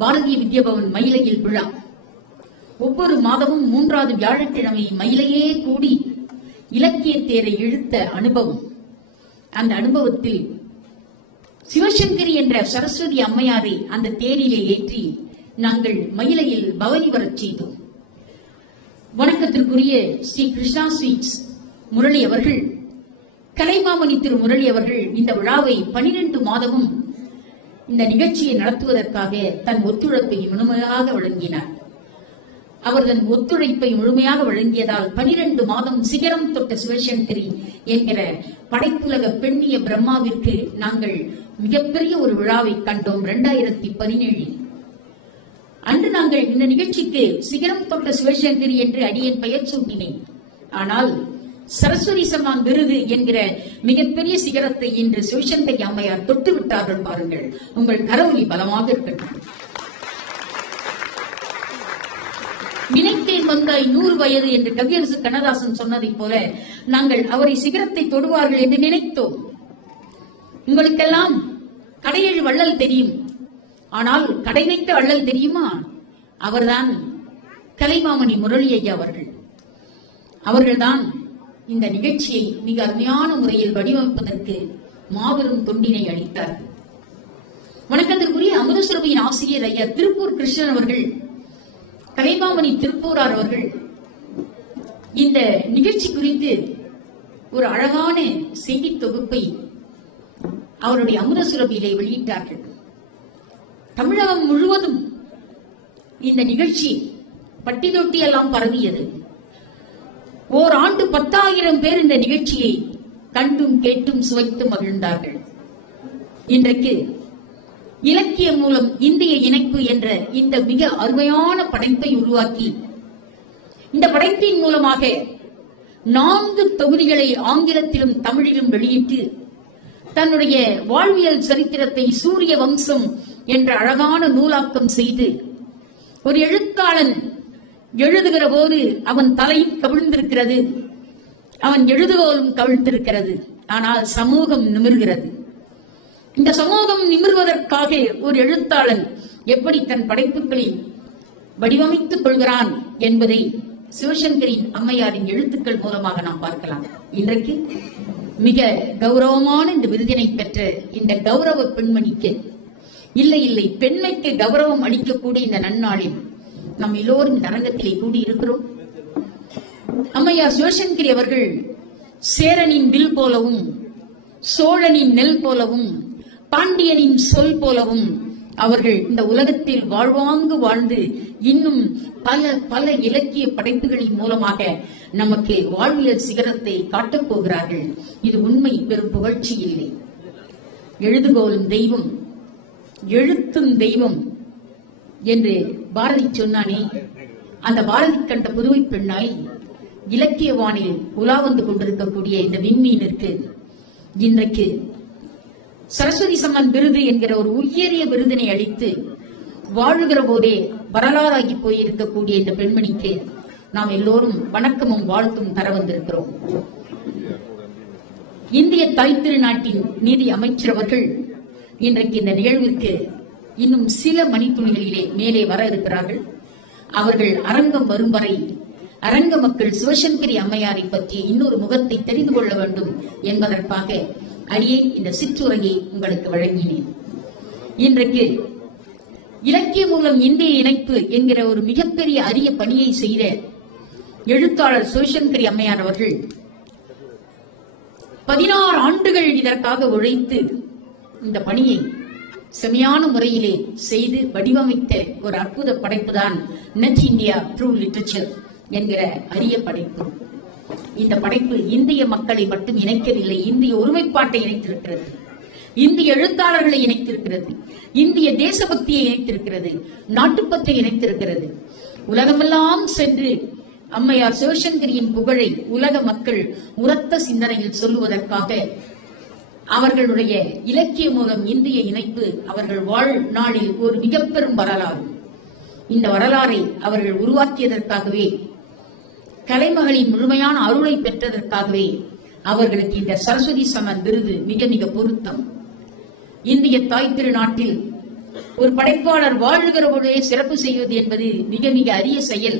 பாரதிய வித்யாபவன் மயிலையில் விழா. ஒவ்வொரு மாதமும் 3வது வியாழக்கிழமை மயிலையே கூடி இலக்கிய தேரை இழுத்த அனுபவம். அந்த அனுபவத்தில் சிவசங்கரி என்ற சரஸ்வதி அம்மையாரை அந்த தேரிலே ஏற்றி நாங்கள் மயிலையில் பவனி வரச் செய்தோம். வணக்கத்திற்குரிய ஸ்ரீ கிருஷ்ணா ஸ்வீட்ஸ் முரளி அவர்கள், கலைமாமணி திரு முரளி அவர்கள் இந்த விழாவை 12 மாதமும் இந்த நிகழ்ச்சியை நடத்துவதற்காக தன் ஒத்துழைப்பை முழுமையாக வழங்கினார். அவர் தன் ஒத்துழைப்பை முழுமையாக வழங்கியதால் 12 மாதம் சிகரம் தொட்ட சிவசங்கரி என்கிற படைப்புலக பெண்ணிய பிரம்மாவிற்கு நாங்கள் மிகப்பெரிய ஒரு விழாவை கண்டோம். 2017 அன்று நாங்கள் இந்த நிகழ்ச்சிக்கு சிகரம் தொட்ட சிவசங்கரி என்று அடியேன் பெயர் சூட்டினேன். ஆனால் சரஸ்வதி சம்மான் விருது என்கிற மிகப்பெரிய சிகரத்தை இன்று சிவசங்கரி அம்மையார் தொட்டு விட்டார்கள். பாருங்கள், உங்கள் கரவொலி பலமாக இருக்கட்டும். நினைத்தேன் வந்தாய் 100 வயது என்று கவியரசு கண்ணதாசன் சொன்னதைப் போல நாங்கள் அவரை சிகரத்தை தொடுவார்கள் என்று நினைத்தோம். உங்களுக்கெல்லாம் கடையெழு வள்ளல் தெரியும், ஆனால் கடை வைத்த வள்ளல் தெரியுமா? அவர்தான் கலைமாமணி முரளி ஐயா அவர்கள். அவர்கள்தான் இந்த நிகழ்ச்சியை மிக அருமையான முறையில் வடிவமைப்பதற்கு மாபெரும் தொண்டினை அளித்தார். வணக்கத்திற்குரிய அமுதசுரபியின் ஆசிரியர் ஐயா திருப்பூர் கிருஷ்ணன் அவர்கள், கலைமாமணி திருப்பூரார் அவர்கள் இந்த நிகழ்ச்சி குறித்து ஒரு அழகான செய்தி தொகுப்பை அவருடைய அமுதசுரபியிலே வெளியிட்டார்கள். தமிழகம் முழுவதும் இந்த நிகழ்ச்சி பட்டி தொட்டி எல்லாம் பரவியது. ஓராண்டு 10,000 பேர் இந்த நிகழ்ச்சியை கண்டும் கேட்டும் சுவைத்து மகிழ்ந்தார்கள். இன்றைக்கு இலக்கியம் மூலம் இந்திய இணைப்பு என்ற இந்த மிக அருமையான படைப்பை உருவாக்கி, இந்த படைப்பின் மூலமாக 4 தொகுதிகளை ஆங்கிலத்திலும் தமிழிலும் வெளியிட்டு தன்னுடைய வாழ்வியல் சரித்திரத்தை சூரிய வம்சம் என்ற அழகான நூலாக்கம் செய்து, ஒரு எழுத்தாளன் எழுதுகிற போது அவன் தலையும் கவிழ்ந்திருக்கிறது, அவன் எழுதுகோலும் கவிழ்ந்திருக்கிறது, ஆனால் சமூகம் நிமிர்கிறது. இந்த சமூகம் நிமிர்வதற்காக ஒரு எழுத்தாளன் எப்படி தன் படைப்புகளில் வடிவமைத்துக் கொள்கிறான் என்பதை சிவசங்கரி அம்மையாரின் எழுத்துக்கள் மூலமாக நாம் பார்க்கலாம். இன்றைக்கு மிக கௌரவமான இந்த விருதினை பெற்ற இந்த கௌரவ பெண்மணிக்கு, இல்லை பெண்மைக்கு கௌரவம் அளிக்கக்கூடிய இந்த நன்னாளில் நம் எல்லோரும் இந்த அரங்கத்திலே கூடி இருக்கிறோம். அம்மையார் சிவசங்கரி அவர்கள் சேரனின் வில் போலவும், சோழனின் நெல் போலவும், பாண்டியனின் சொல் போலவும் அவர்கள் இந்த உலகத்தில் வாழ்வாங்கு வாழ்ந்து இன்னும் பல பல இலக்கிய படைப்புகளின் மூலமாக நமக்கு வாழ்வியல் சிகரத்தை காட்டப் போகிறார்கள். இது உண்மை, பெரும் புகழ்ச்சி இல்லை. எழுதுகோலும் தெய்வம், எழுத்தும் தெய்வம் என்று பாரதி சொன்னானே, அந்த பாரதி கண்ட புதுவை பெண்ணாய் இலக்கிய வானில் உலா வந்து கொண்டிருக்கக்கூடிய இந்த விண்மீனிற்கு இன்றைக்கு சரஸ்வதி சம்மன் விருது என்கிற ஒரு உயரிய விருதினை அளித்து வாழுகிற போதே வரலாறாகி போயிருக்கக்கூடிய இந்த பெண்மணிக்கு நாம் எல்லோரும் வணக்கமும் வாழ்த்தும் தர வந்திருக்கிறோம். இந்திய தாய் திருநாட்டின் நீதி அமைச்சர் அவர்கள் இன்றைக்கு இந்த நிகழ்விற்கு இன்னும் சில மணித்துளிகளிலே மேலே வர இருக்கிறார்கள். அவர்கள் அரங்கம் வரும் வரை அரங்க மக்கள் சிவசங்கரி அம்மையாரை பற்றிய இன்னொரு முகத்தை தெரிந்து கொள்ள வேண்டும் என்பதற்காக அடியே இந்த சிற்றுரையை உங்களுக்கு வழங்கினேன். இன்றைக்கு இலக்கிய மூலம் இந்திய இணைப்பு என்கிற ஒரு மிகப்பெரிய அரிய பணியை செய்த எழுத்தாளர் சிவசங்கரி அம்மையார் அவர்கள் 16 ஆண்டுகள் இதற்காக உழைத்து இந்த பணியை செமையான முறையிலே செய்து வடிவமைத்த ஒரு அற்புத படைப்புதான் நெட் இந்தியா ட்ரூ லிட்டரேச்சர் என்கிற அரிய படைப்பு. இந்த படைப்பு இந்திய மக்களை மட்டும் இணைக்கவில்லை, இந்திய ஒருமைப்பாட்டை இணைத்திருக்கிறது, இந்திய எழுத்தாளர்களை இணைத்திருக்கிறது, இந்திய தேசபக்தியை இணைத்திருக்கிறது, நாட்டுப்பற்றை இணைத்திருக்கிறது. உலகமெல்லாம் சென்று அம்மையார் சிவசங்கரியின் புகழை உலக மக்கள் உரத்த சிந்தனையில் சொல்லுவதற்காக அவர்களுடைய இலக்கிய மூலம் இந்திய இணைப்பு அவர்கள் வாழ்நாளில் ஒரு மிக பெரும் வரலாறு. இந்த வரலாறை அவர்கள் உருவாக்கியதற்காகவே, கலைமகளின் முழுமையான அருளை பெற்றதற்காகவே அவர்களுக்கு இந்த சரஸ்வதி சம்மன் விருது மிக மிக பொருத்தம். இந்திய தாய் திருநாட்டில் ஒரு படைப்பாளர் வாழ்கிற பொழுதே சிறப்பு செய்வது என்பது மிக மிக அரிய செயல்.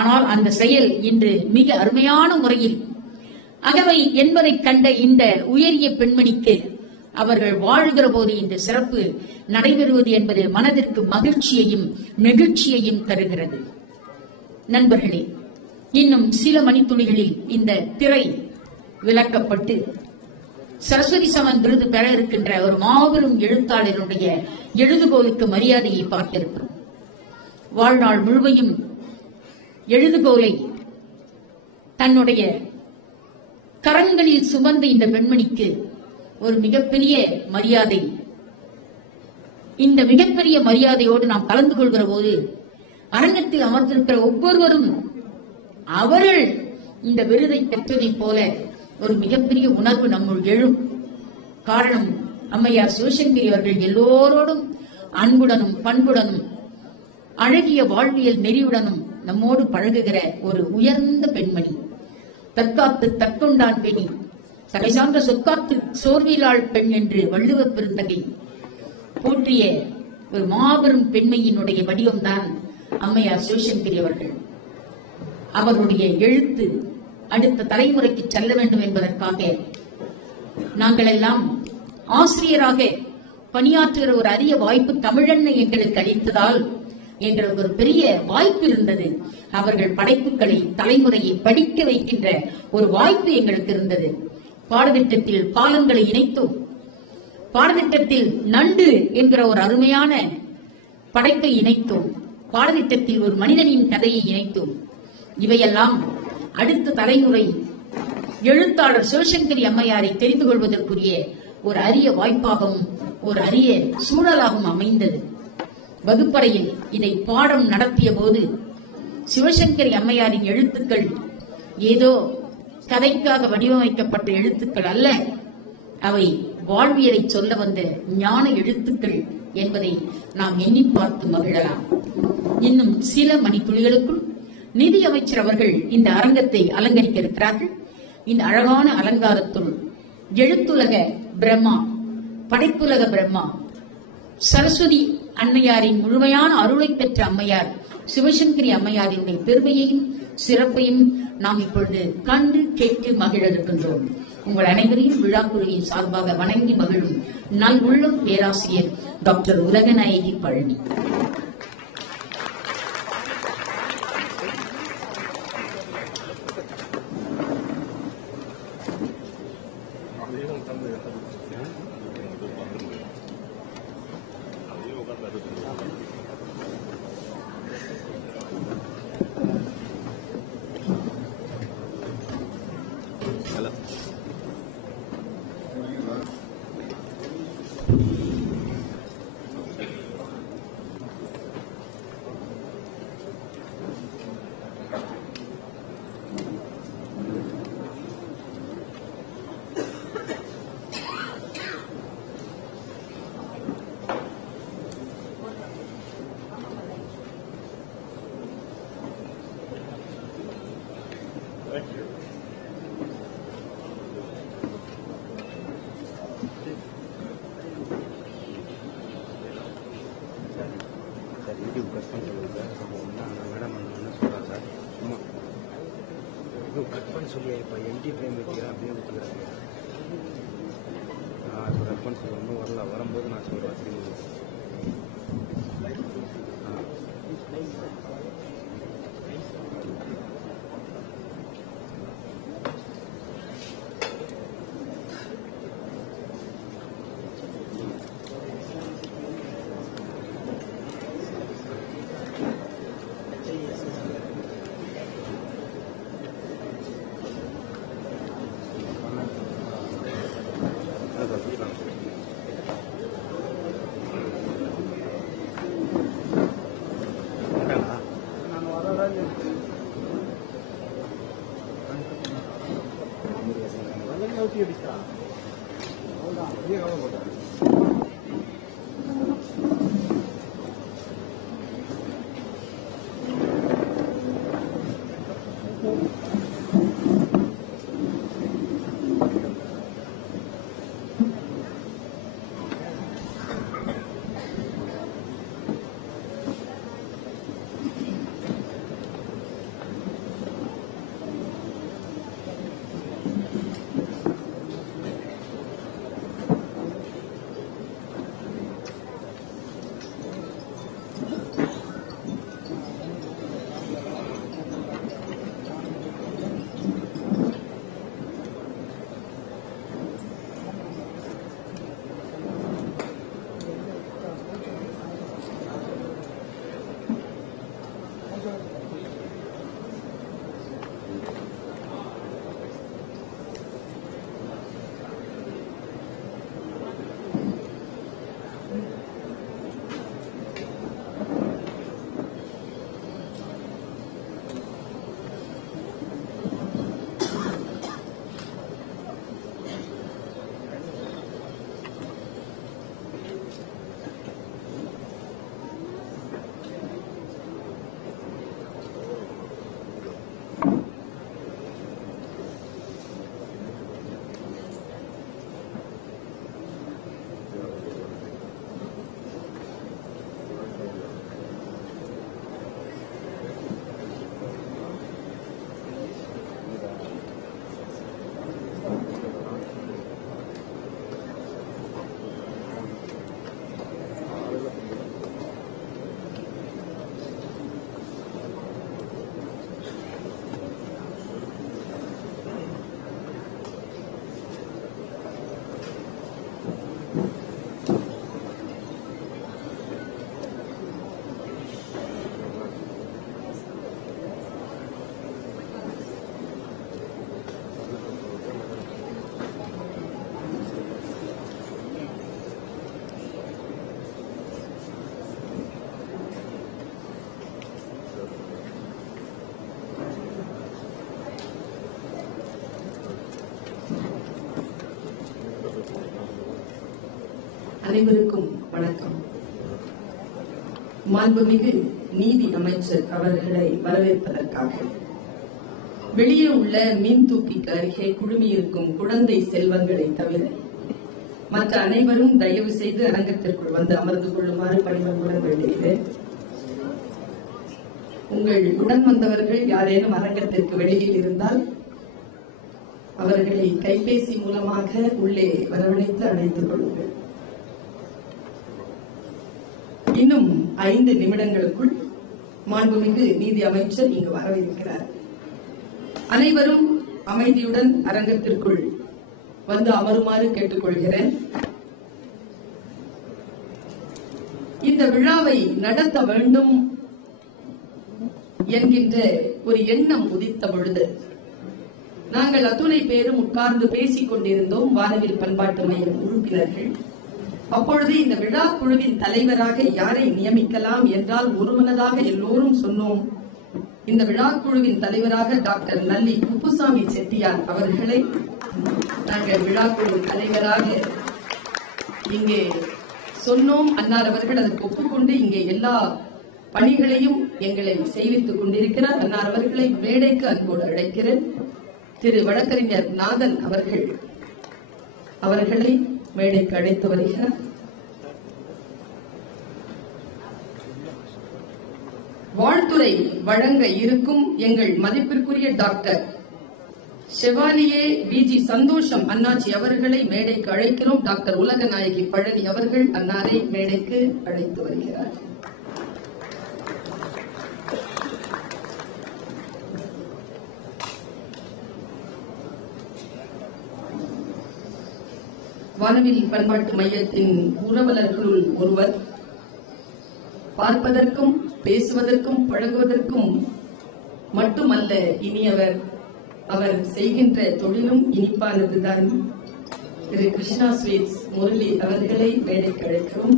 ஆனால் அந்த செயல் இன்று மிக அருமையான முறையில் அகவை என்பதை கண்ட இந்த உயரிய பெண்மணிக்கு அவர்கள் வாழ்கிற போது இந்த சிறப்பு நடைபெறுவது என்பது மனதிற்கு மகிழ்ச்சியையும் நெகிழ்ச்சியையும் தருகிறது. நண்பர்களே, இன்னும் சில மணித்துளிகளில் இந்த திரை விலக்கப்பட்டு சரஸ்வதி சமன் விருது பெற இருக்கின்ற ஒரு மாபெரும் எழுத்தாளருடைய எழுதுகோலுக்கு மரியாதையை பார்த்திருக்கிறோம். வாழ்நாள் முழுமையும் எழுதுகோலை தன்னுடைய கரங்களில் சுமந்த இந்த பெண்மணிக்கு ஒரு மிகப்பெரிய மரியாதை. இந்த மிகப்பெரிய மரியாதையோடு நாம் கலந்து கொள்கிற போது அரங்கத்தில் அமர்ந்திருக்கிற ஒவ்வொருவரும் அவர்கள் இந்த விருதை பெற்றதைப் போல ஒரு மிகப்பெரிய உணர்வு நம்முள் எழும். காரணம், அம்மையார் சிவசங்கரி அவர்கள் எல்லோரோடும் அன்புடனும் பண்புடனும் அழகிய வாழ்வியல் நெறியுடனும் நம்மோடு பழகுகிற ஒரு உயர்ந்த பெண்மணி. தற்காத்து தற்கொண்டான் பெணி, தலை சார்ந்த சொற்காத்து சோர்விலாள் பெண் என்று வள்ளுவர் பெருந்தகை போற்றிய ஒரு மாபெரும் பெண்மையினுடைய வடிவம்தான் அம்மையார் சிவசங்கரி அவர்கள். அவருடைய எழுத்து அடுத்த தலைமுறைக்கு செல்ல வேண்டும் என்பதற்காக நாங்கள் எல்லாம் ஆசிரியராக பணியாற்றுகிற ஒரு அரிய வாய்ப்பு தமிழன்னை எங்களுக்கு அளித்ததால் எங்களுக்கு ஒரு பெரிய வாய்ப்பு இருந்தது. அவர்கள் படைப்புகளை தலைமுறையை படிக்க வைக்கின்ற ஒரு வாய்ப்பு எங்களுக்கு இருந்தது. பாடத்திட்டத்தில் பாலங்களை இணைத்தோம். பாடத்திட்டத்தில் நண்டு என்கிற ஒரு அருமையான படைப்பை இணைத்தோம். பாடத்திட்டத்தில் ஒரு மனிதனின் கதையை இணைத்தோம். இவையெல்லாம் அடுத்த தலைமுறை எழுத்தாளர் சிவசங்கரி அம்மையாரை தெரிந்து கொள்வதற்குரிய ஒரு அரிய வாய்ப்பாகவும் ஒரு அரிய சூழலாகவும் அமைந்தது. வகுப்பறையில் இதை பாடம் நடத்திய போது சிவசங்கரி அம்மையாரின் எழுத்துக்கள் ஏதோ கதைக்காக வடிவமைக்கப்பட்ட எழுத்துக்கள் அல்ல, அவை வாழ்வியலை சொல்ல வந்த ஞான எழுத்துக்கள் என்பதை நாம் எண்ணி பார்த்து மகிழலாம். இன்னும் சில மணித்துளிகளுக்குள் நிதி அமைச்சர் அவர்கள் இந்த அரங்கத்தை அலங்கரிக்க இருக்கிறார்கள். இந்த அழகான அலங்காரத்துள் எழுத்துலக பிரம்மா, படைப்புலக பிரம்மா, சரஸ்வதி அன்னையாரின் முழுமையான அருளை பெற்ற அம்மையார் சிவசங்கரி அம்மையாரினுடைய பெருமையையும் சிறப்பையும் நாம் இப்பொழுது கண்டு கேட்டு மகிழ இருக்கின்றோம். உங்கள் அனைவரையும் விழாக்குழுவின் சார்பாக வணங்கி மகிழும் நல் உள்ளம் பேராசிரியர் டாக்டர் உலகநாயகி பழனி. சொல்லி இப்போ எம்டி ஃப்ரேம் வைக்கிறேன் அப்படியே கொடுத்துக்கிறாங்க. இப்போ ரெஸ்பான்ஸ் ஒன்றும் வரல, வரும்போது நான் சொல்கிறேன். அனைவருக்கும் வணக்கம். மாண்புமிகு நீதி அமைச்சர் அவர்களை வரவேற்பதற்காக வெளியே உள்ள மின் தூக்கிக்கு அருகே குழுமியிருக்கும் குழந்தை செல்வங்களை தவிர மற்ற அனைவரும் தயவு செய்து அரங்கத்திற்குள் வந்து அமர்ந்து கொள்ளுமாறு பணிவன்புடன் வேண்டுகிறேன். உங்கள் உடன் வந்தவர்கள் யாரேனும் அரங்கத்திற்கு வெளியில் இருந்தால் அவர்களை கைபேசி மூலமாக உள்ளே வரவழைத்து அழைத்துக் கொள்ளுங்கள். இன்னும் 5 நிமிடங்களுக்குள் மாண்புமிகு நீதி அமைச்சர் இங்கு வரவிருக்கிறார். அனைவரும் அமைதியுடன் அரங்கத்திற்குள் வந்து அமருமாறு கேட்டுக்கொள்கிறேன். இந்த விழாவை நடத்த வேண்டும் என்கின்ற ஒரு எண்ணம் உதித்த பொழுது நாங்கள் அத்துணை பேரும் உட்கார்ந்து பேசிக் கொண்டிருந்தோம், வானவில் பண்பாட்டு மைய உறுப்பினர்கள். அப்பொழுது இந்த விழா குழுவின் தலைவராக யாரை நியமிக்கலாம் என்றால் ஒருமனதாக எல்லோரும் சொன்னோம், இந்த விழா குழுவின் தலைவராக டாக்டர் நல்லி குப்புசாமி செட்டியார் அவர்களை நாங்கள் விழா குழு தலைவராக இங்கே சொன்னோம். அன்னார் அவர்கள் அதற்கு ஒப்புக்கொண்டு இங்கே எல்லா பணிகளையும் எங்களை செய்வித்துக் கொண்டிருக்கிறார். அன்னார் அவர்களை மேடைக்கு அன்போடு அழைக்கிறேன். திரு வழக்கறிஞர் நாதன் அவர்களை மேடைக்கு அழைத்து வருகிறார். வாழ்த்துரை வழங்க இருக்கும் எங்கள் மதிப்பிற்குரிய டாக்டர் செவாலியே பிஜி சந்தோஷம் அண்ணாச்சி அவர்களை மேடைக்கு அழைக்கிறோம். டாக்டர் உலகநாயகி பழனி அவர்கள் அன்னாரை மேடைக்கு அழைத்து வருகிறார். வானவில் பண்பாட்டு மையத்தின் உறவலர்களுள் ஒருவர், பார்ப்பதற்கும் பேசுவதற்கும் பழகுவதற்கும் மட்டுமல்ல இனியவர், அவர் செய்கின்ற தொழிலும் இனிப்பானதுதான். திரு கிருஷ்ணா ஸ்வீட்ஸ் முரளி அவர்களை மேடைக்கு அழைக்கிறோம்.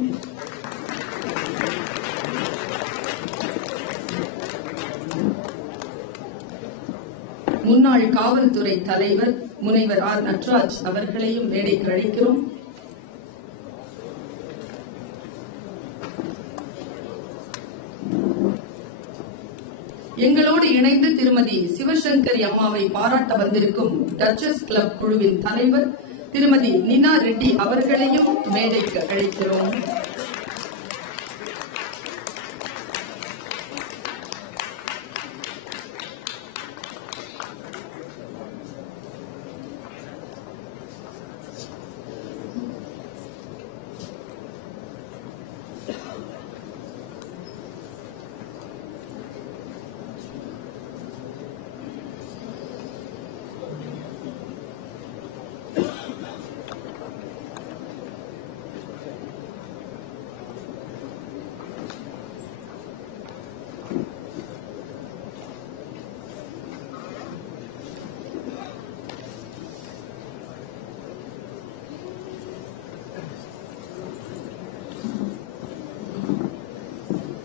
முன்னாள் காவல்துறை தலைவர் முனைவர் ஆர் நட்ராஜ் அவர்களையும் மேடைக்கு அழைக்கிறோம். எங்களோடு இணைந்து திருமதி சிவசங்கரி அம்மாவை பாராட்ட வந்திருக்கும் டச்சஸ் கிளப் குழுவின் தலைவர் திருமதி நினா ரெட்டி அவர்களையும் மேடைக்கு அழைக்கிறோம்.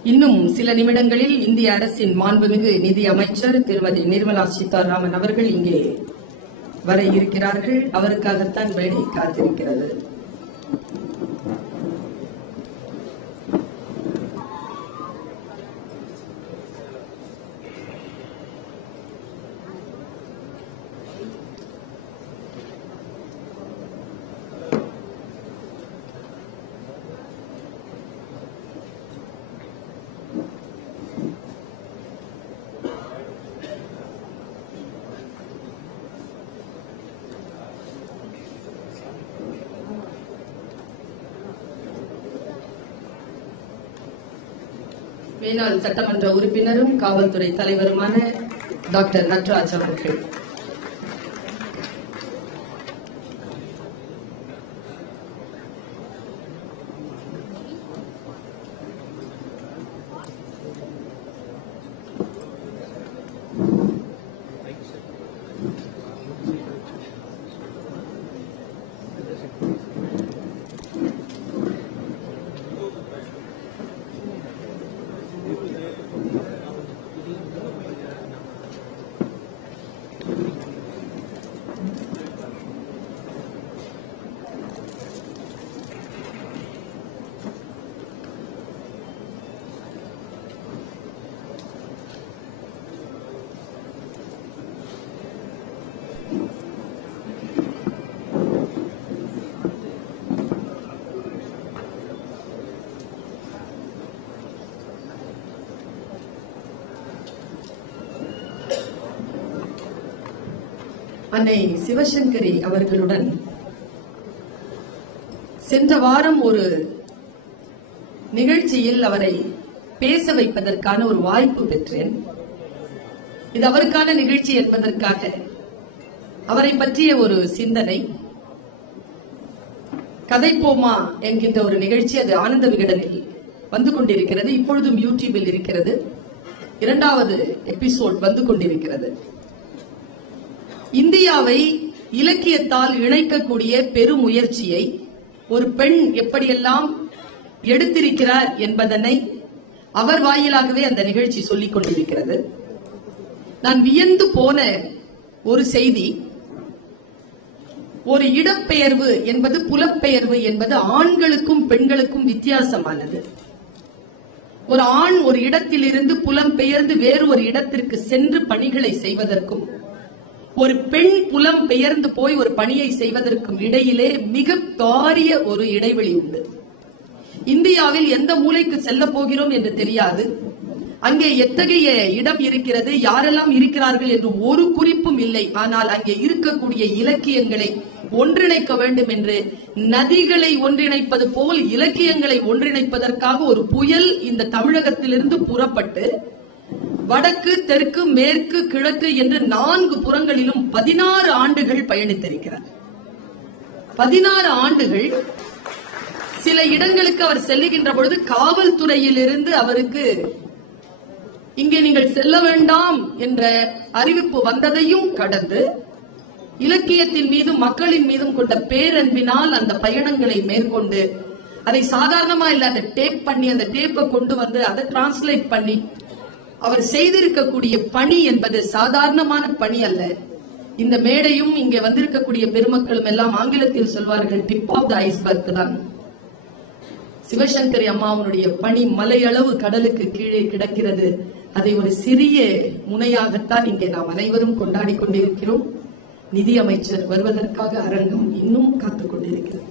இன்னும் சில நிமிடங்களில் இந்திய அரசின் மாண்புமிகு நிதி அமைச்சர் திருமதி நிர்மலா சீதாராமன் அவர்கள் இங்கே வர இருக்கிறார்கள். அவருக்காகத்தான் மேடை காத்திருக்கிறது. மேனாள் சட்டமன்ற உறுப்பினரும் காவல்துறை தலைவருமான டாக்டர் நட்ராஜ் அவர்கள். அன்னை சிவசங்கரி அவர்களுடன் சென்ற வாரம் ஒரு நிகழ்ச்சியில் அவரை பேச வைப்பதற்கான ஒரு வாய்ப்பு பெற்றேன். இது அவருக்கான நிகழ்ச்சி என்பதற்காக அவரை பற்றிய ஒரு சிந்தனை கதைப்போமா என்கின்ற ஒரு நிகழ்ச்சி, அது ஆனந்த விகடனில் வந்து கொண்டிருக்கிறது. இப்பொழுதும் யூடியூபில் இருக்கிறது. 2வது எபிசோட் வந்து கொண்டிருக்கிறது. இந்தியாவை இலக்கியத்தால் இணைக்கக்கூடிய பெருமுயற்சியை ஒரு பெண் எப்படியெல்லாம் எடுத்திருக்கிறார் என்பதனை அவர் வாயிலாகவே அந்த நிகழ்ச்சி சொல்லிக் கொண்டிருக்கிறது. நான் வியந்து போன ஒரு செய்தி, ஒரு இடப்பெயர்வு என்பது, புலப்பெயர்வு என்பது ஆண்களுக்கும் பெண்களுக்கும் வித்தியாசமானது. ஒரு ஆண் ஒரு இடத்திலிருந்து புலம்பெயர்ந்து வேறு ஒரு இடத்திற்கு சென்று பணிகளை செய்வதற்கும், ஒரு பெண் புலம் பெயர்ந்து போய் ஒரு பணியை செய்வதற்கும் இடையிலே மிக பாரிய ஒரு இடைவெளி உண்டு. இந்தியாவில் எந்த மூலைக்கு செல்ல போகிறோம் என்று தெரியாது. அங்கே எத்தகைய இடம் இருக்கிறது, யாரெல்லாம் இருக்கிறார்கள் என்று ஒரு குறிப்பும் இல்லை. ஆனால் அங்கே இருக்கக்கூடிய இலக்கியங்களை ஒன்றிணைக்க வேண்டும் என்று நதிகளை ஒன்றிணைப்பது போல் இலக்கியங்களை ஒன்றிணைப்பதற்காக ஒரு புயல் இந்த தமிழகத்திலிருந்து புறப்பட்டு வடக்கு, தெற்கு, மேற்கு, கிழக்கு என்று 4 புறங்களிலும் 16 ஆண்டுகள் பயணித்திருக்கிறார். 16 ஆண்டுகள். சில இடங்களுக்கு அவர் செல்லுகின்ற பொழுது காவல்துறையிலிருந்து அவருக்கு இங்கே நீங்கள் செல்ல வேண்டாம் என்ற அறிவிப்பு வந்ததையும் கடந்து இலக்கியத்தின் மீதும் மக்களின் மீதும் கொண்ட பேரன்பினால் அந்த பயணங்களை மேற்கொண்டு அதை சாதாரணமா இல்ல, அதை டேப் பண்ணி அந்த டேப்பை கொண்டு வந்து அதை டிரான்ஸ்லேட் பண்ணி அவர் செய்திருக்கக்கூடிய பணி என்பது சாதாரணமான பணி அல்ல. இந்த மேடையும் இங்கே வந்திருக்கக்கூடிய பெருமக்களும் எல்லாம் ஆங்கிலத்தில் சொல்வார்கள், டிப் ஆஃப் த ஐஸ்பர்க் தான். சிவசங்கரி அம்மாவுடைய பணி மலையளவு கடலுக்கு கீழே கிடக்கிறது. அதை ஒரு சிறிய முனையாகத்தான் இங்கே நாம் அனைவரும் கொண்டாடி கொண்டிருக்கிறோம். நிதி அமைச்சர் வருவதற்காக அரங்கம் இன்னும் காத்துக் கொண்டிருக்கிறது.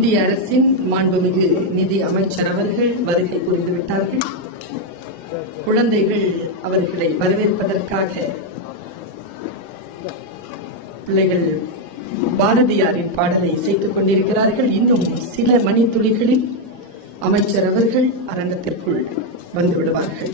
இந்திய அரசின் மாண்புமிகு நிதி அமைச்சர் அவர்கள் வருகை புரிந்துவிட்டார்கள். குழந்தைகள் அவர்களை வரவேற்பதற்காக பிள்ளைகள் பாரதியாரின் பாடலை இசைத்துக் கொண்டிருக்கிறார்கள். இன்னும் சில மணித்துளிகளில் அமைச்சர் அவர்கள் அரங்கத்திற்குள் வந்துவிடுவார்கள்.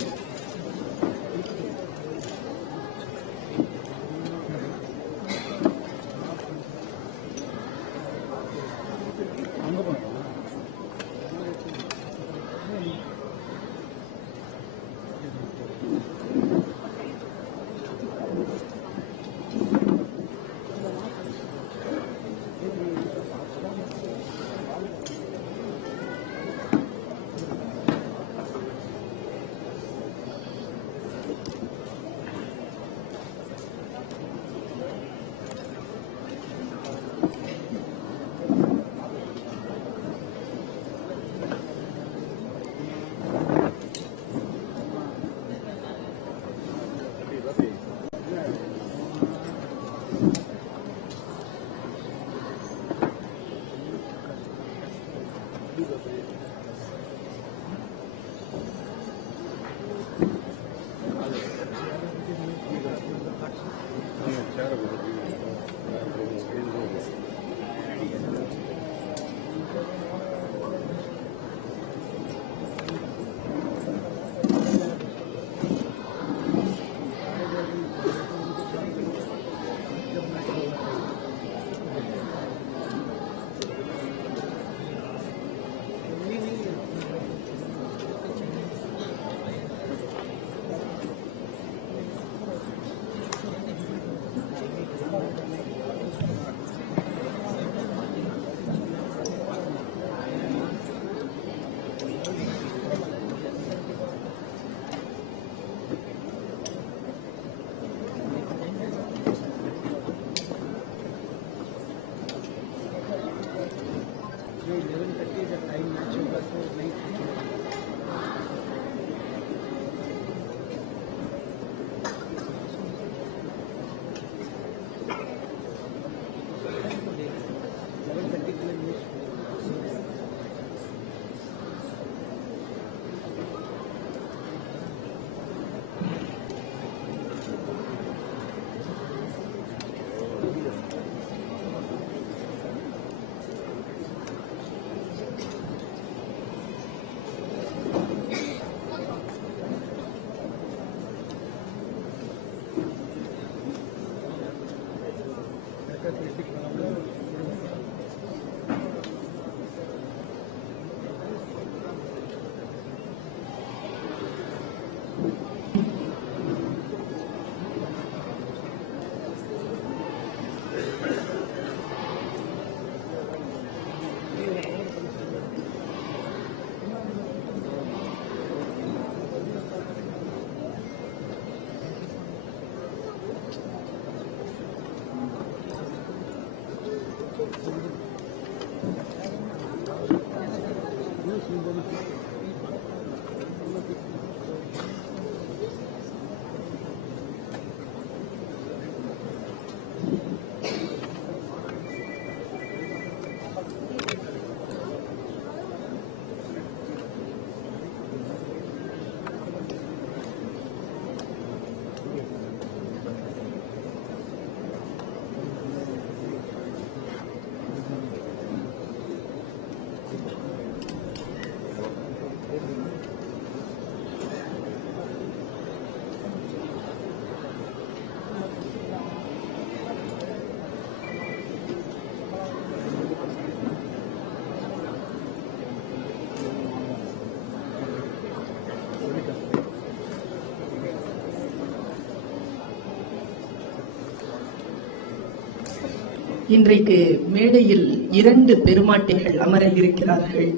இன்றைக்கு மேடையில் 2 பெருமாட்டிகள் அமர இருக்கிறார்கள்.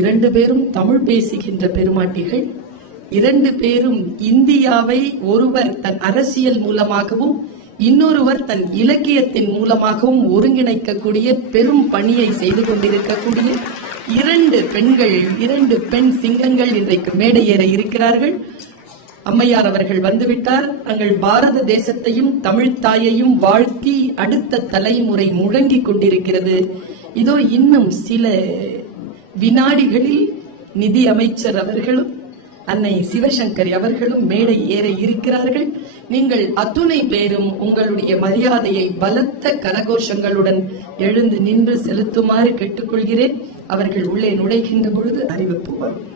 2 பேரும் தமிழ் பேசுகின்ற பெருமாட்டிகள். 2 பேரும் இந்தியாவை ஒருவர் தன் அரசியல் மூலமாகவும் இன்னொருவர் தன் இலக்கியத்தின் மூலமாகவும் ஒருங்கிணைக்கக்கூடிய பெரும் பணியை செய்து கொண்டிருக்கக்கூடிய 2 பெண்கள், 2 பெண் சிங்கங்கள் இன்றைக்கு மேடையேற இருக்கிறார்கள். அம்மையார் அவர்கள் வந்துவிட்டார். தங்கள் பாரத தேசத்தையும் தமிழ் தாயையும் வாழ்த்தி அடுத்த தலைமுறை முழங்கிக் கொண்டிருக்கிறது. இதோ இன்னும் சில வினாடிகளில் நிதி அமைச்சர் அவர்களும் அன்னை சிவசங்கரி அவர்களும் மேடை ஏற இருக்கிறார்கள். நீங்கள் அத்துணை பேரும் உங்களுடைய மரியாதையை பலத்த கரகோஷங்களுடன் எழுந்து நின்று செலுத்துமாறு கேட்டுக்கொள்கிறேன். அவர்கள் உள்ளே நுழைகின்ற பொழுது அறிவிப்பு வரும்.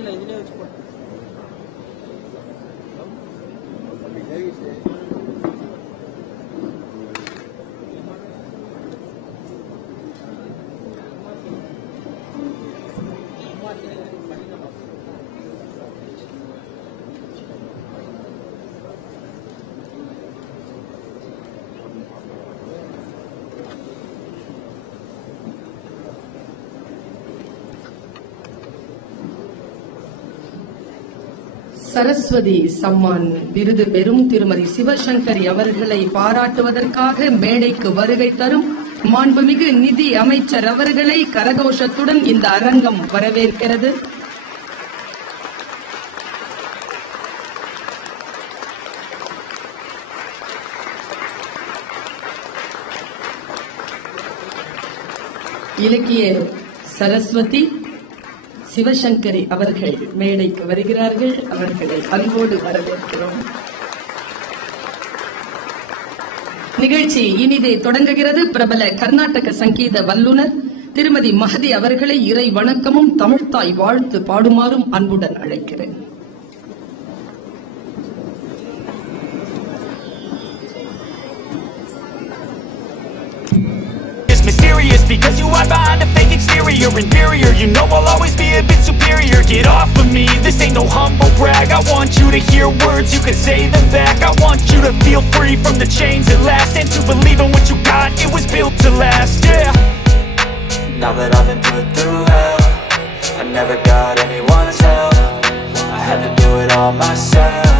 இல்லை இதிலே வச்சு போட்டு சரஸ்வதி சம்மான் விருது பெறும் திருமதி சிவசங்கரி அவர்களை பாராட்டுவதற்காக மேடைக்கு வருகை தரும் மாண்புமிகு நிதி அமைச்சர் அவர்களை கரகோஷத்துடன் இந்த அரங்கம் வரவேற்கிறது. இலக்கிய சரஸ்வதி சிவசங்கரி அவர்கள் மேடைக்கு வருகிறார்கள். அவர்களை அன்போடு வரவேற்கிறோம். நிகழ்ச்சி இனிதே தொடங்குகிறது. பிரபல கர்நாடக சங்கீத வல்லுனர் திருமதி மஹதி அவர்களை இறை வணக்கமும் தமிழ்த்தாய் வாழ்த்து பாடுமாறும் அன்புடன் அழைக்கிறேன். Mysterious because you hide behind a fake exterior. Inferior, you know I'll always be a bit superior. Get off of me, this ain't no humble brag. I want you to hear words, you can say them back. I want you to feel free from the chains at last, and to believe in what you got, it was built to last, yeah. Now that I've been put through hell, I never got anyone's help. I had to do it all myself.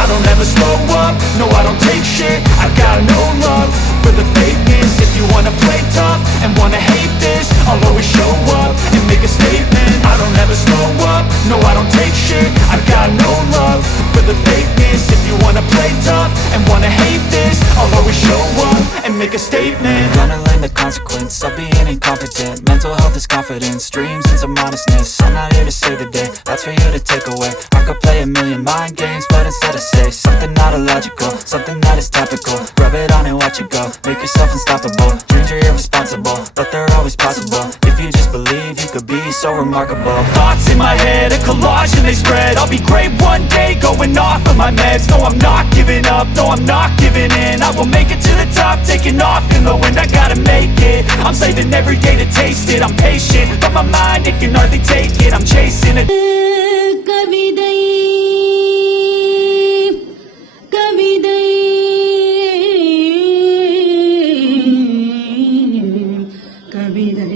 I don't ever slow up, no I don't take shit. I got no love for the fakeness. If you wanna play tough and wanna hate this, I'll always show up and make a statement. I don't ever slow up, no I don't take shit. I got no love for the fakeness. If you wanna play tough and wanna hate this, I'll always show up and make a statement. Gonna learn the consequence of being incompetent. Mental health is confidence, dreams and some modestness. I'm not here to save the day, that's for you to take away. I could play a million mind games, but instead I say something not illogical, something that is topical. Rub it on and watch it go, make yourself unstoppable. Dreams are irresponsible, but they're always possible. If you just believe, you could be so remarkable. Thoughts in my head, a collage and they spread. I'll be great one day, going off of my meds. No, I'm not giving up, no, I'm not giving in. I will make it to the top, taking off in the wind. I gotta make it, I'm saving every day to taste it. I'm patient, but my mind, it can hardly take it. I'm chasing it. கவிதை கவிதை கவிதை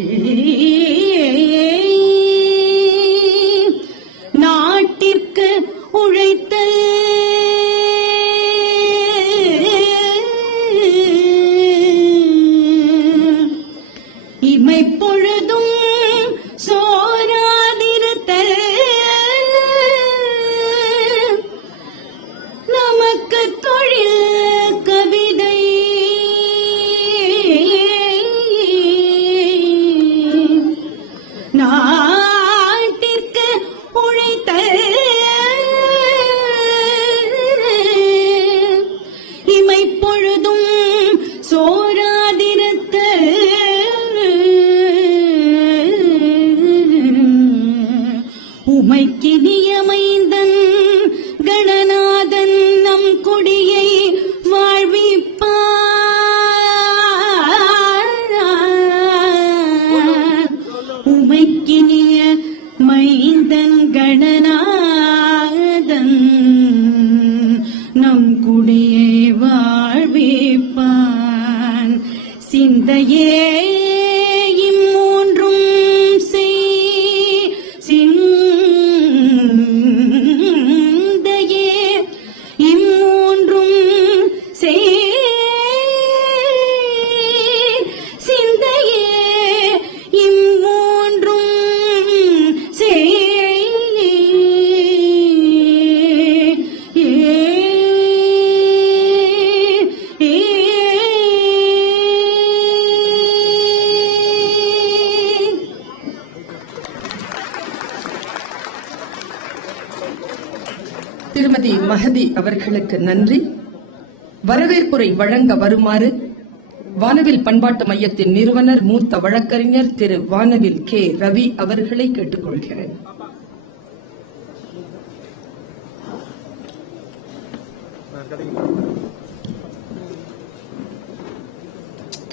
நாட்டிற்கு உழைத்தல் இமைப்பொழுதும் சோராதிரு குடியை வாழ்விப்பான் சிந்தையே இம்மூன்றும் செய் சிந்தையே இம்மூன்றும் செய் சிந்தையே இம்மூன்றும் செய் திருமதி மஹதி அவர்களுக்கு நன்றி. வரவேற்புரை வழங்க வருமாறு வானவில் பண்பாட்டு மையத்தின் நிறுவனர் மூத்த வழக்கறிஞர் திரு வானவில் கே ரவி அவர்களை கேட்டுக்கொள்கிறேன்.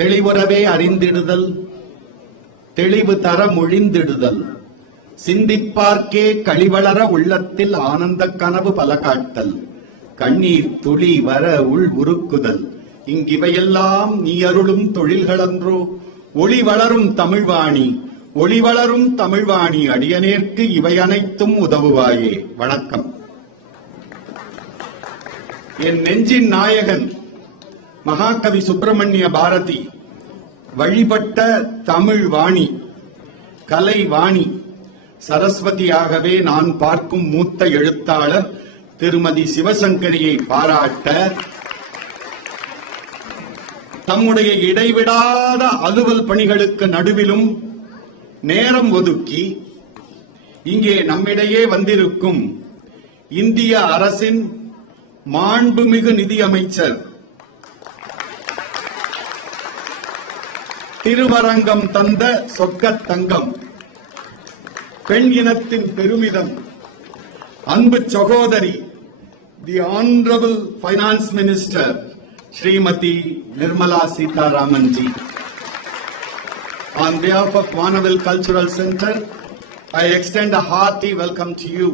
தெளிவுறவே அறிந்திடுதல், தெளிவு தர மொழிந்திடுதல், சிந்திப்பார்க்கே களிவளர உள்ளத்தில் ஆனந்த கனவு பல காட்டல், கண்ணீர் துளி வர உள் உருக்குதல், இங்கிவையெல்லாம் நீ அருளும் தொழில்களன்றோ, ஒளி வளரும் தமிழ்வாணி, ஒளி வளரும் தமிழ்வாணி, அடியனேற்கு இவை அனைத்தும் உதவுவாயே. வணக்கம். என் நெஞ்சின் நாயகன் மகாகவி சுப்பிரமணிய பாரதி வழிபட்ட தமிழ் வாணி, கலை வாணி, சரஸ்வதியாகவே நான் பார்க்கும் மூத்த எழுத்தாளர் திருமதி சிவசங்கரியை பாராட்ட தம்முடைய இடைவிடாத அலுவல் பணிகளுக்கு நடுவிலும் நேரம் ஒதுக்கி இங்கே நம்மிடையே வந்திருக்கும் இந்திய அரசின் மாண்புமிகு நிதியமைச்சர் திருவரங்கம் தந்த சொக்கத் தங்கம், பெண் இனத்தின் பெருமிதம், அன்பு சகோதரி the honourable finance minister Shrimati Nirmala Sitharaman ji. On behalf of Vanaville Cultural Center, I extend a hearty welcome to you.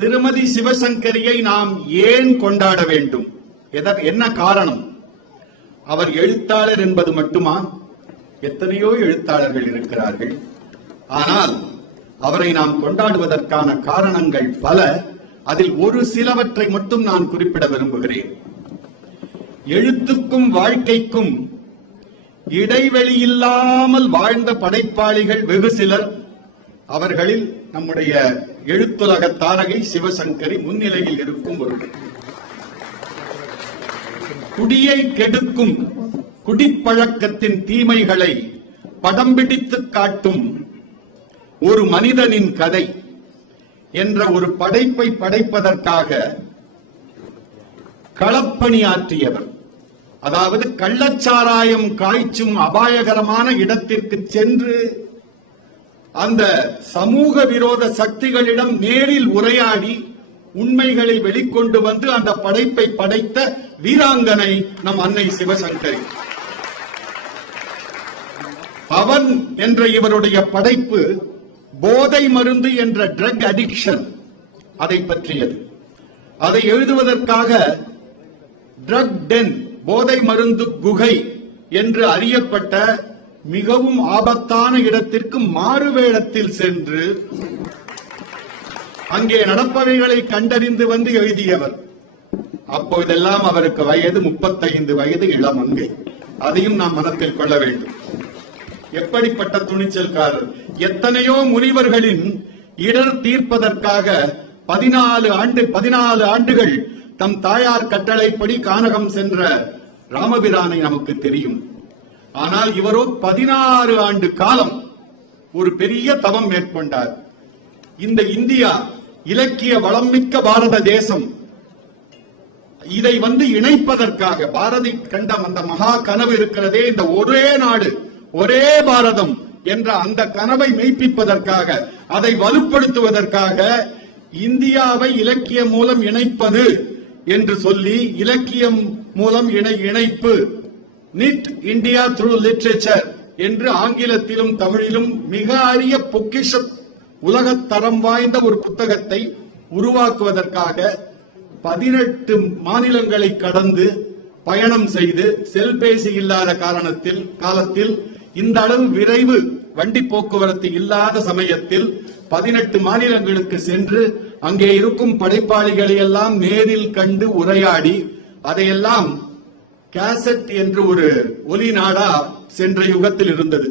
திருமதி சிவசங்கரியை நாம் ஏன் கொண்டாட வேண்டும்? என்ன காரணம்? அவர் எழுத்தாளர் என்பது மட்டுமா? எத்தனையோ எழுத்தாளர்கள் இருக்கிறார்கள். ஆனால் அவரை நாம் கொண்டாடுவதற்கான காரணங்கள் பல. அதில் ஒரு சிலவற்றை மட்டும் நான் குறிப்பிட விரும்புகிறேன். எழுத்துக்கும் வாழ்க்கைக்கும் இடைவெளி இல்லாமல் வாழ்ந்த படைப்பாளிகள் வெகு சிலர். அவர்களில் நம்முடைய எழுத்துலக தாரகை சிவசங்கரி முன்னிலையில் இருக்கும் ஒருவர். குடியை கெடுக்கும் குடிப்பழக்கத்தின் தீமைகளை படம் பிடித்து காட்டும் ஒரு மனிதனின் கதை என்ற ஒரு படைப்பை படைப்பதற்காக களப்பணியாற்றியவர். அதாவது கள்ளச்சாராயம் காய்ச்சும் அபாயகரமான இடத்திற்கு சென்று அந்த சமூக விரோத சக்திகளிடம் நேரில் உரையாடி உண்மைகளை வெளிக்கொண்டு வந்து அந்த படைப்பை படைத்த வீராங்கனை நம் அன்னை சிவசங்கரி. அவன் என்ற இவருடைய படைப்பு போதை மருந்து என்ற ட்ரக் அடிக்ஷன் அதை பற்றியது. அதை எழுதுவதற்காக ட்ரக் டென், போதை மருந்து குகை என்று அறியப்பட்ட மிகவும் ஆபத்தான இடத்திற்கு மாறுவேடத்தில் சென்று அங்கே நடப்பவைகளை கண்டறிந்து வந்து எழுதியவர். அப்போதெல்லாம் அவருக்கு வயது 35 வயது, இளமங்கை. அதையும் நாம் மனத்தில் கொள்ள வேண்டும். எப்படிப்பட்ட துணிச்சல்காரர்! எத்தனையோ முனிவர்களின் இடர் தீர்ப்பதற்காக 14 ஆண்டுகள் தம் தாயார் கட்டளைப்படி கானகம் சென்ற ராமபிரானை நமக்கு தெரியும். ஆனால் இவரோ 16 ஆண்டு காலம் ஒரு பெரிய தவம் மேற்கொண்டார். இந்த இந்தியா இலக்கிய வளம்மிக்க பாரத தேசம், இதை இணைப்பதற்காக பாரதி கண்ட அந்த மகா கனவு இருக்கிறதே, இந்த ஒரே நாடு ஒரே பாரதம் என்ற அந்த கனவை மெய்ப்பிப்பதற்காக, அதை வலுப்படுத்துவதற்காக இந்தியாவை இலக்கியம் மூலம் இணைப்பது என்று சொல்லி இலக்கியம் மூலம் இணைப்பு, நிட் இந்தியா த்ரூ லிட்ரேச்சர் என்று ஆங்கிலத்திலும் தமிழிலும் மிக அரிய பொக்கிஷ உலகத்தரம் வாய்ந்த ஒரு புத்தகத்தை உருவாக்குவதற்காக 18 மாநிலங்களை கடந்து பயணம் செய்து செல்பேசி இல்லாத காலத்தில் இந்த அளவு விரைவு வண்டி போக்குவரத்து இல்லாத சமயத்தில் 18 மாநிலங்களுக்கு சென்று அங்கே இருக்கும் படைப்பாளிகளை எல்லாம் நேரில் கண்டு உரையாடி அதையெல்லாம் கேசட் என்று ஒரு ஒலி நாடா சென்ற யுகத்தில் இருந்தது.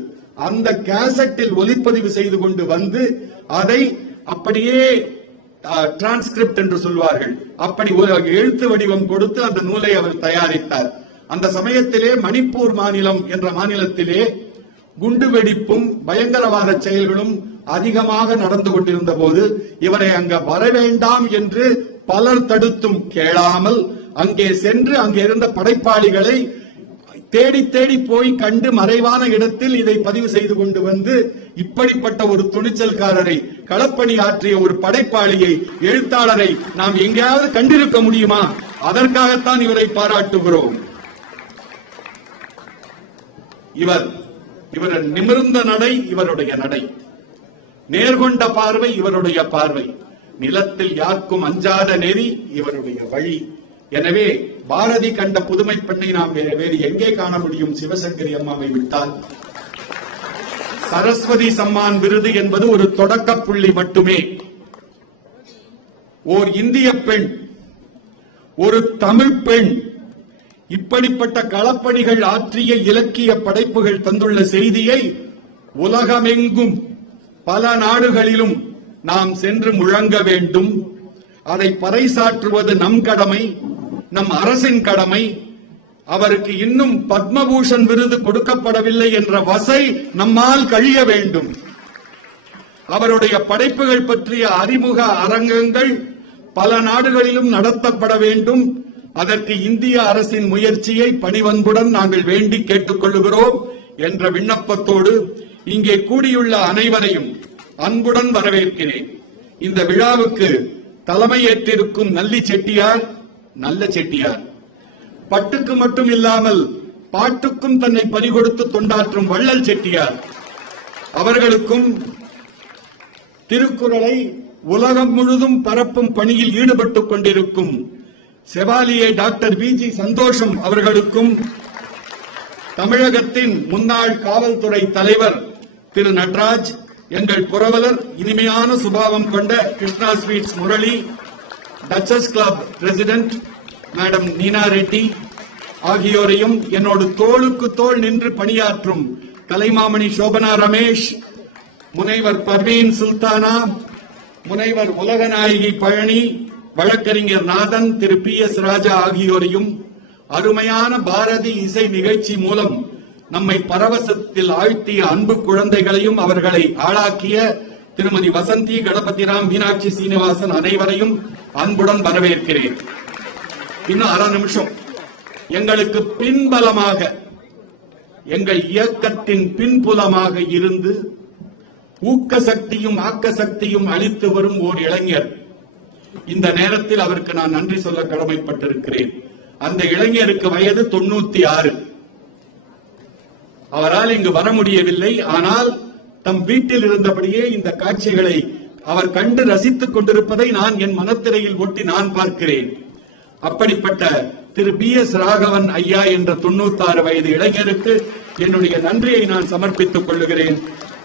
அந்த கேசட்டில் ஒலிப்பதிவு செய்து கொண்டு வந்து அதை அப்படியே டிரான்ஸ்கிரிப்ட் என்று சொல்வார்கள், அப்படி ஒரு எழுத்து வடிவம் கொடுத்து அந்த நூலை அவர் தயாரித்தார். அந்த சமயத்திலே மணிப்பூர் மாநிலம் என்ற மாநிலத்திலே குண்டுவெடிப்பும் பயங்கரவாத செயல்களும் அதிகமாக நடந்து கொண்டிருந்த போது இவரை அங்க வர வேண்டாம் என்று பலர் தடுத்தும் கேளாமல் அங்கே சென்று அங்கே இருந்த படைப்பாளிகளை தேடி தேடி போய் கண்டு மறைவான இடத்தில் இதை பதிவு செய்து கொண்டு வந்து இப்படிப்பட்ட ஒரு துணிச்சல்காரரை, களப்பணி ஆற்றிய ஒரு படைப்பாளியை, எழுத்தாளரை நாம் எங்கேயாவது கண்டிருக்க முடியுமா? அதற்காகத்தான் இவரை பாராட்டுகிறோம். இவர் நிமிர்ந்த நடை இவருடைய நடை, நேர்கொண்ட பார்வை இவருடைய பார்வை, நிலத்தில் யாருக்கும் அஞ்சாத நெறி இவருடைய வழி. எனவே பாரதி கண்ட புதுமை பெண்ணை நாம் வேறு எங்கே காண முடியும்? சிவசங்கரி அம்மாவை விட்டால். சரஸ்வதி சம்மான் விருது என்பது ஒரு தொடக்க புள்ளி மட்டுமே. ஓர் இந்திய பெண், ஒரு தமிழ் பெண் இப்படிப்பட்ட களப்பணிகள் ஆற்றிய இலக்கிய படைப்புகள் தந்துள்ள செய்தியை உலகமெங்கும் பல நாடுகளிலும் நாம் சென்று முழங்க வேண்டும். அதை பறைசாற்றுவது நம் கடமை, நம் அரசின் கடமை. அவருக்கு இன்னும் பத்மபூஷன் விருது கொடுக்கப்படவில்லை என்ற வசை நம்மால் கழிய வேண்டும். அவருடைய படைப்புகள் பற்றிய அறிமுக அரங்கங்கள் பல நாடுகளிலும் நடத்தப்பட வேண்டும். அதற்கு இந்திய அரசின் முயற்சியை பணிவன்புடன் நாங்கள் வேண்டி கேட்டுக் கொள்கிறோம் என்ற விண்ணப்பத்தோடு இங்கே கூடியுள்ள அனைவரையும் அன்புடன் வரவேற்கிறேன். இந்த விழாவுக்கு தலைமையேற்றிருக்கும் நல்லி செட்டியார், நல்ல செட்டியார், பட்டுக்கு மட்டும் இல்லாமல் பாட்டுக்கும் தன்னை பறிகொடுத்து தொண்டாற்றும் வள்ளல் செட்டியார் அவர்களுக்கும், திருக்குறளை உலகம் முழுதும் பரப்பும் பணியில் ஈடுபட்டுக் கொண்டிருக்கும் செவாலியே டாக்டர் வி.ஜி. சந்தோஷம் அவர்களுக்கும், தமிழகத்தின் முன்னாள் காவல்துறை தலைவர் திரு நடராஜ், எங்கள் புரவலர் இனிமையான சுபாவம் கொண்ட Krishna sweets Murali, duchess club president madam Neena Reddy ஆகியோரையும், என்னோடு தோளுக்கு தோள் நின்று பணியாற்றும் கலைமாமணி சோபனா ரமேஷ், முனைவர் பர்வீன் சுல்தானா, முனைவர் உலகநாயகி பழனி, வழக்கறிஞர் நாதன், திரு P.S. ராஜா ஆகியோரையும், அருமையான பாரதி இசை நிகழ்ச்சி மூலம் நம்மை பரவசத்தில் ஆழ்த்திய அன்பு குழந்தைகளையும் அவர்களை ஆளாக்கிய திருமதி வசந்தி, கணபதிராம், மீனாட்சி சீனிவாசன் அனைவரையும் அன்புடன் வரவேற்கிறேன். இன்னும் அரை நிமிஷம். எங்களுக்கு பின்பலமாக, எங்கள் இயக்கத்தின் பின்புலமாக இருந்து ஊக்க சக்தியும் ஆக்க சக்தியும் அளித்து வரும் ஓர் இளைஞர். இந்த நேரத்தில் அவருக்கு நான் நன்றி சொல்ல கடமைப்பட்டிருக்கிறேன். அந்த இளைஞருக்கு வயது 96. அவரால் இங்கு வர முடியவில்லை. ஆனால் தம் வீட்டில் இருந்தபடியே இந்த காட்சிகளை அவர் கண்டு ரசித்துக் கொண்டிருப்பதை நான் என் மனத்திரையில் ஒட்டி நான் பார்க்கிறேன். அப்படிப்பட்ட திரு P.S. ராகவன் ஐயா என்ற 96 வயது இளைஞருக்கு என்னுடைய நன்றியை நான் சமர்ப்பித்துக் கொள்ளுகிறேன்.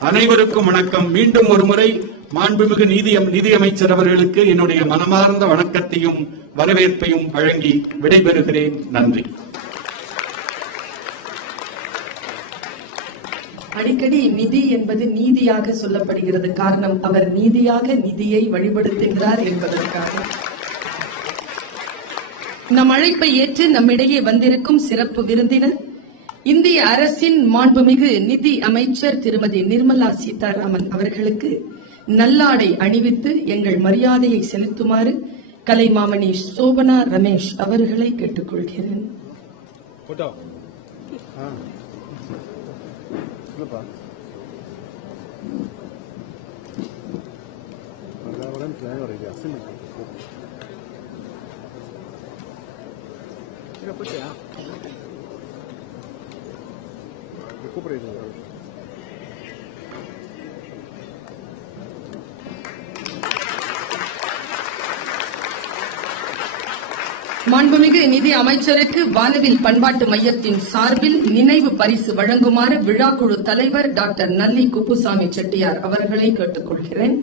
அனைவருக்கும் வணக்கம். மீண்டும் ஒரு முறை மாண்புமிகு நிதியமைச்சர் அவர்களுக்கு என்னுடைய மனமார்ந்த வணக்கத்தையும் வரவேற்பையும் வழங்கி விடைபெறுகிறேன். நன்றி. அடிக்கடி நிதி என்பது நீதியாக சொல்லப்படுகிறது. காரணம், அவர் நீதியாக நிதியை வழிபடுத்துகிறார் என்பதற்காக. நம் அழைப்பை ஏற்று நம்மிடையே வந்திருக்கும் சிறப்பு விருந்தினர் இந்திய அரசின் மாண்புமிகு நிதி அமைச்சர் திருமதி நிர்மலா சீதாராமன் அவர்களுக்கு நல்லாடை அணிவித்து எங்கள் மரியாதையை செலுத்துமாறு கலைமாமணி சோபனா ரமேஷ் அவர்களை கேட்டுக்கொள்கிறேன். மாண்புமிகு நிதி அமைச்சருக்கு வானவில் பண்பாட்டு மையத்தின் சார்பில் நினைவு பரிசு வழங்குமாறு விழாக்குழு தலைவர் டாக்டர் நல்லி குப்புசாமி செட்டியார் அவர்களை கேட்டுக்கொள்கிறேன்.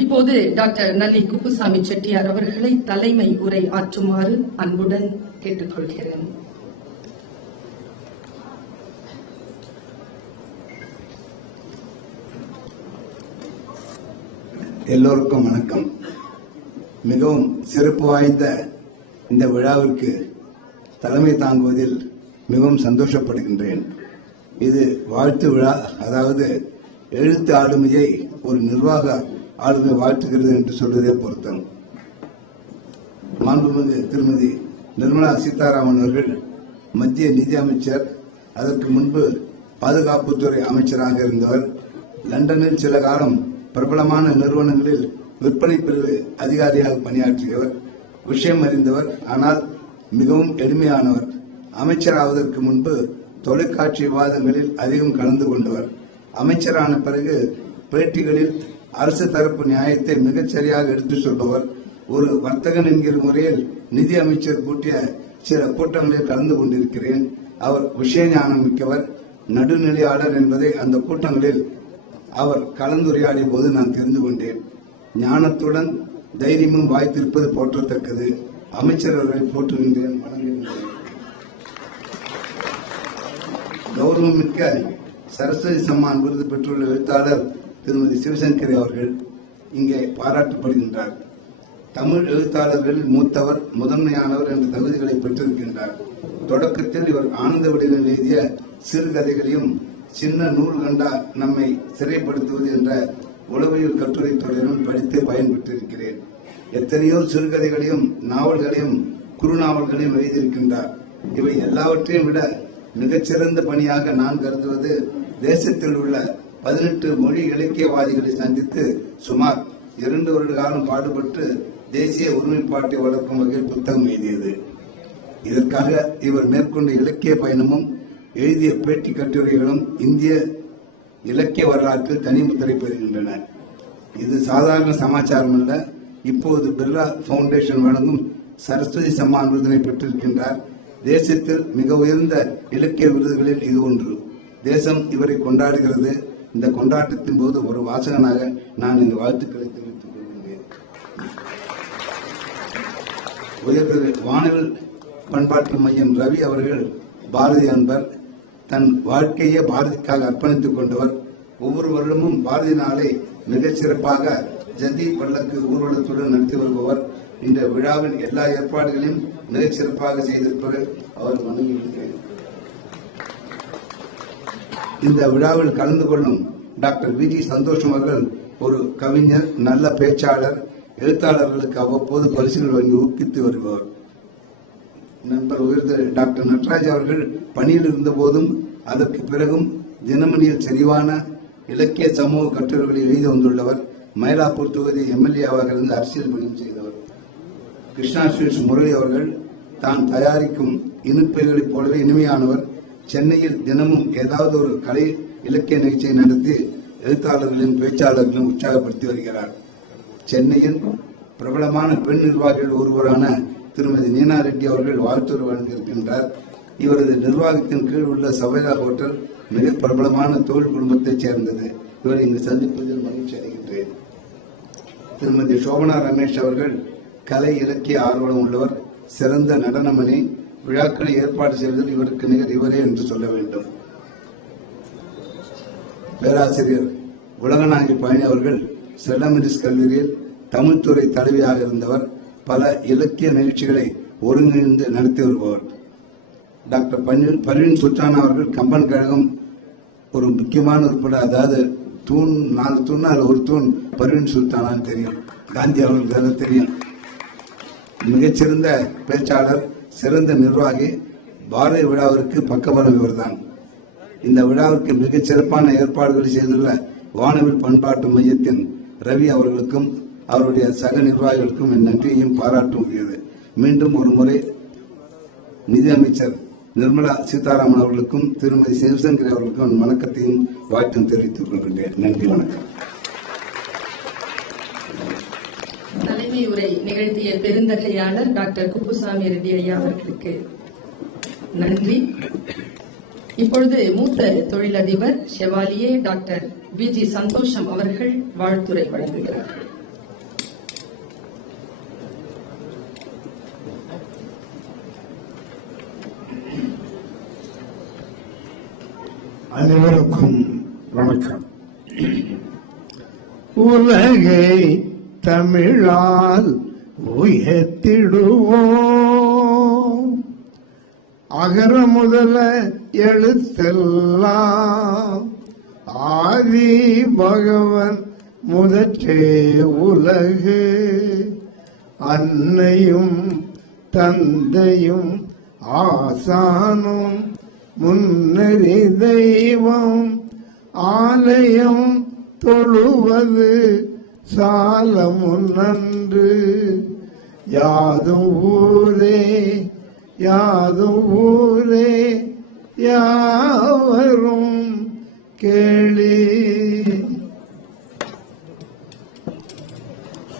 இப்போது டாக்டர் நல்லி குப்புசாமி செட்டியார் அவர்களை தலைமை உரை ஆற்றுமாறு அன்புடன் கேட்டுக்கொள்கிறேன். எல்லோருக்கும் வணக்கம். மிகவும் சிறப்பு வாய்ந்த இந்த விழாவிற்கு தலைமை தாங்குவதில் மிகவும் சந்தோஷப்படுகின்றேன். இது வாழ்த்து விழா, அதாவது எழுத்து ஆளுமையை ஒரு நிர்வாக ஆளுமை வாழ்த்துகிறது என்று சொல்வதே பொருத்தம். மாண்புமிகு திருமதி நிர்மலா சீதாராமன் அவர்கள் மத்திய நிதி அமைச்சர், அதற்கு முன்பு பாதுகாப்புத்துறை அமைச்சராக இருந்தவர். லண்டனில் சில காலம் பிரபலமான நிறுவனங்களில் விற்பனை பிரிவு அதிகாரியாக பணியாற்றியவர். விஷயம் அறிந்தவர், ஆனால் மிகவும் எளிமையானவர். அமைச்சராவதற்கு முன்பு தொலைக்காட்சி விவாதங்களில் அதிகம் கலந்து கொண்டவர். அமைச்சரான பிறகு பேட்டிகளில் அரசு தரப்பு நியாயத்தை மிகச்சரியாக எடுத்துச் சொல்பவர். ஒரு வர்த்தகன் என்கிற முறையில் நிதி அமைச்சர் கூட்டிய சில கூட்டங்களில் கலந்து கொண்டிருக்கிறேன். அவர் விஷய ஞானம் மிக்கவர், நடுநிலையாளர் என்பதை அந்த கூட்டங்களில் அவர் கலந்துரையாடிய போது நான் தெரிந்து கொண்டேன். ஞானத்துடன் தைரியமும் வாய்த்திருப்பது போற்றத்தக்கது. அமைச்சர் அவர்களை போற்றுகின்றேன், வணங்குகின்றேன். கௌரவமிக்க சரஸ்வதி சம்மான் விருது பெற்றுள்ள எழுத்தாளர் திருமதி சிவசங்கரி அவர்கள் இங்கே பாராட்டப்படுகின்றார். தமிழ் எழுத்தாளர்களில் மூத்தவர், முதன்மையானவர் என்ற தகுதிகளை பெற்றிருக்கின்றார். தொடக்கத்தில் இவர் ஆனந்த விடலில் எழுதிய சிறுகதைகளையும் சின்ன நூல் கண்டா நம்மை சிறைப்படுத்துவது என்ற உளவியல் கட்டுரை தொடரும் படித்து பயன்பெற்றிருக்கிறேன். எத்தனையோ சிறுகதைகளையும் நாவல்களையும் குறுநாவல்களையும் எழுதியிருக்கின்றார். இவை எல்லாவற்றையும் விட மிகச்சிறந்த பணியாக நான் கருதுவது தேசத்தில் உள்ள 18 மொழி இலக்கியவாதிகளை சந்தித்து சுமார் 2 வருட காலம் பாடுபட்டு தேசிய ஒருமைப்பாட்டை வளர்க்கும் வகையில் புத்தகம் எழுதியது. இதற்காக இவர் மேற்கொண்ட இலக்கிய பயணமும் எழுதிய பேட்டி கட்டுரைகளும் இந்திய இலக்கிய வரலாற்றில் தனிமுத்திரை பெறுகின்றன. இது சாதாரண சமாச்சாரம் அல்ல. இப்போது பிர்லா பவுண்டேஷன் வழங்கும் சரஸ்வதி சம்மான் விருதினை பெற்றிருக்கின்றார். தேசத்தில் மிக உயர்ந்த இலக்கிய விருதுகளில் இது ஒன்று. தேசம் இவரை கொண்டாடுகிறது. இந்த கொண்டாட்டத்தின் போது ஒரு வாசகனாக நான் இந்த வாழ்த்துக்களை தெரிவித்துக் கொள்கிறேன். உயர்திரு வானவில் பண்பாட்டு மையம் ரவி அவர்கள் பாரதி அன்பர். தன் வாழ்க்கையை பாரதிக்காக அர்ப்பணித்துக் கொண்டவர். ஒவ்வொரு வருடமும் பாரதி நாளை மிகச் சிறப்பாக ஜதி பல்லக்கு ஊர்வலத்துடன் நடத்தி வருபவர். இந்த விழாவின் எல்லா ஏற்பாடுகளையும் மிகச் சிறப்பாக செய்திருப்பவர் அவர் மனைவி. இந்த விழாவில் கலந்து கொள்ளும் டாக்டர் வி.ஜி. சந்தோஷம் அவர்கள் ஒரு கவிஞர், நல்ல பேச்சாளர், எழுத்தாளர்களுக்கு அவ்வப்போது பரிசுகள் வழங்கி ஊக்குவித்து வருபவர். நண்பர் உயர்ந்த டாக்டர் நட்ராஜ் அவர்கள் பணியில் இருந்த போதும் அதற்கு பிறகும் தினமணியில் செறிவான இலக்கிய சமூக கட்டுரைகளை எழுதி வந்துள்ளவர். மயிலாப்பூர் தொகுதி எம்எல்ஏவாக இருந்து அரசியல் பணி செய்தவர். கிருஷ்ணா ஸ்வீட்ஸ் முரளி அவர்கள் தான் தயாரிக்கும் இனிப்புகளைப் போலவே இனிமையானவர். சென்னையில் தினமும் ஏதாவது ஒரு கலை இலக்கிய நிகழ்ச்சியை நடத்தி எழுத்தாளர்களையும் பேச்சாளர்களையும் உற்சாகப்படுத்தி வருகிறார். சென்னையின் பிரபலமான பெண் நிர்வாகிகள் ஒருவரான திருமதி நீனா ரெட்டி அவர்கள் வாழ்த்துரை வழங்கியிருக்கின்றார். இவரது நிர்வாகத்தின் கீழ் உள்ள சவேரா ஹோட்டல் மிக பிரபலமான தொழில் குடும்பத்தைச் சேர்ந்தது. இவர் இங்கு சந்திப்பதில் மகிழ்ச்சி அடைகின்றேன். திருமதி சோபனா ரமேஷ் அவர்கள் கலை இலக்கிய ஆர்வலம் உள்ளவர், சிறந்த நடனமணி. விழாக்களை ஏற்பாடு செய்வதில் இவருக்கு நிகர் இவரே என்று சொல்ல வேண்டும். பேராசிரியர் உலகநாயகி பழனி அவர்கள் செல்லமிரிஸ் கல்லூரியில் தமிழ்துறை தலைவியாக இருந்தவர். பல இலக்கிய நிகழ்ச்சிகளை ஒருங்கிணைந்து நடத்தி வருபவர். டாக்டர் பர்வீன் சுல்தான் அவர்கள் கம்பன் கழகம் ஒரு முக்கியமான உறுப்பினர். அதாவது தூண் 4 தூண், அதில் ஒரு தூண் பர்வீன் சுல்தானான்னு தெரியும், காந்தி அவர்களுக்கு தெரியும். மிகச்சிறந்த பேச்சாளர், சிறந்த நிர்வாகி. பாரதி விழாவிற்கு பக்கபலம் இவர்தான். இந்த விழாவிற்கு மிகச் சிறப்பான ஏற்பாடுகளை செய்துள்ள வானவில் பண்பாட்டு மையத்தின் ரவி அவர்களுக்கும் அவருடைய சக நிர்வாகிகளுக்கும் என் நன்றியையும் பாராட்டும் உரியது. மீண்டும் ஒரு முறை நிதியமைச்சர் நிர்மலா சீதாராமன் அவர்களுக்கும் திருமதி சிவசங்கரி அவர்களுக்கும் வணக்கத்தையும் வாழ்த்தும் தெரிவித்துக் கொள்கின்றேன். நன்றி, வணக்கம். தலைமை உரை நிகழ்த்திய பெருந்தகையாளர் டாக்டர் குப்புசாமி ரெட்டி ஐயா அவர்களுக்கு நன்றி. இப்பொழுது மூத்த தொழிலதிபர் ஷெவாலியே டாக்டர் விஜி சந்தோஷம் அவர்கள் வாழ்த்துரை வழங்குகிறார். அனைவருக்கும் வணக்கம். உலகை தமிழால் உயர்த்திடுவோம், அகர முதல எழுத்தெல்லாம் ஆதி பகவன் முதற்றே உலகு, அன்னையும் தந்தையும் ஆசானும் முன்னறி தெய்வம், ஆலயம் தொழுவது சால முன்னன்று, யாதும் ஊரே யாதும் ஊரே யாவரும் கேளி.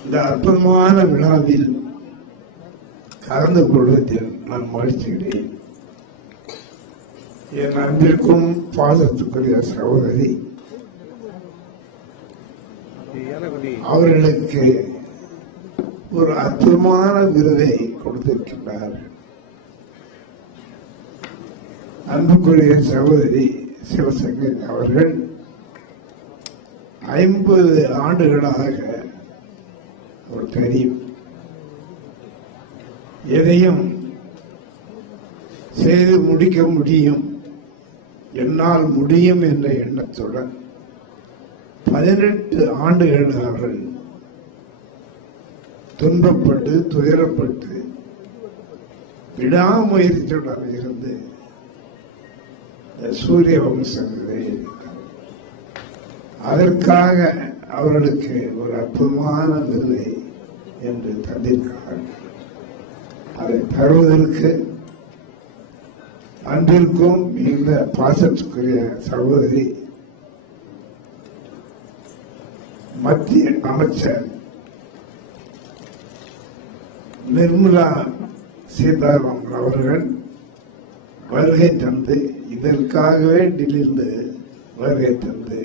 இந்த அற்புதமான விழாவில் கலந்து கொள்வதில் நான் மகிழ்ச்சிகிறேன். என் அன்பிற்கும் பாசத்துக்குரிய சகோதரி அவர்களுக்கு ஒரு அற்புதமான விருதை கொடுத்திருக்கின்றார்கள். அன்புக்குரிய சகோதரி சிவசங்கரி அவர்கள் 50 ஆண்டுகளாக அவர் தெரியும், எதையும் செய்து முடிக்க முடியும், என்னால் முடியும் என்ற எண்ணத்துடன் 18 ஆண்டுகள் அவர்கள் துன்பப்பட்டு துயரப்பட்டு விடாமுயற்சியுடன் இருந்து சூரிய வம்சங்களை அதற்காக அவர்களுக்கு ஒரு அற்புதமான விருதை என்று தந்திருக்கிறார்கள். அதை தருவதற்கு அன்றிற்கும் மிகுந்த பாசத்துக்குரிய சகோதரி மத்திய அமைச்சர் நிர்மலா சீதாராமன் அவர்கள் வருகை தந்து, இதற்காகவே டெல்லியிலிருந்து வருகை தந்து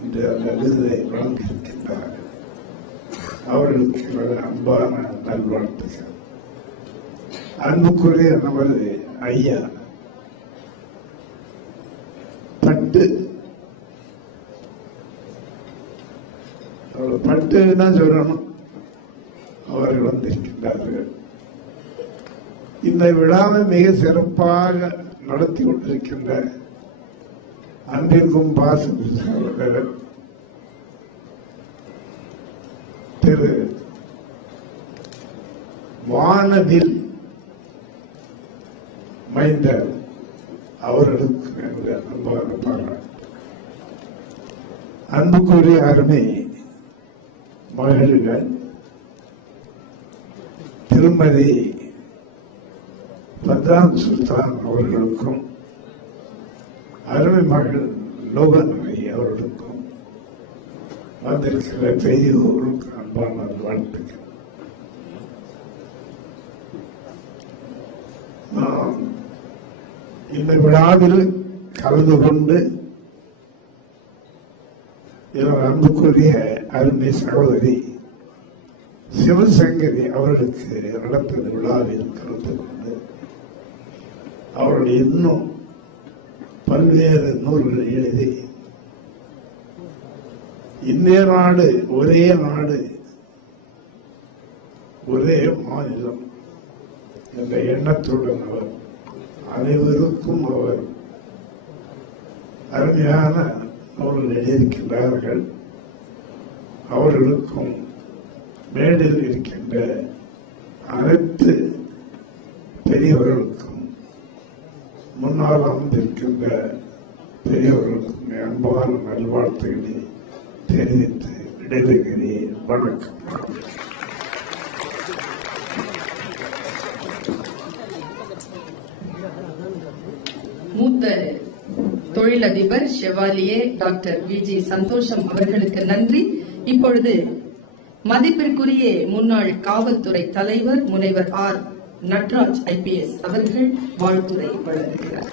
இன்று அந்த விருதை வழங்கியிருக்கின்றார்கள். அவர்களுக்கு அன்பான நல்வாழ்த்துக்கள். அன்புக்குரிய நமது ஐயா பட்டுன்னா சொல்லணும், அவர்கள் வந்திருக்கின்றார்கள். இந்த விழாவை மிக சிறப்பாக நடத்தி கொண்டிருக்கின்ற அன்பிற்கும் பாசம் சகோதரர் திரு வானவில் மைந்தர் அவர்களுக்கு அன்பான பாராட்டு. அன்புக்குரிய அருமை மகளிர்கள் திருமதி பர்வீன் சுல்தான் அவர்களுக்கும் அருமை மகள் லோகநகை அவர்களுக்கும் வந்திருக்கிற பெரியோருக்கு அன்பான வாழ்த்துக்கள். நாம் இந்த விழாவில் கலந்து கொண்டு இவர் அன்புக்குரிய அருமை சகோதரி சிவசங்கரி அவர்களுக்கு நடந்த விழாவில் கலந்து கொண்டு அவர்கள் இன்னும் பல்வேறு நூல்கள் எழுதி இந்திய நாடு ஒரே நாடு ஒரே மாநிலம் என்ற எண்ணத்துடன் அவர் அனைவருக்கும் அவர் அருமையான நூல்கள் எழுதியிருக்கின்றார்கள். அவர்களுக்கும் மேடையில் இருக்கின்ற அனைத்து பெரியவர்களுக்கும் முன்னால் அமர்ந்திருக்கின்ற பெரியவர்களுக்கும் அன்பான நல்வாழ்த்துக்களை தெரிவித்து விடைபெறுகிறேன். வணக்கம். மூத்த தொழிலதிபர் ஷெவாலியே டாக்டர் வி.ஜி. சந்தோஷம் அவர்களுக்கு நன்றி. இப்பொழுது மதிப்பிற்குரிய முன்னாள் காவல்துறை தலைவர் முனைவர் ஆர். நட்ராஜ் IPS அவர்கள் வாழ்த்துரை வழங்குகிறார்.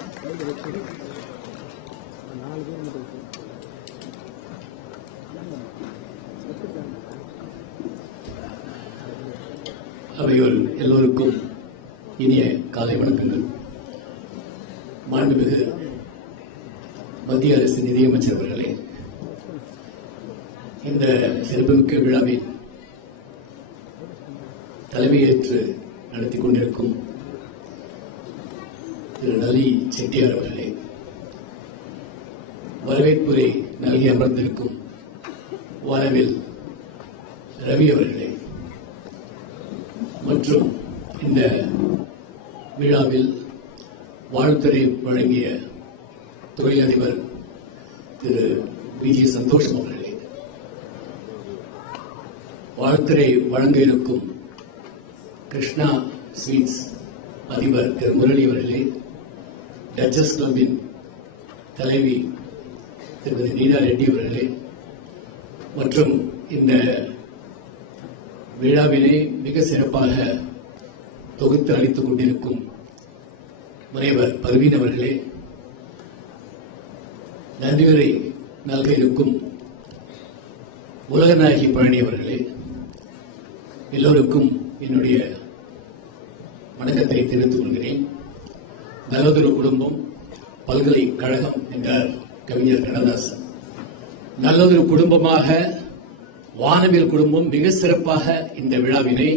அவையோர் எல்லோருக்கும் இனிய காலை வணக்கங்கள். மாண்புமிகு மத்திய அரசு நிதியமைச்சர் அவர்களே, இந்த சிறப்புமிக்க விழாவில் தலைமையேற்று நடத்தி கொண்டிருக்கும் திரு நலி செட்டியார் அவர்களே, வரவேற்புரை நல்கி அமர்ந்திருக்கும் வானவில் ரவி அவர்களே, மற்றும் இந்த விழாவில் வாழ்த்துரை வழங்கிய தொழிலதிபர் திரு வி.ஜி. சந்தோஷம் அவர்களே, வாழ்த்துரை வழங்க இருக்கும் கிருஷ்ணா ஸ்வீட்ஸ் அதிபர் திரு முரளி அவர்களே, டச்சஸ் கிளப்பின் தலைவி திருமதி நீதா ரெட்டி அவர்களே, மற்றும் இந்த விழாவினை மிக சிறப்பாக தொகுத்து அளித்துக் கொண்டிருக்கும் முனைவர் பர்வீன் அவர்களே, நன்றியுரை நல்க இருக்கும் உலகநாயகி பழனி அவர்களே, எல்லோருக்கும் என்னுடைய வணக்கத்தை தெரிவித்துக் கொள்கிறேன். நல்லதொரு குடும்பம் பல்கலைக்கழகம் என்றார் கவிஞர் கண்ணதாசன். நல்லதொரு குடும்பமாக வானவில் குடும்பம் மிக சிறப்பாக இந்த விழாவினை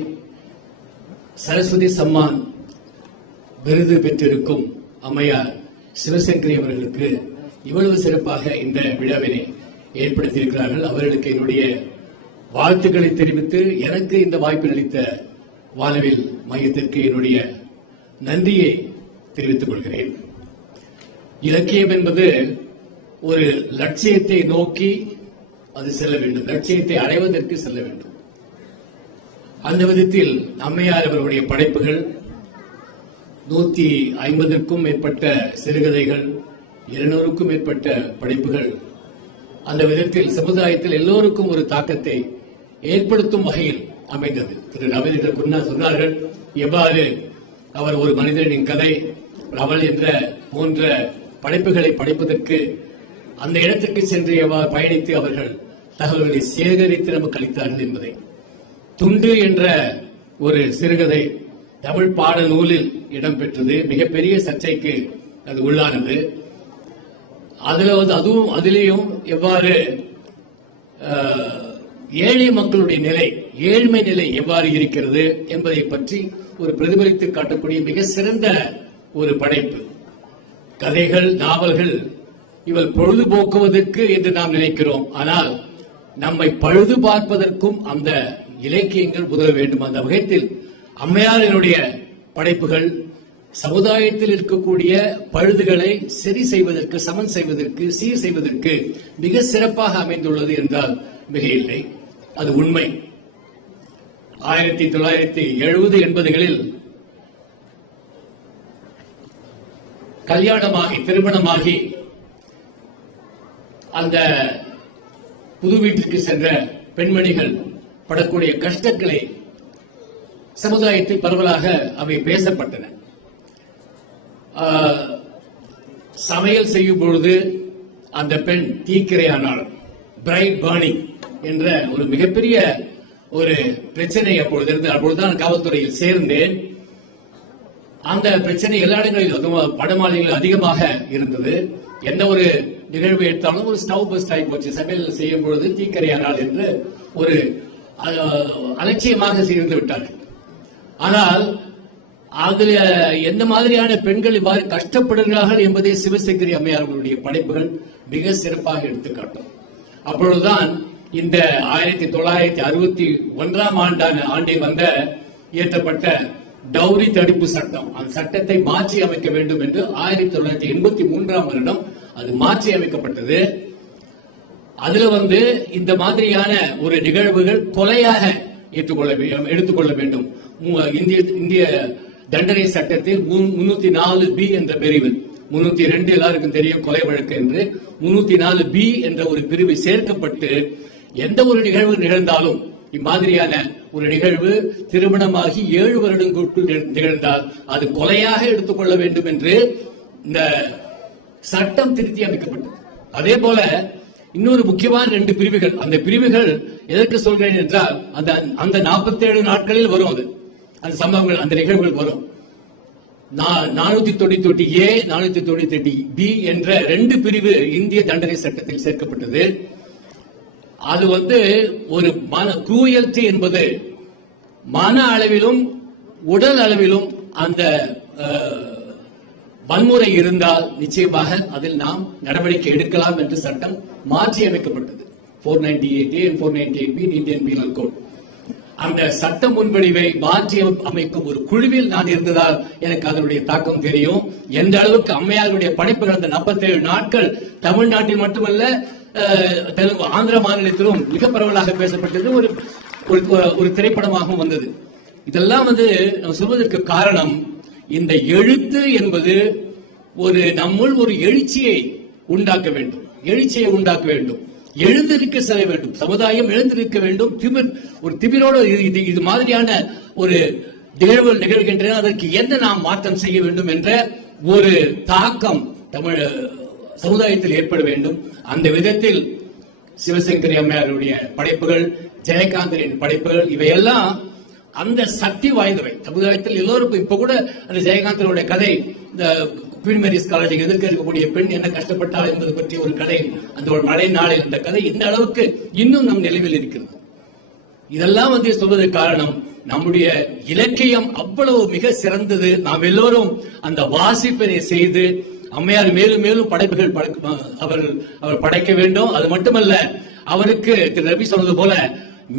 சரஸ்வதி சம்மான் விருது பெற்றிருக்கும் அம்மையார் சிவசங்கரி அவர்களுக்கு இவ்வளவு சிறப்பாக இந்த விழாவினை ஏற்படுத்தியிருக்கிறார்கள். அவர்களுக்கு என்னுடைய வாழ்த்துக்களை தெரிவித்து எனக்கு இந்த வாய்ப்பில் அளித்த வானவில் மையத்திற்கு என்னுடைய நன்றியை தெரிவித்துக் கொள்கிறேன். இலக்கியம் என்பது ஒரு லட்சியத்தை நோக்கி அது செல்ல வேண்டும், லட்சியத்தை அடைவதற்கு செல்ல வேண்டும். அந்த விதத்தில் அம்மையார் அவர்களுடைய படைப்புகள் 150க்கும் மேற்பட்ட சிறுகதைகள், 200க்கும் மேற்பட்ட படைப்புகள் அந்த விதத்தில் சமுதாயத்தில் எல்லோருக்கும் ஒரு தாக்கத்தை ஏற்படுத்தும் வகையில் அமைந்தது. திரு ரவீந்திர குருணா சொன்னார்கள், எவ்வாறு அவர் ஒரு மனிதனின் கதை, அவள் என்ற போன்ற படைப்புகளை படிப்பதற்கு அந்த இடத்திற்கு சென்று எவ்வாறு பயணித்து அவர்கள் தகவல்களை சேகரித்து நமக்கு அளித்தார்கள் என்பதை. துண்டு என்ற ஒரு சிறுகதை தமிழ் பாட நூலில் இடம்பெற்றது, மிகப்பெரிய சர்ச்சைக்கு அது உள்ளானது. அதிலேயும் எவ்வாறு ஏழை மக்களுடைய நிலை, ஏழ்மை நிலை எவ்வாறு இருக்கிறது என்பதை பற்றி ஒரு பிரதிபலித்து காட்டக்கூடிய மிக சிறந்த ஒரு படைப்பு. கதைகள், நாவல்கள் இவள் பொழுதுபோக்குவதற்கு என்று நாம் நினைக்கிறோம், ஆனால் நம்மை பழுது பார்ப்பதற்கும் அந்த இலக்கியங்கள் உதவ வேண்டும். அந்த வகையில் அம்மையாரினுடைய படைப்புகள் சமுதாயத்தில் இருக்கக்கூடிய பழுதுகளை சரி செய்வதற்கு, சமன் செய்வதற்கு, சீர் செய்வதற்கு மிக சிறப்பாக அமைந்துள்ளது என்றால் மிக இல்லை, அது உண்மை. 1970, 80களில் கல்யாணமாகி திருமணமாகி அந்த புது வீட்டிற்கு சென்ற பெண்மணிகள் படக்கூடிய கஷ்டங்களை சமுதாயத்தில் பரவலாக அவை பேசப்பட்டன. சமையல் செய்யும் பொழுது அந்த பெண் தீக்கிரையானாள், பிரைட் பர்னிங் என்ற ஒரு மிகப்பெரிய ஒரு பிரச்சனை அப்பொழுது இருந்து. அப்பொழுதுதான் காவல்துறையில் சேர்ந்தேன். அந்த பிரச்சனை எல்லா இடங்களிலும் படமாளிகள் அதிகமாக இருந்தது. எந்த ஒரு நிகழ்வு எடுத்தாலும் ஒரு ஸ்டவ் பஸ்ட் ஆகி போச்சு, சமையல் செய்யும் பொழுது தீக்கரையானால் என்று ஒரு அலட்சியமாக செய்து விட்டார்கள். ஆனால் அதுல எந்த மாதிரியான பெண்கள் இவ்வாறு கஷ்டப்படுகிறார்கள் என்பதை சிவசங்கரி அம்மையார் அவர்களுடைய படைப்புகள் மிக சிறப்பாக எடுத்துக்காட்டும். அப்பொழுதுதான் இந்த 1961 ஆண்டில் இயற்றப்பட்ட டௌரி தடுப்பு சட்டம், அந்த சட்டத்தை மாற்றி அமைக்க வேண்டும் என்று 1983 அது மாற்றி அமைக்கப்பட்டது. அதுல இந்த மாதிரியான ஒரு நிகழ்வுகள் கொலையாக எடுத்துக்கொள்ள வேண்டும். இந்திய தண்டனை சட்டத்தில் 304B என்ற பிரிவு, 302 எல்லாருக்கும் தெரியும் கொலை வழக்கு என்று, 304B என்ற ஒரு பிரிவு சேர்க்கப்பட்டு எந்த ஒரு நிகழ்வு நிகழ்ந்தாலும் இம்மாதிரியான ஒரு நிகழ்வு திருமணமாகி 7 வருடங்களுக்குள் நிகழ்ந்தால் அது கொலையாக எடுத்துக்கொள்ள வேண்டும் என்று இந்த சட்டம் திருத்தி அமைக்கப்பட்டது. அதே போல இன்னொரு முக்கியமான 2 பிரிவுகள், அந்த பிரிவுகள் எதற்கு சொல்கிறேன் என்றால் அந்த 47 நாட்களில் வரும் அந்த சம்பவங்கள், அந்த நிகழ்வுகள் வரும். 498A 498B என்ற 2 பிரிவு இந்திய தண்டனை சட்டத்தில் சேர்க்கப்பட்டது. அது ஒரு குரூயல்டி என்பது மன அளவிலும் உடல் அளவிலும் அந்த வன்முறை இருந்தால் நிச்சயமாக அதில் நாம் நடவடிக்கை எடுக்கலாம் என்று சட்டம் மாற்றி அமைக்கப்பட்டது. 498A and 498B Indian penal code. அந்த சட்ட முன்வடிவை மாற்றி அமைக்கும் ஒரு குழுவில் நான் இருந்ததால் எனக்கு அதனுடைய தாக்கம் தெரியும். எந்த அளவுக்கு அம்மையாருடைய படைப்புகள் அந்த 47 நாட்கள் தமிழ்நாட்டில் மட்டுமல்ல தெலுங்கு ஆந்திர மாநிலத்திலும் மிக பரவலாக பேசப்பட்டது. ஒரு திரைப்படமாகவும் வந்தது. இதெல்லாம் சொல்வதற்கு காரணம், இந்த எழுத்து என்பது நம்முள் ஒரு எழுச்சியை உண்டாக்க வேண்டும், எழுந்திருக்க செல்ல வேண்டும், சமுதாயம் எழுந்திருக்க வேண்டும். ஒரு திமிரோடு இது மாதிரியான ஒரு நிகழ்வுகள் நிகழ்கின்றன, அதற்கு என்ன நாம் மாற்றம் செய்ய வேண்டும் என்ற ஒரு தாக்கம் தமிழ் சமுதாயத்தில் ஏற்பட வேண்டும். அந்த விதத்தில் சிவசங்கரி அம்மையாருடைய படைப்புகள், ஜெயகாந்தனின் படைப்புகள், இவையெல்லாம் அந்த சக்தி வாய்ந்தவை. சமுதாயத்தில் எல்லோருக்கும் இப்ப கூட அந்த ஜெயகாந்தனுடைய கதை, இந்த குவீன் மேரிஸ் காலேஜுக்கு எதிர்க்க இருக்கக்கூடிய பெண் என்ன கஷ்டப்பட்டால் என்பது பற்றி ஒரு கதை, அந்த ஒரு மழை நாளில் அந்த கதை இந்த அளவுக்கு இன்னும் நம் நினைவில் இருக்கிறது. இதெல்லாம் சொல்வதற்கு காரணம், நம்முடைய இலக்கியம் அவ்வளவு மிக சிறந்தது. நாம் எல்லோரும் அந்த வாசிப்பதை செய்து அம்மையார் மேலும் மேலும் படைப்புகள் அவர் படைக்க வேண்டும். அது மட்டுமல்ல, அவருக்கு திரு ரவி சொன்னது போல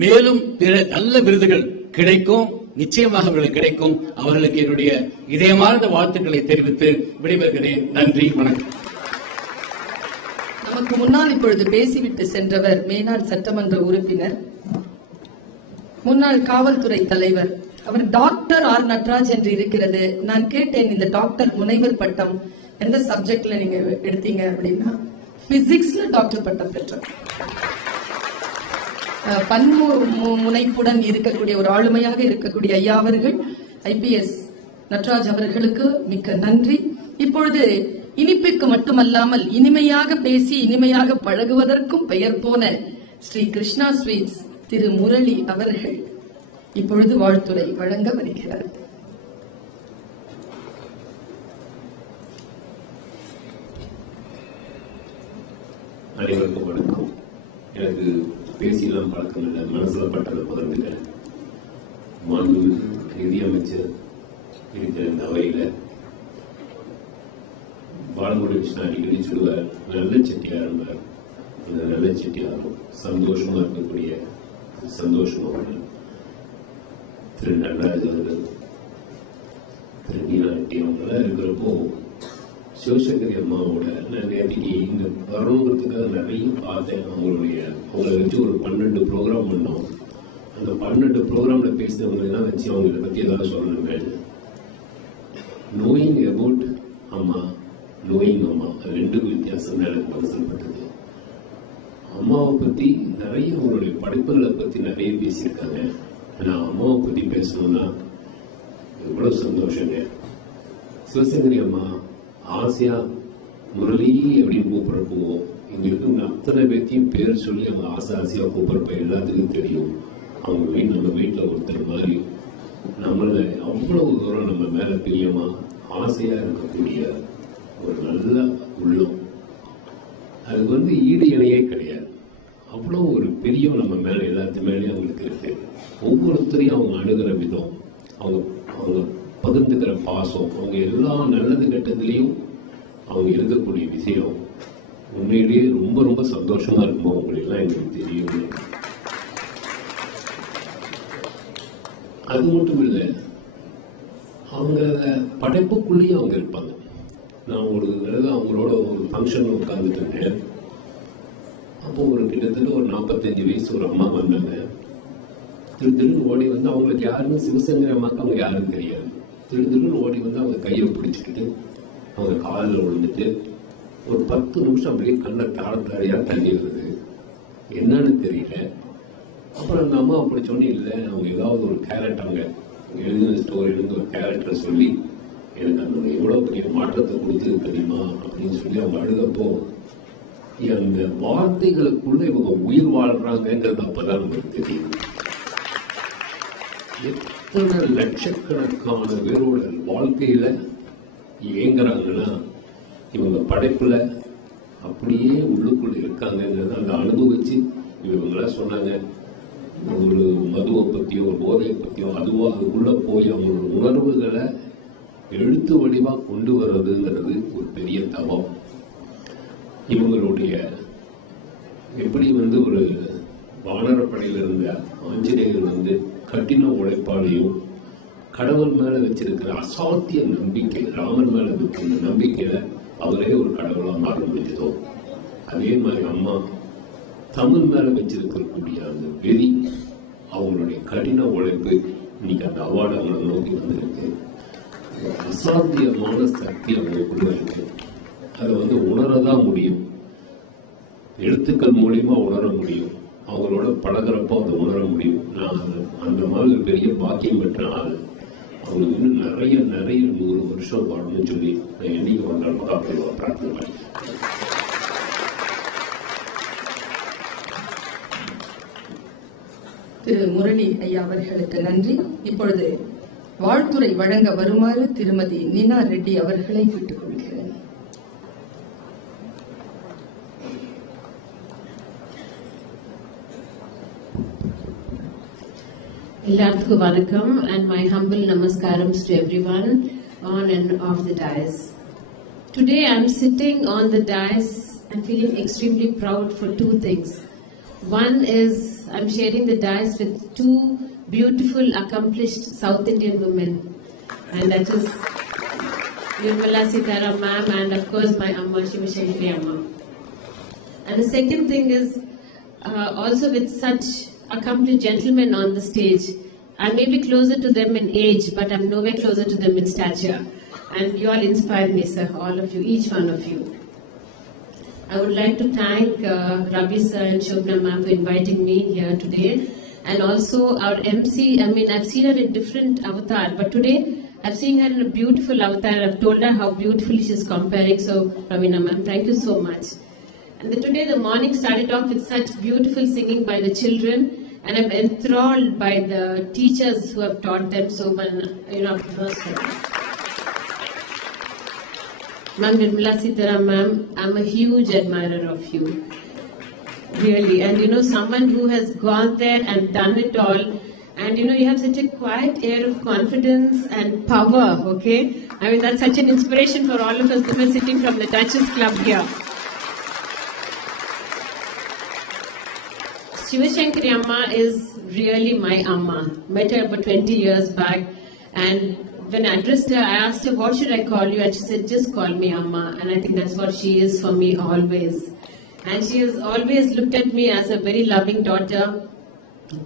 மேலும் பிற நல்ல விருதுகள் கிடைக்கும், நிச்சயமாக அவர்களுக்கு கிடைக்கும். அவர்களுக்கு என்னுடைய இதயமார்ந்த வாழ்த்துக்களை தெரிவித்து விடைபெறுகிறேன். நன்றி, வணக்கம். நமக்கு முன்னால் இப்பொழுது பேசிவிட்டு சென்றவர் மேனாள் சட்டமன்ற உறுப்பினர், முன்னாள் காவல்துறை தலைவர். அவர் டாக்டர் ஆர் நட்ராஜ் என்று இருக்கிறது. நான் கேட்டேன், இந்த டாக்டர் முனைவர் பட்டம் எந்த சப்ஜெக்ட்ல நீங்க எடுத்தீங்க அப்படின்னா, பிசிக்ஸ்ல டாக்டர் பட்டம் பெற்றோம். பன்முனைப்புடன் இருக்கக்கூடிய ஒரு ஆளுமையாக இருக்கக்கூடிய ஐயா அவர்கள், IPS நட்ராஜ் அவர்களுக்கு மிக்க நன்றி. இப்பொழுது இனிப்புக்கு மட்டுமல்லாமல் இனிமையாக பேசி இனிமையாக பழகுவதற்கும் பெயர் போன ஸ்ரீ கிருஷ்ணா ஸ்வீட்ஸ் திரு முரளி அவர்கள் இப்பொழுது வாழ்த்துரை வழங்க வருகிறார். அனைவருக்கும் வணக்கம். எனக்கு பேசியெல்லாம் பழக்கம் இல்லை, மனசுல பட்டதை பகிர்ந்துக்கிறேன். மாண்புமிகு நிதியமைச்சர் இருக்கிற இந்த அவையில பாலமுருகன் கிருஷ்ணா அடிக்கடி சொல்லுவார், நல்ல செட்டியார் இருந்தார். அந்த நல்ல செட்டியாரும் சந்தோஷமா இருக்கக்கூடிய சந்தோஷமாக திரு நடராஜ் அவர்கள், திரு மீனாட்டி அவங்களாம் இருக்கிறப்போ சிவசங்கரி அம்மாவோட நான் நேற்றுக்கு இங்க வரணுங்கிறதுக்காக நிறைய பார்த்தேன். அவங்களை வச்சு ஒரு 12 ப்ரோக்ராம் பண்ணோம். அந்த 12 ப்ரோக்ராம்ல பேசினவங்களெல்லாம் வச்சு அவங்களை பத்தி ஏதாவது சொல்லணுமே. நோயிங் அபவுட் அம்மா, நோயிங் அம்மா, 2 வித்தியாசம் தான் எனக்கு அவசரப்பட்டது. அம்மாவை பத்தி நிறைய அவங்களுடைய படைப்புகளை பத்தி நிறைய பேசியிருக்காங்க. ஆனா அம்மாவை பத்தி பேசணும்னா எவ்வளவு சந்தோஷங்க. சிவசங்கரி அம்மா ஆசையா முரளி அப்படின்னு கூப்பிடுறப்போ எங்களுக்கு அத்தனை பேர்த்தையும் பேர் சொல்லி அவங்க ஆசையா கூப்பிடுறப்ப எல்லாத்துக்கும் தெரியும் அவங்க நம்ம வீட்டில் ஒருத்தர் மாதிரி நம்மள அவ்வளவு தூரம் நம்ம மேல பிரியமா ஆசையா இருக்கக்கூடிய ஒரு நல்ல உள்ளம். அதுக்கு ஈடு இணையே கிடையாது. அவ்வளவு ஒரு பிரியம் நம்ம மேல எல்லாத்து மேலேயும் அவங்களுக்கு இருக்கு. ஒவ்வொருத்தரையும் அவங்க அணுகிற விதம், அவங்க பகிர்ந்துக்கிற பாசம், அவங்க எல்லா நல்லது கெட்டதுலேயும் அவங்க இருக்கக்கூடிய விஷயம் உண்மையிலேயே ரொம்ப ரொம்ப சந்தோஷமா இருக்குமா உங்களெல்லாம் எங்களுக்கு தெரியும். அது மட்டும் இல்லை, அவங்க படைப்புக்குள்ளேயும் அவங்க இருப்பாங்க. நான் ஒரு தடவை அவங்களோட ஒரு ஃபங்க்ஷனில் உட்காந்துட்டு இருந்தேன். அப்போ ஒரு கிட்டத்தட்ட ஒரு 45 வயசு ஒரு அம்மா வந்தாங்க. திருன்னு ஓடி வந்து, அவங்களுக்கு யாருன்னு சிவசங்கரி அம்மாவுக்கு அவங்க யாருன்னு தெரியாது. திருன்னு ஓடி வந்து அவங்க கையை பிடிச்சிக்கிட்டு அவங்க காலில் விழுந்துட்டு ஒரு 10 நிமிஷம் அப்படியே கண்ணை தாழையாக தண்ணி வருது, என்னன்னு தெரியல. அப்புறம் அந்த அம்மா அப்படி சொன்னி இல்லை, அவங்க ஏதாவது ஒரு கேரக்டர், அவங்க எழுதின ஸ்டோரியிலிருந்து ஒரு கேரக்டரை சொல்லி எனக்கு அந்த எவ்வளோ பெரிய மாற்றத்தை கொடுத்தது தெரியுமா அப்படின்னு சொல்லி அவங்க அழுதப்போ அந்த வார்த்தைகளுக்குள்ள இவங்க உயிர் வாழ்றாங்கிறது அப்பதான் நமக்கு தெரியும். எத்தனை லட்சக்கணக்கான பேரோட வாழ்க்கையில ஏங்குறாங்கன்னா இவங்க படைப்புல அப்படியே உள்ளுக்குள்ள இருக்காங்கிறத அந்த அனுபவிச்சு இவங்களாம் சொன்னாங்க. ஒரு மதுவை பத்தியோ ஒரு போதையை பத்தியோ அதுவோ அதுக்குள்ள போய் அவங்களோட உணர்வுகளை எழுத்து வடிவா கொண்டு வர்றதுங்கிறது ஒரு பெரிய தவம். இவங்களுடைய எப்படி வந்து ஒரு வானரப்படையில இருந்த ஆஞ்சநேயர் வந்து கடின உழைப்பாளையும் கடவுள் மேல வச்சிருக்கிற அசாத்திய நம்பிக்கை, ராமன் மேல இருக்கிற நம்பிக்கையில அவரே ஒரு கடவுளா மாற முடிஞ்சதோ, அதே மாதிரி அம்மா தமிழ் மேல வச்சிருக்கக்கூடிய அந்த வெறி, அவங்களுடைய கடின உழைப்பு இன்னைக்கு அந்த அவார்டு அவங்களை நோக்கி வந்திருக்கு. அசாத்தியமான சக்தி அவங்களுக்குள்ள இருக்கு. அதை வந்து உணரதான் முடியும், எழுத்துக்கள் மூலியமா உணர முடியும், அவங்களோட பழகிறப்போ அதை உணர முடியும். நான் அந்த மாதிரி பெரிய பாக்கியம் பெற்ற ஆள். அவங்க இன்னும் நிறைய 100 வருஷம் வாழணும்னு சொல்லி நான் என்னைக்கு வந்தாலும் மகாபெரிவா பிரார்த்தனை பண்ணேன். திரு முரளி ஐயா அவர்களுக்கு நன்றி. இப்பொழுது வாழ்த்துரை வழங்க வருமாறு திருமதி நீனா ரெட்டி அவர்களை கேட்டுக்கொள்கிறேன். எல்லாத்துக்கும் வணக்கம் and my humble namaskarams to everyone on and off the dais. Today I'm sitting on the dais and feeling extremely proud for two things. One is I'm sharing the dais with two beautiful, accomplished South Indian women, and that is Nirmala Sitaram ma'am and of course my Amma Shivashankari Amma. And the second thing is also with such accomplished gentlemen on the stage. I may be closer to them in age, but I'm nowhere closer to them in stature. And you all inspire me, sir, all of you, each one of you. I would like to thank Ravi sir and Shobna ma'am for inviting me here today. And also our MC, I mean, I've seen her in different avatar, but today I've seen her in a beautiful avatar. I've told her how beautifully she's comparing. So, Ravina ma'am, thank you so much. And today the morning started off with such beautiful singing by the children, and I'm enthralled by the teachers who have taught them so well. Ma'am Nirmala Sitaram ma'am, I'm a huge admirer of you. Really, and someone who has gone there and done it all, and you have such a quiet air of confidence and power, okay? I mean, that's such an inspiration for all of us who are sitting from the Duchess Club here. Shivashankari Amma is really my Amma. Met her about 20 years back, and when I addressed her, I asked her, what should I call you? And she said, just call me Amma. And I think that's what she is for me always. And she has always looked at me as a very loving daughter,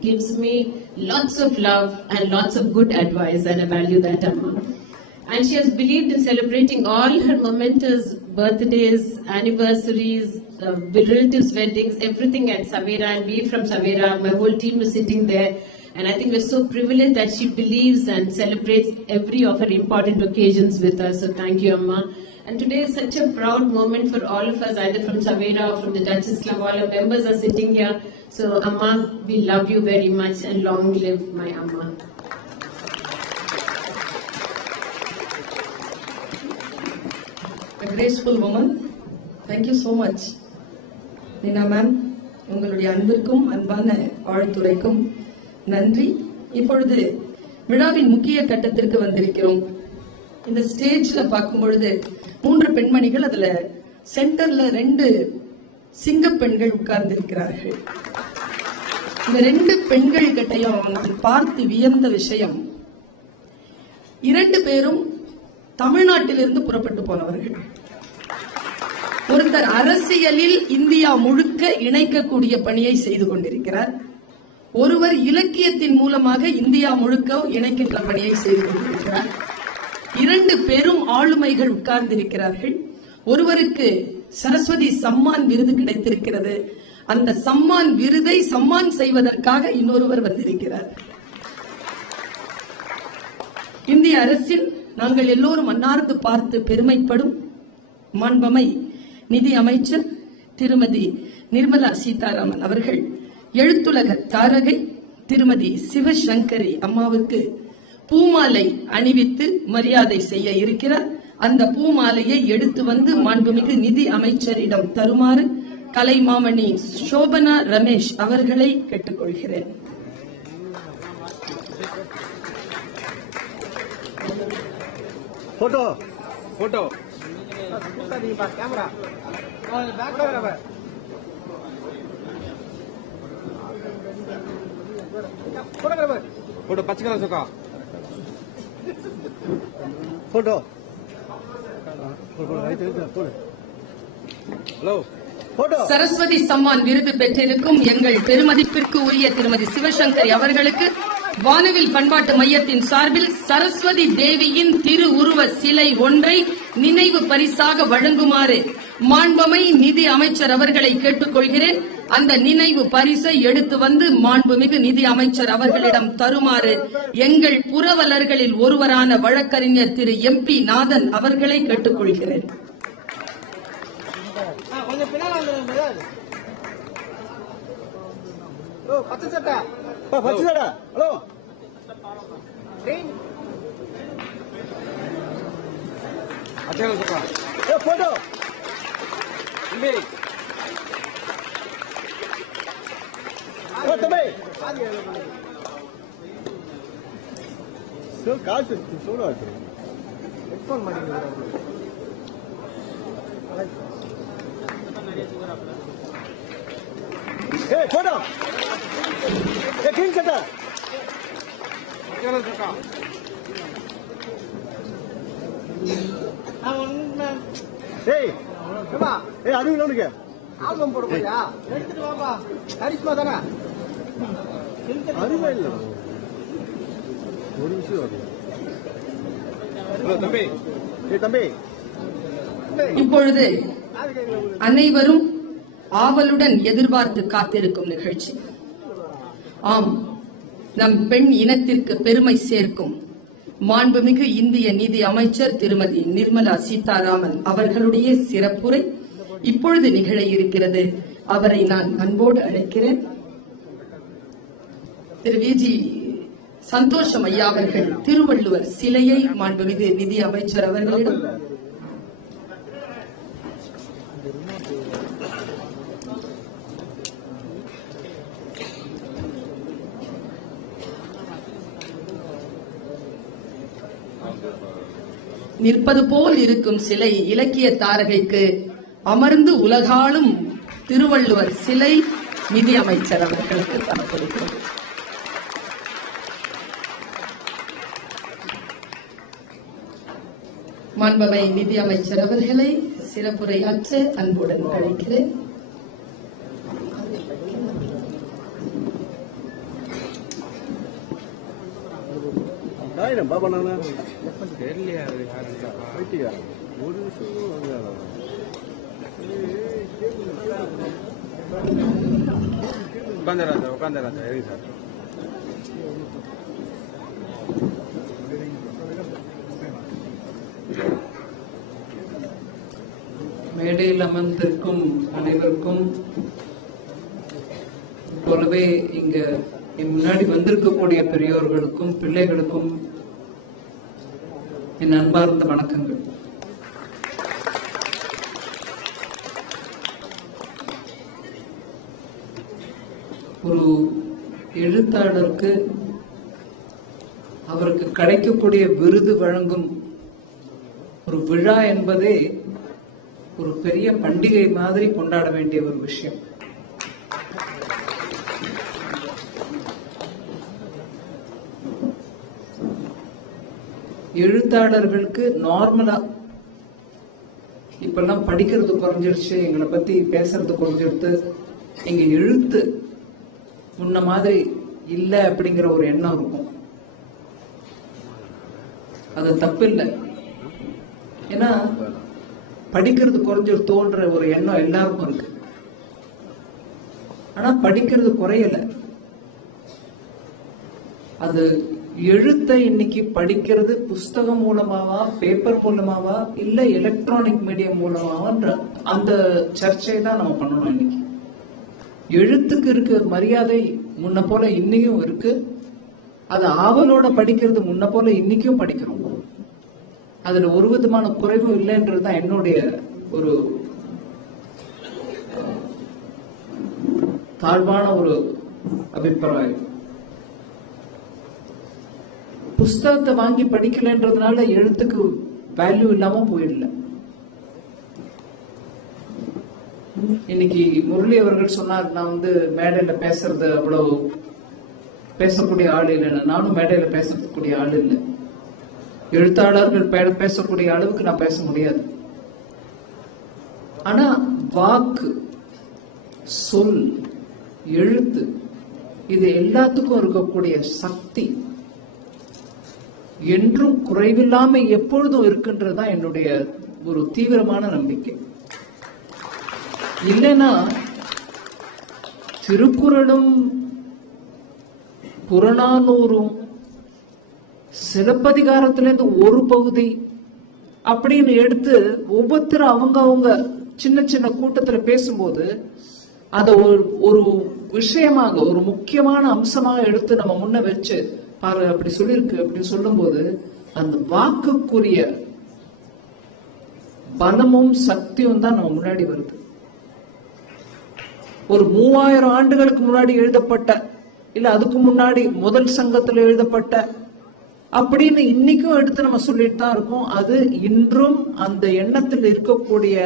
gives me lots of love and lots of good advice, and I value that, Amma. And she has believed in celebrating all her momentous birthdays, anniversaries, relatives' weddings, everything at Savera, and we from Savera, my whole team is sitting there. And I think we're so privileged that she believes and celebrates every of her important occasions with us. So thank you, Amma. And today is such a proud moment for all of us, either from Savera or from the Duchess Club. All our members are sitting here. So Amma, we love you very much, and long live my Amma. A graceful woman. Thank you so much. Nina ma'am, உங்களுடைய அன்பிற்கும் அன்பான வாழ்த்துரைக்கும் நன்றி. இப்பொழுது விழாவின் முக்கிய கட்டத்திற்கு வந்திருக்கிறோம். இந்த ஸ்டேஜ்ல பார்க்கும் பொழுது 3 பெண்மணிகள், அதுல சென்டர்ல 2 சிங்க பெண்கள் உட்கார்ந்து இருக்கிறார்கள். இந்த 2 பெண்கள் கிட்டையும் நான் பார்த்து வியந்த விஷயம், 2 பேரும் தமிழ்நாட்டிலிருந்து புறப்பட்டு போனவர்கள். ஒருத்தர் அரசியலில் இந்தியா முழுக்க இணைக்கக்கூடிய பணியை செய்து கொண்டிருக்கிறார். ஒருவர் இலக்கியத்தின் மூலமாக இந்தியா முழுக்க இணைக்கின்ற பணியை செய்து கொண்டிருக்கிறார். 2 பெரும் ஆளுமைகள் உட்கார்ந்திருக்கிறார்கள். ஒருவருக்கு சரஸ்வதி சம்மான் விருது கிடைத்திருக்கிறது. அந்த சம்மான் விருதை சம்மான் செய்வதற்காக இன்னொருவர் வந்திருக்கிறார். இந்திய அரசில் நாங்கள் எல்லோரும் அன்னார்ந்து பார்த்து பெருமைப்படும் மாண்பமை நிதி அமைச்சர் திருமதி நிர்மலா சீதாராமன் அவர்கள் எழுத்துலக தாரகை திருமதி சிவசங்கரி அம்மாவுக்கு பூமாலை அணிவித்து மரியாதை செய்ய இருக்கிறார். அந்த பூமாலையை எடுத்து வந்து மாண்புமிகு நிதி அமைச்சரிடம் தருமாறு கலைமாமணி சோபனா ரமேஷ் அவர்களை கேட்டுக்கொள்கிறேன். போட்டோ போட்டோ கேமரா போட்டோ பச்சை கலர் சொக்கா போட்டோ ஹலோ. சரஸ்வதி சம்மான் விருது பெற்றிருக்கும் எங்கள் பெருமதிப்பிற்கு உரிய திருமதி சிவசங்கரி அவர்களுக்கு வானவில் பண்பாட்டு மையத்தின் சார்பில் சரஸ்வதி தேவியின் திரு உருவ சிலை ஒன்றை நினைவு பரிசாக வழங்குமாறு மாண்பமை நிதி அமைச்சர் அவர்களை கேட்டுக்கொள்கிறேன். அந்த நினைவு பரிசை எடுத்து வந்து மாண்புமிகு நிதி அமைச்சர் அவர்களிடம் தருமாறு எங்கள் புரவலர்களில் ஒருவரான வழக்கறிஞர் திரு MP நாதன் அவர்களை கேட்டுக்கொள்கிறேன். கொஞ்சம் பின்னால வந்துருங்க. பச்சை சட்டை பச்சை சட்டை. ஹலோ போட்டோ காசு சொல்ல ஹெட்போன் மாட்டீங்க. போட்டோ கிரீன் சட்டை அறிவு உனக்கு ஆல்பம் போட போறியா? எடுத்துட்டு வாப்பா. கரிஷ்மா தானே? அறிவே இல்லை. ஒரு விஷயம் தம்பி தம்பி. இப்பொழுது அனைவரும் ஆவலுடன் எதிர்பார்த்து காத்திருக்கும் நிகழ்ச்சி. ஆம், நம் பெண் இனத்திற்கு பெருமை சேர்க்கும் மாண்புமிகு இந்திய நிதி அமைச்சர் திருமதி நிர்மலா சீதாராமன் அவர்களுடைய சிறப்புரை இப்பொழுது நிகழ இருக்கிறது. அவரை நான் அன்போடு அழைக்கிறேன். திரு VG சந்தோஷம் ஐயா அவர்கள் திருவள்ளுவர் சிலையை மாண்புமிகு நிதி அமைச்சர் அவர்களிடம் நிற்பது போல் இருக்கும் சிலை இலக்கிய தாரகைக்கு அமர்ந்து உலகாளும் திருவள்ளுவர் சிலை நிதி அமைச்சர் அவர்களுக்கு தரப்படுகிறது. மாண்பமை நிதி அமைச்சர் அவர்களை சிறப்புரையாற்ற அன்புடன் அழைக்கிறேன். பாபா தெரியலையா ஒரு உட்காந்துராஜா உட்காந்துராஜா எரி சார். மேடையில் அமர்ந்திருக்கும் அனைவருக்கும் போலவே இங்க முன்னாடி வந்திருக்கக்கூடிய பெரியோர்களுக்கும் பிள்ளைகளுக்கும் என் அன்பார்ந்த வணக்கங்கள். ஒரு எழுத்தாளருக்கு அவருக்கு கிடைக்கக்கூடிய விருது வழங்கும் ஒரு விழா என்பதே ஒரு பெரிய பண்டிகை மாதிரி கொண்டாட வேண்டிய ஒரு விஷயம். எழுத்தாளர்களுக்கு நார்மலா இப்பெல்லாம் படிக்கிறது குறைஞ்சிருச்சு, எங்களை பத்தி பேசுறது குறைஞ்சிருத்து, எங்க எழுத்து முன்ன மாதிரி இல்ல அப்படிங்கிற ஒரு எண்ணம் இருக்கும். அது தப்பு இல்லை. ஏன்னா படிக்கிறது குறைஞ்சிருத்தோன்ற ஒரு எண்ணம் எல்லாருக்கும் இருக்கு. ஆனா படிக்கிறது குறையல. அது எழுத்தை இன்னைக்கு படிக்கிறது புஸ்தகம் மூலமாவா, பேப்பர் மூலமாவா, இல்ல எலக்ட்ரானிக் மீடியம் மூலமாவான்ற அந்த சர்ச்சையை தான் நம்ம பண்ணணும். இன்னைக்கு எழுத்துக்கு இருக்க மரியாதை முன்ன போல இன்னையும் இருக்கு. அது ஆவலோட படிக்கிறது முன்ன போல இன்னைக்கும் படிக்கிறோம். அதுல ஒரு விதமான குறைவும் இல்லைன்றதுதான் என்னுடைய ஒரு தாழ்வான ஒரு அபிப்பிராயம். புஸ்தகத்தை வாங்கி படிக்கலன்றதுனால எழுத்துக்கு வேல்யூ இல்லாம போயிடல. இன்னைக்கு முரளி அவர்கள் சொன்னார், நான் மேடையில பேசுறது அவ்வளவு பேசக்கூடிய ஆள் இல்லைன்னு. நானும் மேடையில பேசக்கூடிய ஆள் இல்லை. எழுத்தாளர்கள் பேசக்கூடிய அளவுக்கு நான் பேச முடியாது. ஆனா வாக்கு, சொல், எழுத்து இது எல்லாத்துக்கும் இருக்கக்கூடிய சக்தி என்றும் குறைவில்லாம எப்பொழுதும் இருக்குன்றதுதான் என்னுடைய ஒரு தீவிரமான நம்பிக்கை. இல்லைன்னா திருக்குறளும் புறநானூறும் சிலப்பதிகாரத்திலிருந்து ஒரு பகுதி அப்படின்னு எடுத்து ஒவ்வொருத்தரும் அவங்க சின்ன சின்ன கூட்டத்துல பேசும்போது அத ஒரு விஷயமாக, ஒரு முக்கியமான அம்சமாக எடுத்து நம்ம முன்ன வச்சு பாரு அப்படி சொல்லிருக்கு அப்படின்னு சொல்லும் போது அந்த வாக்குக்குரிய பலமும் சக்தியும் தான் நம்ம முன்னாடி வருது. ஒரு 3000 ஆண்டுகளுக்கு முன்னாடி எழுதப்பட்ட, இல்ல அதுக்கு முன்னாடி முதல் சங்கத்துல எழுதப்பட்ட அப்படின்னு இன்னைக்கும் எடுத்து நம்ம சொல்லிட்டு தான் இருக்கோம். அது இன்றும் அந்த எண்ணத்தில் இருக்கக்கூடிய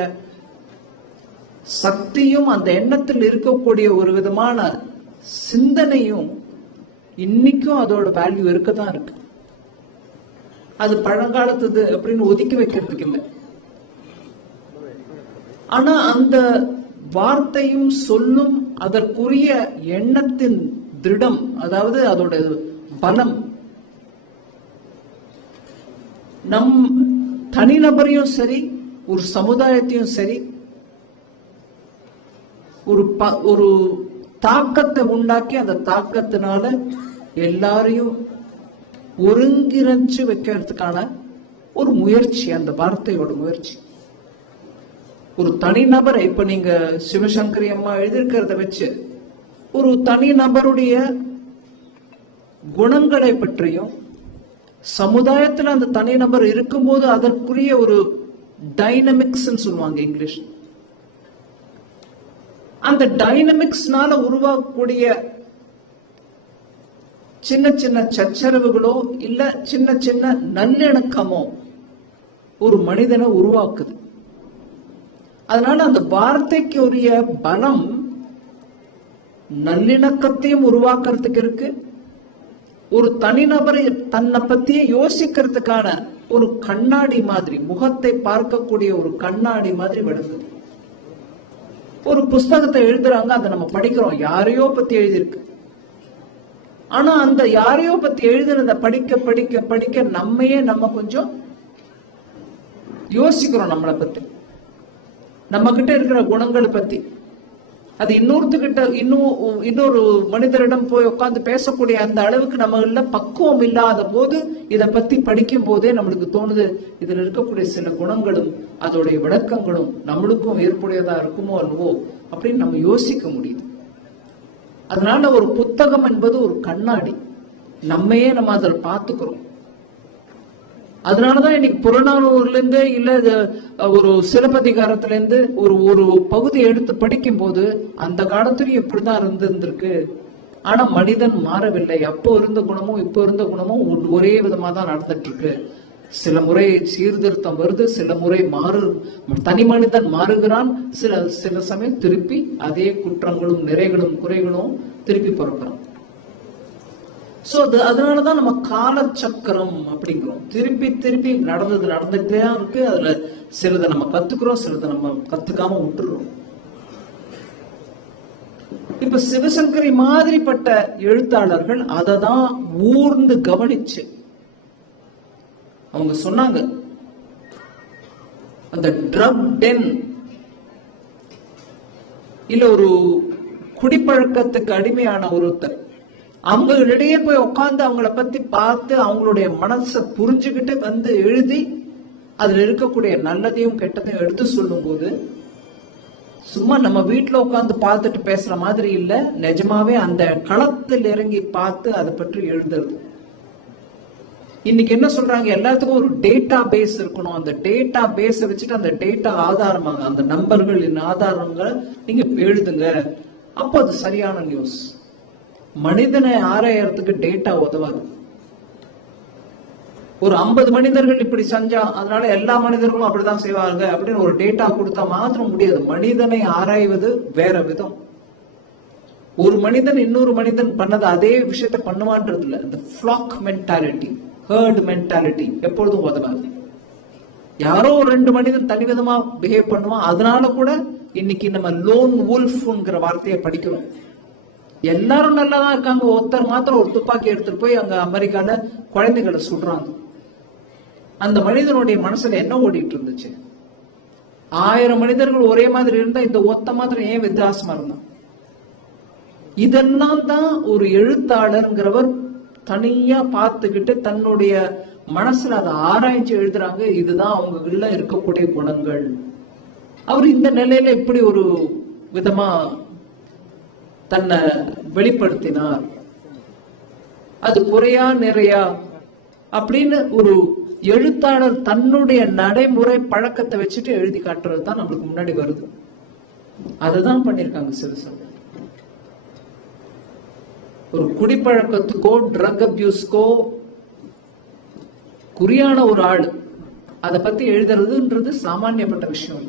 சக்தியும் அந்த எண்ணத்தில் இருக்கக்கூடிய ஒரு விதமான சிந்தனையும் இன்னைக்கும் அதோட வேல்யூ இருக்கதான் இருக்கு. அது பழங்காலத்துது அப்படின்னு ஒதுக்கி வைக்கிறதுக்கு இல்லை. ஆனா அந்த வார்த்தையும் சொல்லும் அதற்குரிய எண்ணத்தின் திருடம், அதாவது அதோட பலம் நம் தனிநபரையும் சரி ஒரு சமுதாயத்தையும் சரி ஒரு தாக்கத்தை உண்டாக்கி அந்த தாக்கத்தினால எல்லாரையும் ஒருங்கிணைச்சு வைக்கிறதுக்கான ஒரு முயற்சி, அந்த வார்த்தையோட முயற்சி. ஒரு தனிநபரை, இப்ப நீங்க சிவசங்கரி அம்மா எழுதியிருக்கிறத வச்சு ஒரு தனிநபருடைய குணங்களை பற்றியும் சமுதாயத்துல அந்த தனிநபர் இருக்கும்போது அதற்குரிய ஒரு டைனமிக்ஸ் சொல்லுவாங்க இங்கிலீஷ். அந்த டைனமிக்ஸ்னால உருவாக்கக்கூடிய சின்ன சின்ன சச்சரவுகளோ இல்ல சின்ன சின்ன நல்லிணக்கமோ ஒரு மனிதனை உருவாக்குது. அதனால அந்த வார்த்தைக்கு உரிய பலம் நல்லிணக்கத்தையும் உருவாக்குறதுக்கு இருக்கு. ஒரு தனிநபரை தன்னை பத்தியே யோசிக்கிறதுக்கான ஒரு கண்ணாடி மாதிரி, முகத்தை பார்க்கக்கூடிய ஒரு கண்ணாடி மாதிரி விடுது. ஒரு புஸ்தகத்தை எழுதுறாங்க, அதை நம்ம படிக்கிறோம், யாரையோ பத்தி எழுதியிருக்கு. ஆனா அந்த யாரையோ பத்தி எழுதுறத படிக்க படிக்க படிக்க நம்ம கொஞ்சம் யோசிக்கிறோம், நம்மளை பத்தி, நம்ம கிட்ட இருக்கிற குணங்களை பத்தி. அது இன்னொருத்துக்கிட்ட இன்னொரு மனிதரிடம் போய் உட்கார்ந்து பேசக்கூடிய அந்த அளவுக்கு நம்ம பக்குவம் இல்லாத போது இதை பத்தி படிக்கும் போதே நம்மளுக்கு தோணுது, இதுல இருக்கக்கூடிய சில குணங்களும் அதோடைய விளக்கங்களும் நம்மளுக்கும் ஏற்புடையதா இருக்குமோ அல்லவோ அப்படின்னு நம்ம யோசிக்க முடியுது. அதனால ஒரு புத்தகம் என்பது ஒரு கண்ணாடி, நம்மையே நம்ம அதில் பார்த்துக்கிறோம். அதனாலதான் இன்னைக்கு புறநானூறுல இருந்து இல்ல ஒரு சிலப்பதிகாரத்துல இருந்து ஒரு பகுதி எடுத்து படிக்கும் போது அந்த காலத்துலயும் இப்படிதான் இருந்திருக்கு, ஆனா மனிதன் மாறவில்லை. அப்போ இருந்த குணமும் இப்போ இருந்த குணமும் ஒரே விதமா தான் நடந்துட்டு இருக்கு. சில முறை சீர்திருத்தம் வருது, சில முறை தனி மனிதன் மாறுகிறான், சில சமயம் திருப்பி அதே குற்றங்களும் நிறைகளும் குறைகளும் திருப்பி பிறக்கிறான். சோ அதனாலதான் நம்ம காலச்சக்கரம் அப்படிங்கிறோம். திருப்பி திருப்பி நடந்துட்டே இருக்கு. அதுல சிலதை நம்ம கத்துக்கிறோம், சிலதை நம்ம கத்துக்காம விட்டுறோம். இப்ப சிவசங்கரி மாதிரிப்பட்ட எழுத்தாளர்கள் அதை தான் ஊர்ந்து கவனிச்சு அவங்க சொன்னாங்க, அந்த ட்ரக் டென் இல்ல ஒரு குடிப்பழக்கத்துக்கு அடிமையான ஒருத்தர் அவங்களிடையே போய் உட்கார்ந்து அவங்கள பத்தி பார்த்து அவங்களுடைய மனசை புரிஞ்சுக்கிட்டு வந்து எழுதி அதுல இருக்கக்கூடிய நல்லதையும் கெட்டதையும் எடுத்து சொல்லும் போது சும்மா நம்ம வீட்டுல உட்கார்ந்து பார்த்துட்டு பேசுற மாதிரி இல்ல, நிஜமாவே அந்த களத்தில் இறங்கி பார்த்து அதை பற்றி எழுதுறது. இன்னைக்கு என்ன சொல்றாங்க, எல்லாத்துக்கும் ஒரு டேட்டா பேஸ் இருக்கணும். அந்த டேட்டா பேஸை வச்சுட்டு அந்த டேட்டா ஆதாரமாக அந்த நம்பர்கள் ஆதாரங்களை நீங்க எழுதுங்க, அப்போ அது சரியான நியூஸ். மனிதனை ஆராயறதுக்கு டேட்டா உதவாது. ஒரு 50 மனிதர்கள் இப்படி செஞ்சா அதனால எல்லா மனிதர்களும் அப்படிதான் செய்வாங்க அப்படின்னு ஒரு டேட்டா கொடுத்தா மாத்திரம் முடியாது. மனிதனை ஆராய்வது வேற விதம். ஒரு மனிதன் இன்னொரு மனிதன் பண்ணது அதே விஷயத்த பண்ணுவான்றது இல்ல. இந்த ஃபிளாக் மென்டாலிட்டி, ஹர்ட் மென்டாலிட்டி எப்பொழுதும் உதவாது. யாரோ ஒரு 2 மனிதன் தனிவிதமா பிஹேவ் பண்ணுவான். அதனால கூட இன்னைக்கு நம்ம லோன் வுல்ஃப்ங்கிற வார்த்தையை படிக்கிறோம். எல்லாரும் நல்லாதான் இருக்காங்க, ஒருத்தர் மாத்திரம் ஒரு துப்பாக்கி எடுத்துட்டு போய் அங்க அமெரிக்கால குழந்தைகளை சுடுறாங்க. அந்த மனிதனுடைய மனசுல என்ன ஓடிட்டு இருந்துச்சு? 1000 மனிதர்கள் ஒரே மாதிரி இருந்தா இந்த ஒத்த மாத்திரம் ஏன் வித்தியாசமா இருந்தான்? இதெல்லாம் தான் ஒரு எழுத்தாளர்ங்கிறவர் தனியா பார்த்துக்கிட்டு தன்னுடைய மனசுல அதை ஆராய்ச்சி எழுதுறாங்க. இதுதான் அவங்கக்குள்ள இருக்கக்கூடிய குணங்கள். அவர் இந்த நிலையில இப்படி ஒரு விதமா தன்னை வெளிப்படுத்தினார். அது குறையா நிறையா அப்படின்னு ஒரு எழுத்தாளர் தன்னுடைய நடைமுறை பழக்கத்தை வச்சுட்டு எழுதி காட்டுறது தான் நம்மளுக்கு முன்னாடி வருது. அதுதான் பண்ணிருக்காங்க சிவசங்கர். ஒரு குடிப்பழக்கத்துக்கோ ட்ரக் அபியூஸ்க்கோ குறியான ஒரு ஆள் அதை பத்தி எழுதுறதுன்றது சாமானியப்பட்ட விஷயம்.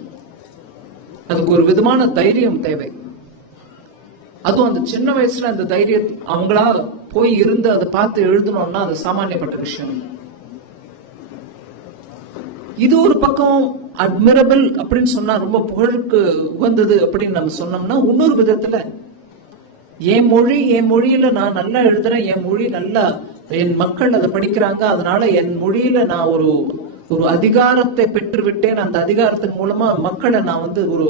அதுக்கு ஒரு விதமான தைரியம் தேவை. அதுவும் அந்த சின்ன வயசுல அந்த தைரியம் அவங்களா போய் இருந்து அதை பார்த்து எழுதணும்னா அது சாமானியப்பட்ட விஷயம். இது ஒரு பக்கம் அட்மிரபிள் அப்படின்னு சொன்னா ரொம்ப புகழுக்கு உகந்தது அப்படின்னு நம்ம சொன்னோம்னா, இன்னொரு விதத்துல என் மொழியில நான் நல்லா எழுதுறேன், என் மொழி நல்லா என் மக்கள் அதை படிக்கிறாங்க, அதனால என் மொழியில நான் ஒரு அதிகாரத்தை பெற்று விட்டேன், அந்த அதிகாரத்தின் மூலமா மக்களை நான் ஒரு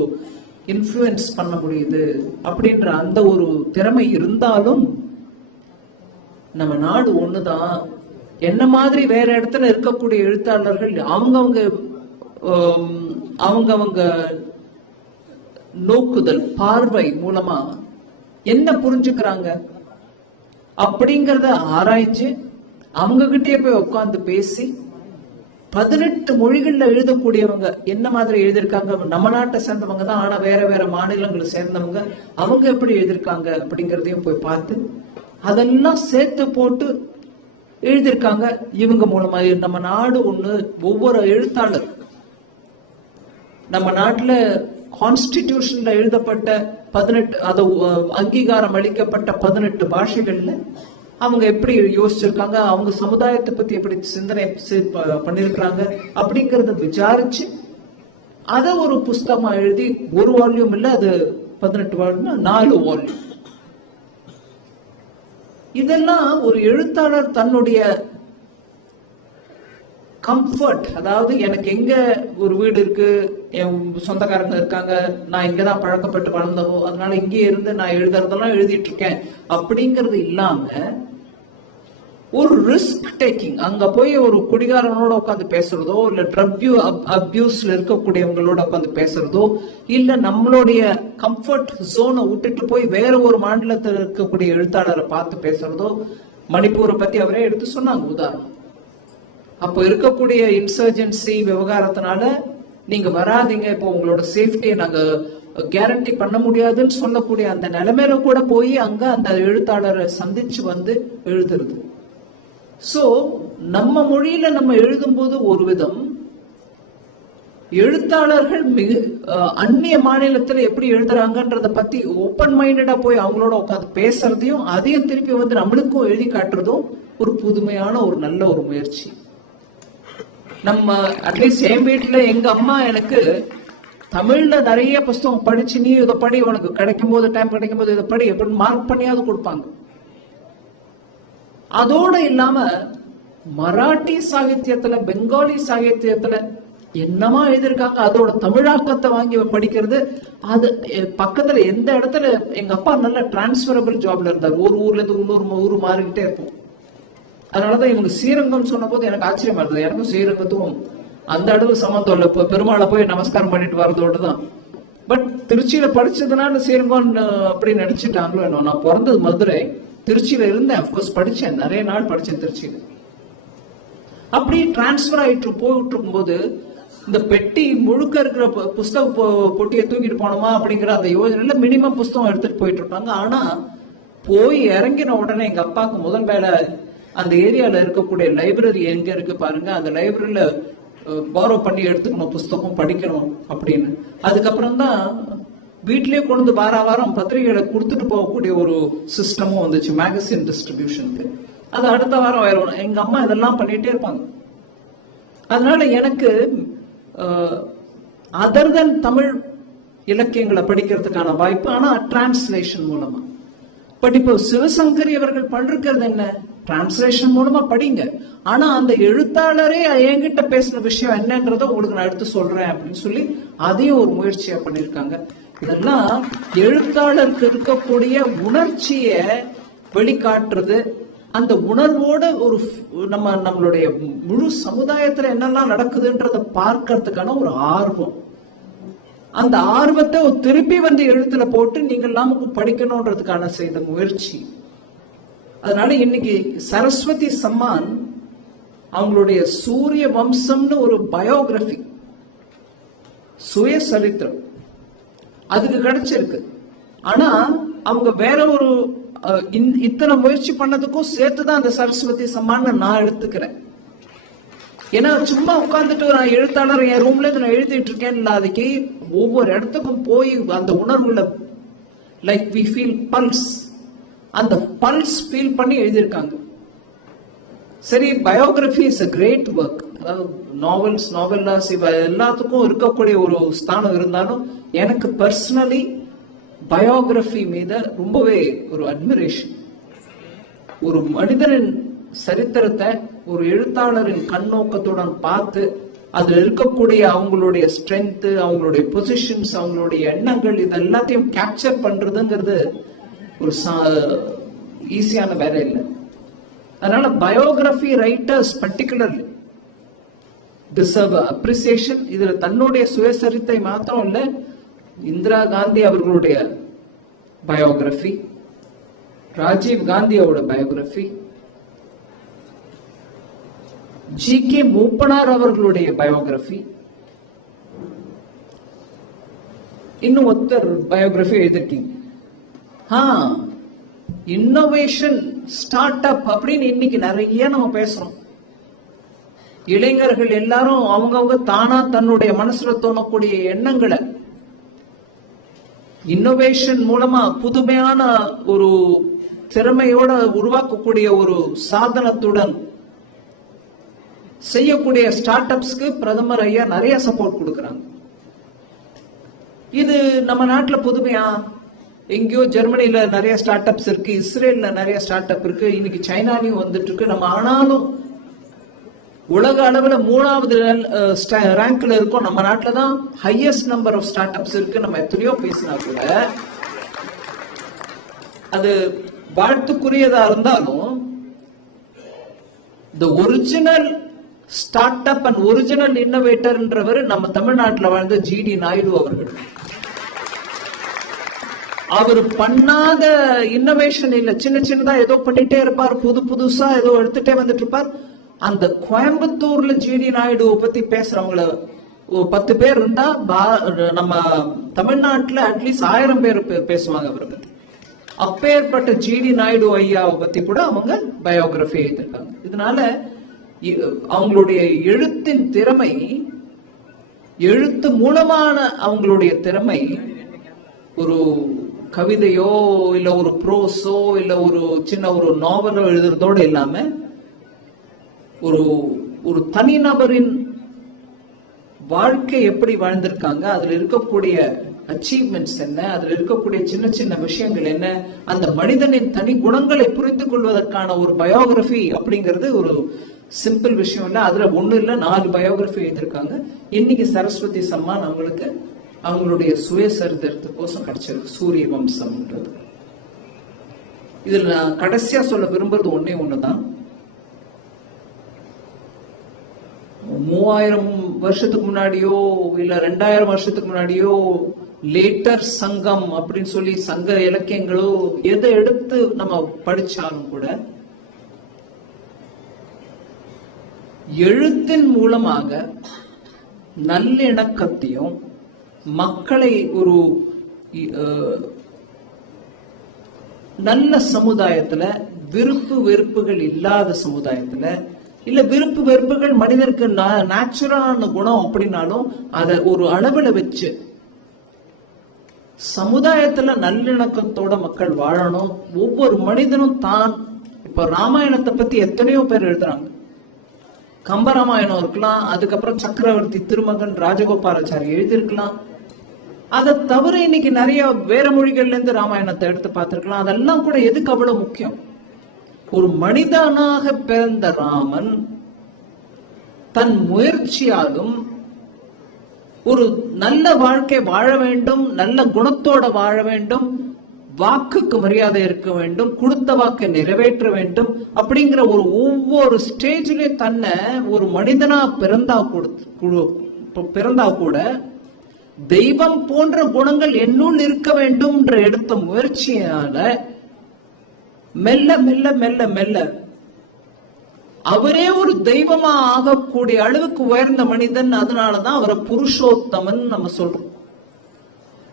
இன்ஃப்ளூயன்ஸ் பண்ண முடியுது அப்படின்ற அந்த ஒரு திறமை இருந்தாலும் நம்ம நாடு ஒண்ணுதான். என்ன மாதிரி வேற இடத்துல இருக்கக்கூடிய எழுத்தாளர்கள் அவங்கவங்க நோக்குதல் பார்வை மூலமா என்ன புரிஞ்சுக்கிறாங்க அப்படிங்கறத ஆராய்ச்சி அவங்க கிட்டே போய் உட்கார்ந்து பேசி 18 மொழிகள்ல எழுதக்கூடியவங்க என்ன மாதிரி எழுதியிருக்காங்க, நம்ம நாட்டை சேர்ந்தவங்க தான், ஆனா வேற வேற மாநிலங்களை சேர்ந்தவங்க, அவங்க எப்படி எழுதியிருக்காங்க அப்படிங்கறதையும் போய் பார்த்து அதெல்லாம் சேர்த்து போட்டு எழுதியிருக்காங்க. இவங்க மூலமா நம்ம நாடு ஒண்ணு. ஒவ்வொரு எழுத்தாளர் நம்ம நாட்டுல கான்ஸ்டிடியூஷன்ல எழுதப்பட்ட 18 அது அங்கீகாரம் அளிக்கப்பட்ட 18 பாஷைகள்ல அவங்க எப்படி யோசிச்சிருக்காங்க, அவங்க சமுதாயத்தை பத்தி எப்படி சிந்தனை பண்ணிருக்காங்க அப்படிங்கறத விசாரிச்சு அத ஒரு புஸ்தகமா எழுதி ஒரு வால்யூம் இல்ல, அது 18 வால்யூம் 4 வால்யூம். இதெல்லாம் ஒரு எழுத்தாளர் தன்னுடைய கம்ஃபர்ட், அதாவது எனக்கு எங்க ஒரு வீடு இருக்கு, என் சொந்தக்காரங்க இருக்காங்க, நான் இங்கதான் பழக்கப்பட்டு வளர்ந்தவோ, அதனால இங்கே இருந்து நான் எழுதுறதெல்லாம் எழுதிட்டு இருக்கேன் அப்படிங்கறது இல்லாம ஒரு ரிஸ்க் டேக்கிங், அங்க போய் ஒரு குடிகாரனோட உட்காந்து பேசுறதோ, இல்ல ட்ரக் அபியூஸ்ல இருக்கக்கூடியவங்களோட உட்காந்து பேசுறதோ, இல்ல நம்மளுடைய கம்ஃபர்ட் ஜோனை விட்டுட்டு போய் வேற ஒரு மாநிலத்தில் இருக்கக்கூடிய எழுத்தாளரை பார்த்து பேசுறதோ. மணிப்பூரை பத்தி அவரே எடுத்து சொன்னாங்க உதாரணம். அப்போ இருக்கக்கூடிய இன்சர்ஜென்சி விவகாரத்தினால நீங்க வராதிங்க, இப்போ உங்களோட சேஃப்டியை நாங்க கேரண்டி பண்ண முடியாதுன்னு சொல்லக்கூடிய அந்த நிலைமையில கூட போய் அங்க அந்த எழுத்தாளரை சந்திச்சு வந்து எழுதுறது. சோ நம்ம மொழியில நம்ம எழுதும் போது ஒரு விதம், எழுத்தாளர்கள் மிக அந்நிய மாநிலத்துல எப்படி எழுதுறாங்கன்றத பத்தி ஓப்பன் மைண்டடா போய் அவங்களோட உட்காந்து பேசுறதையும் அதையும் திருப்பி வந்து நம்மளுக்கும் எழுதி காட்டுறதும் ஒரு புதுமையான ஒரு நல்ல ஒரு முயற்சி. நம்ம அட்லீஸ்ட் என் வீட்டுல எங்க அம்மா எனக்கு தமிழ்ல நிறைய புஸ்தகம் படிச்சு, நீ இதை படி, உனக்கு கிடைக்கும் போது டைம் கிடைக்கும் போது இதை படி எப்படி மார்க் பண்ணியாவது கொடுப்பாங்க. அதோட இல்லாம மராட்டி சாகித்யத்துல, பெங்காலி சாகித்யத்துல என்னமா எழுதியிருக்காங்க, அதோட தமிழாக்கத்தை வாங்கி படிக்கிறது. அது பக்கத்துல எந்த இடத்துல எங்க அப்பா நல்ல டிரான்ஸ்பரபிள் ஜாப்ல இருந்தார். ஒரு ஊர்ல இருந்து இன்னொரு ஊர் மாறிக்கிட்டே இருக்கும். அதனாலதான் இவங்க ஸ்ரீரங்கம் சொன்ன போது எனக்கு ஆச்சரியமா இருந்தது. எனக்கும் ஸ்ரீரங்கத்துக்கும் அந்த அளவு சம்பந்தம் இல்லை. பெருமாளை போய் நமஸ்காரம் பண்ணிட்டு வர்றதோடு தான். பட் திருச்சியில படிச்சதுனால ஸ்ரீரங்கம் அப்படி நினைச்சிட்டாங்களோ என்ன. நான் பிறந்தது மதுரை, திருச்சியில இருந்தேன். அப்கோர்ஸ் படிச்சேன், நிறைய நாள் படிச்சேன் திருச்சியில. அப்படி டிரான்ஸ்பர் ஆயிட்டு போயிட்டு இருக்கும்போது இந்த பெட்டி முழுக்க இருக்கிற புஸ்தக பொட்டியை தூக்கிட்டு போனோமா அப்படிங்கிற அந்த யோஜனையில மினிமம் புஸ்தகம் எடுத்துட்டு போயிட்டு இருப்பாங்க. ஆனா போய் இறங்கின உடனே எங்க அப்பாவுக்கு முதல் வேலை அந்த ஏரியால இருக்கக்கூடிய லைப்ரரி எங்க இருக்கு பாருங்க, அந்த லைப்ரரியில பாரோ பண்ணி எடுத்துக்கணும், புஸ்தகம் படிக்கணும் அப்படின்னு. அதுக்கப்புறம் தான் வீட்லயே கொண்டு வாரம் பத்திரிகைகளை கொடுத்துட்டு போகக்கூடிய ஒரு சிஸ்டமும் வந்துச்சு, மேகசின் டிஸ்ட்ரிபியூஷனுக்கு. அது அடுத்த வாரம் வரும். எங்க அம்மா இதெல்லாம் பண்ணிட்டே இருப்பாங்க. அதனால எனக்கு அதர் தென் தமிழ் இலக்கியங்களை படிக்கிறதுக்கான வாய்ப்பு, ஆனா டிரான்ஸ்லேஷன் மூலமா. பட் இப்போ சிவசங்கரி அவர்கள் பண்றது என்ன, டிரான்ஸ்லேஷன் மூலமா படிங்க, ஆனா அந்த எழுத்தாளரே என்கிட்ட பேசின விஷயம் என்னன்றத உங்களுக்கு நான் எடுத்து சொல்றேன் அப்படின்னு சொல்லி அதையும் ஒரு முயற்சியா பண்ணிருக்காங்க. இதெல்லாம் எழுத்தாளருக்கு இருக்கக்கூடிய உணர்ச்சிய வெளிக்காட்டுறது, அந்த உணர்வோட ஒரு நம்மளுடைய முழு சமுதாயத்துல என்னெல்லாம் நடக்குதுன்றத பார்க்கறதுக்கான ஒரு ஆர்வம். அந்த ஆர்வத்தை திருப்பி வந்து எழுத்துல போட்டு நீங்க எல்லாம் படிக்கணும்ன்றதுக்கான செய்த முயற்சி. அதனால இன்னைக்கு சரஸ்வதி சம்மான் அவங்களுடைய சூரிய வம்சம்னு ஒரு பயோகிராபி, சுயசரித்திரம் அதுக்கு கிடைச்சிருக்கு. ஆனா அவங்க வேற ஒரு இத்தனை முயற்சி பண்ணதுக்கும் சேர்த்துதான் அந்த சரஸ்வதி சம்மான் நான் எடுத்துக்கிறேன். ஏன்னா சும்மா உட்கார்ந்துட்டு நான் எழுத்தாளர் என் ரூம்ல இருந்து நான் எழுதிட்டு இருக்கேன் இல்லாதக்கு ஒவ்வொரு இடத்துக்கும் போய் அந்த உணர்வுல லைக் வி ஃபீல் பல்ஸ், அந்த பல்ஸ் ஃபீல் பண்ணி எழுதியிருக்காங்க. சரி, biography is a great work. Novels, novellas எல்லாத்துக்கும் இருக்கக்கூடிய ஒரு ஸ்தானம் இருந்தாலும் எனக்கு பர்சனலி பயோகிராபி மீது ரொம்பவே ஒரு அட்மிரேஷன். ஒரு மனிதனின் சரித்திரத்தை ஒரு எழுத்தாளரின் கண்ணோக்கத்துடன் பார்த்து அதுல இருக்கக்கூடிய அவங்களுடைய ஸ்ட்ரென்த், அவங்களுடைய பொசிஷன்ஸ், அவங்களுடைய எண்ணங்கள், இது எல்லாத்தையும் கேப்சர் பண்றதுங்கிறது ஒரு ஈஸியான வேலை இல்லை. அதனால biography writers particularly deserve appreciation. இதுல தன்னுடைய சுயசரித்தை மாத்திரம் இல்ல, இந்திரா காந்தி அவர்களுடைய பயோகிராபி, ராஜீவ் காந்தியோட பயோகிராபி, ஜி.கே. மூப்பனார் அவர்களுடைய பயோகிராபி, இன்னும் ஒருத்தர் பயோகிராபி எழுதிருக்கீங்க. இன்னோவேஷன், ஸ்டார்ட் அப் அப்படின்னு இன்னைக்கு நிறைய நம்ம பேசுறோம். இளைஞர்கள் எல்லாரும் அவங்கவுங்க தானா தன்னுடைய மனசுல தோணக்கூடிய எண்ணங்களை இன்னோவேஷன் மூலமா புதுமையான ஒரு திறமையோட உருவாக்கக்கூடிய ஒரு சாதனத்துடன் செய்யக்கூடிய ஸ்டார்ட் அப்ஸ்க்கு பிரதமர் ஐயா நிறைய சப்போர்ட் கொடுக்கறாங்க. இது நம்ம நாட்டுல புதுமையா? எங்கேயோ ஜெர்மனில நிறைய ஸ்டார்ட் அப்ஸ் இருக்கு, இஸ்ரேல்ல நிறைய ஸ்டார்ட் அப் இருக்கு, இன்னைக்கு சைனாலையும் வந்துட்டு இருக்கு. நம்ம ஆனாலும் உலக அளவுல 3வது ரேங்க்ல இருக்கும். நம்ம நாட்டுல தான் highest number of startups இருக்கு. நம்ம எத்தனையோ பேசினா கூட அது வாழ்த்துக்குரியதா இருந்தாலும் the original startup and original இன்னோவேட்டர்ன்றவர் நம்ம தமிழ்நாட்டில் வாழ்ந்த ஜி.டி. நாயுடு அவர்கள். அவர் பண்ணாத இன்னோவேஷன் இல்ல, சின்ன சின்னதா ஏதோ பண்ணிட்டே இருப்பார், புதுசா ஏதோ எடுத்துட்டே வந்துட்டு இருப்பார். அந்த கோயம்புத்தூர்ல ஜி.டி. நாயுடு பத்தி பேசுறவங்கள 10 பேர் இருந்தா நம்ம தமிழ்நாட்டுல அட்லீஸ்ட் 1000 பேர் பேசுவாங்க அவரை பத்தி. அப்பேற்பட்ட ஜிடி நாயுடு ஐயாவை பத்தி கூட அவங்க பயோகிராஃபி எழுதிருக்காங்க. இதனால அவங்களுடைய எழுத்தின் திறமை, எழுத்து மூலமான அவங்களுடைய திறமை ஒரு கவிதையோ இல்ல ஒரு ப்ரோஸோ இல்ல ஒரு சின்ன ஒரு நாவலோ எழுதுறதோடு இல்லாம ஒரு ஒரு தனிநபரின் வாழ்க்கை எப்படி வாழ்ந்திருக்காங்க, அதுல இருக்கக்கூடிய அச்சீவ்மெண்ட்ஸ் என்ன, அதுல இருக்கக்கூடிய சின்ன சின்ன விஷயங்கள் என்ன, அந்த மனிதனின் தனி குணங்களை புரிந்து கொள்வதற்கான ஒரு பயோகிராஃபி அப்படிங்கிறது ஒரு சிம்பிள் விஷயம் இல்ல. அதுல 1 இல்ல 4 பயோகிராஃபி எழுதியிருக்காங்க. இன்னைக்கு சரஸ்வதி சம்மான் அவங்களுக்கு அவங்களுடைய சுயசரித்திரத்துக்கோசம் கிடைச்சிருக்கு, சூரிய வம்சம்ன்றது. இதுல நான் கடைசியா சொல்ல விரும்புறது ஒன்னே ஒண்ணுதான். 3000 வருஷத்துக்கு முன்னாடியோ இல்ல 2000 வருஷத்துக்கு முன்னாடியோ லேட்டர் சங்கம் அப்படின்னு சொல்லி சங்க இலக்கியங்களோ எதை எடுத்து நம்ம படிச்சாலும் கூட எழுத்தின் மூலமாக நல்லிணக்கத்தையும் மக்களை ஒரு நல்ல சமுதாயத்துல விருப்பு வெறுப்புகள் இல்லாத சமுதாயத்துல இல்ல விருப்பு வெறுப்புகள் மனிதருக்கு நேச்சுரலான குணம் அப்படின்னாலும் அத ஒரு அளவுல வச்சு சமுதாயத்துல நல்லிணக்கத்தோட மக்கள் வாழணும். ஒவ்வொரு மனிதனும் தான் இப்ப ராமாயணத்தை பத்தி எத்தனையோ பேர் எழுதுறாங்க. கம்பராமாயணம் இருக்கலாம், அதுக்கப்புறம் சக்கரவர்த்தி திருமகன் ராஜகோபாலாச்சாரி எழுதியிருக்கலாம். அதை தவிர இன்னைக்கு நிறைய வேற மொழிகள்ல இருந்து ராமாயணத்தை எடுத்து பார்த்திருக்கலாம். அதெல்லாம் கூட எதுக்கு அவ்வளவு முக்கியம்? ஒரு மனிதனாக பிறந்த ராமன் தன் முயற்சியாலும் ஒரு நல்ல வாழ்க்கை வாழ வேண்டும், நல்ல குணத்தோட வாழ வேண்டும், வாக்குக்கு மரியாதை இருக்க வேண்டும், கொடுத்த வாக்கை நிறைவேற்ற வேண்டும் அப்படிங்கிற ஒரு ஒவ்வொரு ஸ்டேஜ்லயும் தன்னை ஒரு மனிதனா பிறந்தா கூட தெய்வம் போன்ற குணங்கள் என்னுள் இருக்க வேண்டும் என்ற எடுத்த முயற்சியால மெல்ல மெல்ல மெல்ல மெல்ல அவரே ஒரு தெய்வமா ஆகக்கூடிய அளவுக்கு உயர்ந்த மனிதன். அதனாலதான் அவரை புருஷோத்தமன் நம்ம சொல்றோம்.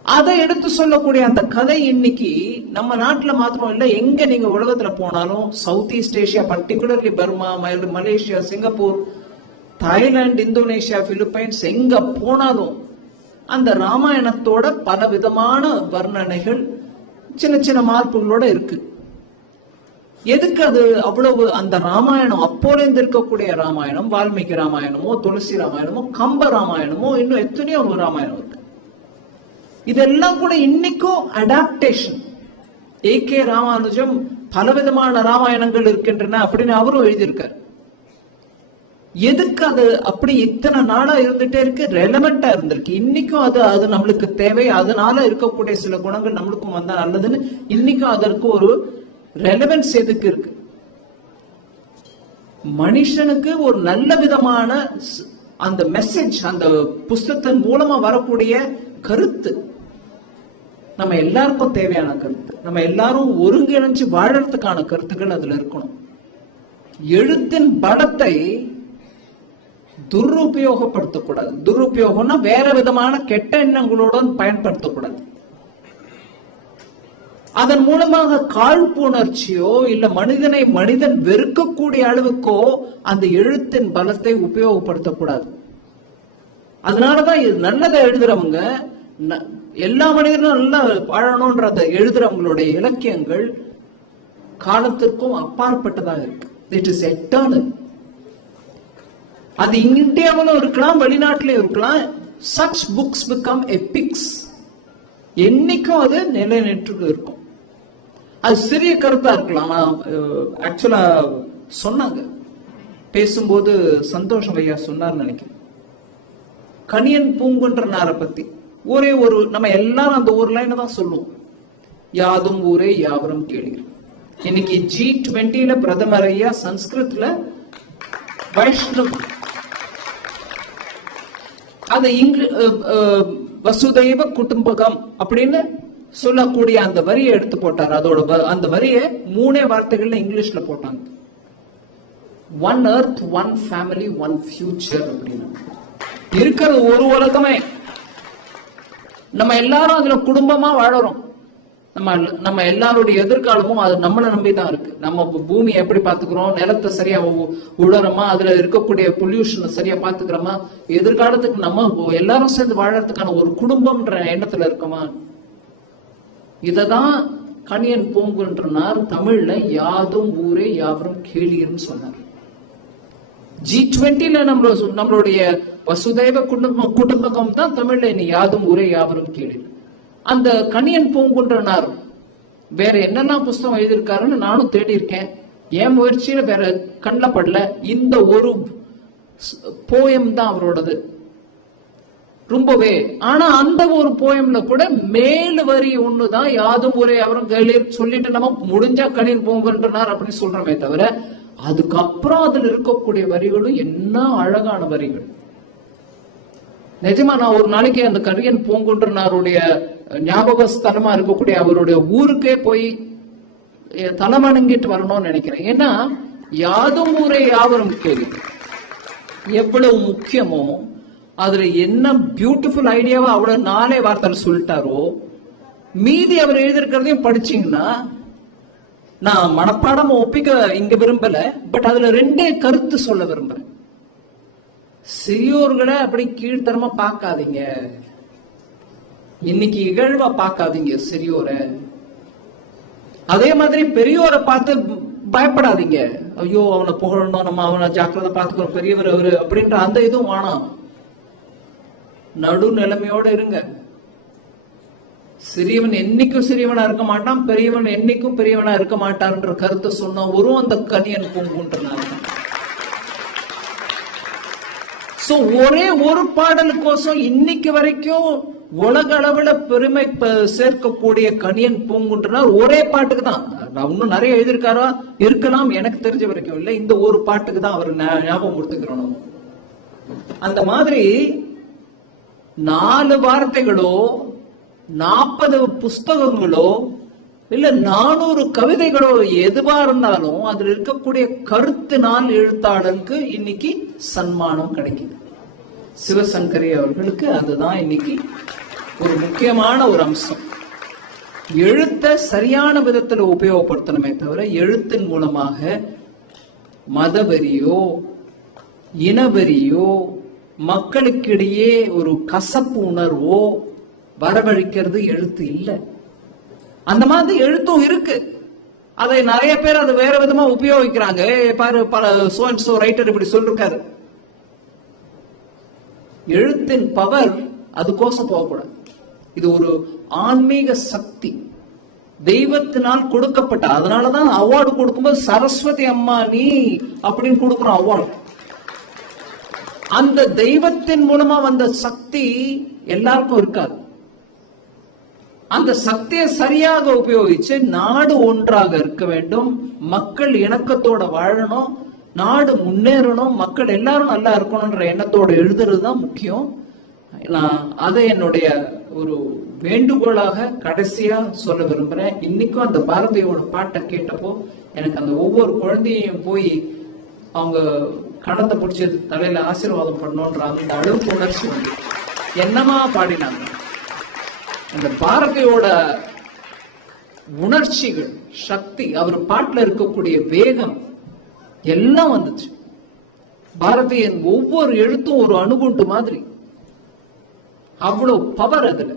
அதை எடுத்து சொல்லக்கூடிய அந்த கதை இன்னைக்கு நம்ம நாட்டுல மாத்திரம் இல்ல, எங்க நீங்க உலகத்துல போனாலும் South East Asia, particularly Burma, Malaysia, Singapore, Thailand, Indonesia, Philippines, எங்க போனாலும் அந்த ராமாயணத்தோட பல விதமான வர்ணனைகள் சின்ன சின்ன மார்புகளோட இருக்கு. எதுக்கு அது அவ்வளவு? அந்த ராமாயணம் அப்போலேருந்து இருக்கக்கூடிய ராமாயணம், வால்மீகி ராமாயணமோ, துளசி ராமாயணமோ, கம்ப ராமாயணமோ, இன்னும் எத்தனையோ ராமாயணம் இருக்கு. இதெல்லாம் கூட இன்னைக்கும் அடாப்டேஷன். ஏகே ராமானுஜம் பலவிதமான ராமாயணங்கள் இருக்கின்றன அப்படின்னு அவரும் எழுதியிருக்காரு. எதுக்கு அது அப்படி இத்தனை நாளா இருந்துட்டே இருக்கு, ரெலவெண்டா இருந்திருக்கு. இன்னைக்கும் அது நம்மளுக்கு தேவை. அதனால இருக்கக்கூடிய சில குணங்கள் நம்மளுக்கும் வந்தா நல்லதுன்னு இன்னைக்கும் அதற்கு ஒரு ரெலவென்ஸ் எதுக்கு இருக்கு? மனுஷனுக்கு ஒரு நல்ல விதமான அந்த மெசேஜ், அந்த புஸ்தகத்தின் மூலமா வரக்கூடிய கருத்து நம்ம எல்லாருக்கும் தேவையான கருத்து, நம்ம எல்லாரும் ஒருங்கிணைஞ்சு வாழறதுக்கான கருத்துக்கள் அதுல இருக்கணும். எழுத்தின் பலத்தை துருபயோகப்படுத்தக்கூடாது. துருபயோகம்னா வேற விதமான கெட்ட எண்ணங்களோட பயன்படுத்தக்கூடாது. அதன் மூலமாக காழ்ப்புணர்ச்சியோ இல்ல மனிதன் வெறுக்கக்கூடிய அளவுக்கோ அந்த எழுத்தின் பலத்தை உபயோகப்படுத்தக்கூடாது. அதனாலதான் நல்லதை எழுதுறவங்க, எல்லா மனிதனும் நல்லா வாழணும்ன்றத எழுதுறவங்களுடைய இலக்கியங்கள் காலத்திற்கும் அப்பாற்பட்டதாக இருக்கு. It is eternal. அது இந்தியாவிலும் இருக்கலாம், வெளிநாட்டிலும் இருக்கலாம். such books become epics. என்னைக்கும் அது நிலைநிற்று இருக்கும். அது சிறிய கருத்தா இருக்கலாம். ஆக்சுவலா சொன்னாங்க பேசும்போது, சந்தோஷம் ஐயா சொன்னார் நினைக்கிறேன், கணியன் பூங்குன்றனாரை பத்தி ஒரே ஒரு, நம்ம எல்லாரும் அந்த ஒரு லைன் தான் சொல்லுவோம், யாதும் ஊரே யாவரும் கேளீர். இன்னைக்கு G20 பிரதமர் ஐயா சன்ஸ்கிருத்ல வைஷ்ணவ் அது வசுதைவ குடும்பகம் அப்படின்னு சொல்லக்கூடிய அந்த வரியை எடுத்து போட்டார். அதோட அந்த வரியை 3 வார்த்தைகள்ல இங்கிலீஷ்ல போட்டாங்க. One earth, one family, one future அப்படின்னு. இருக்கிறது ஒரு உலகமே. நம்ம எல்லாரும் அதுல குடும்பமா வாழறோம். நம்ம எல்லாருடைய எதிர்காலமும் அது நம்மளை நம்பிதான் இருக்கு. நம்ம பூமியை எப்படி பாத்துக்கிறோம், நிலத்தை சரியா உழறோமா, அதுல இருக்கக்கூடிய பொல்யூஷனை சரியா பாத்துக்கிறோமா, எதிர்காலத்துக்கு நம்ம எல்லாரும் சேர்ந்து வாழறதுக்கான ஒரு குடும்பம்ன்ற எண்ணத்துல இருக்கோமா? இததான் கணியன் பூங்குன்றனார் தமிழ்ல யாதும் ஊரே யாவரும் கேளீர்னு சொன்னார். G20ல நம்மளுடைய வசுதேவ குடும்பம் தான் தமிழ்ல இனி யாதும் ஊரே யாவரும் கேளீர். அந்த கணியன் பூங்குன்றனார் வேற என்னெல்லாம் புஸ்தகம் எழுதியிருக்காருன்னு நானும் தேடி இருக்கேன். என் முயற்சியில வேற கண்ணில் படல. இந்த ஒரு போயம் தான் அவரோடது ரொம்பவே. ஆனா அந்த ஒரு போயம்ல கூட மேல் வரி ஒண்ணுதான் யாதும் ஊரே யாவரும் கேளீர் சொல்லிட்டு நம்ம முடிஞ்சா கணியன் பூங்குன்றனார் அப்படின்னு சொல்றோமே தவிர, அதுக்கப்புறம் அதுல இருக்கக்கூடிய வரிகளும் என்ன அழகான வரிகள். நிஜமா நான் ஒரு நாளைக்கு அந்த கணியன் பூங்குன்றனாருடைய ஞாபக ஸ்தலமா இருக்கக்கூடிய அவருடைய ஊருக்கே போய் தலைமணங்கிட்டு வரணும்னு நினைக்கிறேன். ஏன்னா யாதும் ஊரே யாவரும் கேளீர் எவ்வளவு முக்கியமோ, அதுல என்ன பியூட்டிஃபுல் ஐடியாவா அவ்வளவு 4 வார்த்தை சொல்லிட்டாரோ, மீதி அவர் எழுதியிருக்கிறதையும் படிச்சீங்கன்னா, நான் மனப்பாடம் ஒப்பிக்க இங்க விரும்பல, பட் அதுல 2 கருத்து சொல்ல விரும்புறேன். சிறியோர்களை அப்படி கீழ்த்தரமா பார்க்காதீங்க, இன்னைக்கு இகழ்வா பார்க்காதீங்க சிறியோரை. அதே மாதிரி பெரியோரை பார்த்து பயப்படாதீங்க, ஐயோ அவனை புகழணும், நம்ம அவனை ஜாக்கிரதை பார்த்துக்கிறோம், பெரியவர் அவரு அப்படின்ற அந்த இதுவும் வேணாம். நடு நிலைமையோட இருங்க. சிறியவன் என்னைக்கும் சிறியவனா இருக்க மாட்டான், பெரியவன் என்னைக்கும் பெரியவனா இருக்க மாட்டான்ற கருத்தை சொன்ன ஒரு அந்த கணியன் பூங்குன்றனார். சோ ஒரே ஒரு பாடலுக்கோசம் இன்னைக்கு வரைக்கும் உலக அளவுல பெருமை சேர்க்கக்கூடிய கணியன் பூங்குன்றனார் ஒரே பாட்டுக்கு தான். நான் இன்னும் நிறைய எழுதியிருக்காரா இருக்கலாம், எனக்கு தெரிஞ்ச வரைக்கும் இல்லை. இந்த ஒரு பாட்டுக்கு தான் அவர் ஞாபகம் கொடுத்துக்கிறோம். அந்த மாதிரி 4 வார்த்தைகளோ 40 புஸ்தகங்களோ இல்ல 400 கவிதைகளோ எதுவா இருந்தாலும் அதுல இருக்கக்கூடிய கருத்தினால் எழுத்தாளருக்கு இன்னைக்கு சன்மானம் கிடைக்குது. சிவசங்கரி அவர்களுக்கு அதுதான் இன்னைக்கு ஒரு முக்கியமான ஒரு அம்சம். எழுத்தை சரியான விதத்துல உபயோகப்படுத்தணுமே தவிர, எழுத்தின் மூலமாக மதவெறியோ இனவெறியோ மக்களுக்கிடையே ஒரு கசப்பு உணர்வோ வரவழைக்கிறது எழுத்து இல்லை. அந்த மாதிரி எழுத்தும் இருக்கு, அதை நிறைய பேர் அதை வேற விதமா உபயோகிக்கிறாங்க. பாரு, பல சோ ரைட்டர் இப்படி சொல்லிருக்காரு. எழுத்தின் பவர் அதுக்கோசம் போகக்கூடாது. இது ஒரு ஆன்மீக சக்தி, தெய்வத்தினால் கொடுக்கப்பட்ட. அதனாலதான் அவார்டு கொடுக்கும்போது சரஸ்வதி அம்மா நீ அப்படின்னு கொடுக்கிறோம் அவார்டு. அந்த தெய்வத்தின் மூலமா வந்த சக்தி எல்லாருக்கும் இருக்காது. அந்த சக்தியை சரியாக உபயோகிச்சு நாடு ஒன்றாக இருக்க வேண்டும், மக்கள் இணக்கத்தோட வாழணும், நாடு முன்னேறணும், மக்கள் எல்லாரும் நல்லா இருக்கணும்ன்ற எண்ணத்தோட எழுதுறது தான் முக்கியம். நான் அதை என்னுடைய ஒரு வேண்டுகோளாக கடைசியா சொல்ல விரும்புறேன். இன்னைக்கும் அந்த பாரதியோட பாட்டை கேட்டப்போ எனக்கு அந்த ஒவ்வொரு குழந்தையும் போய் அவங்க கடத்தை பிடிச்சது தலையில ஆசீர்வாதம் பண்ணணும்ன்ற அந்த அளவுக்கு உணர்ச்சி வந்து என்னமா பாடினாங்க. அந்த பாரதியோட உணர்ச்சிகள், சக்தி, அவர் பாட்டுல இருக்கக்கூடிய வேகம் எல்லாம் வந்துச்சு. பாரதியின் ஒவ்வொரு எழுத்தும் ஒரு அணுகுண்டு மாதிரி, அவ்வளவு பவர் அதுல.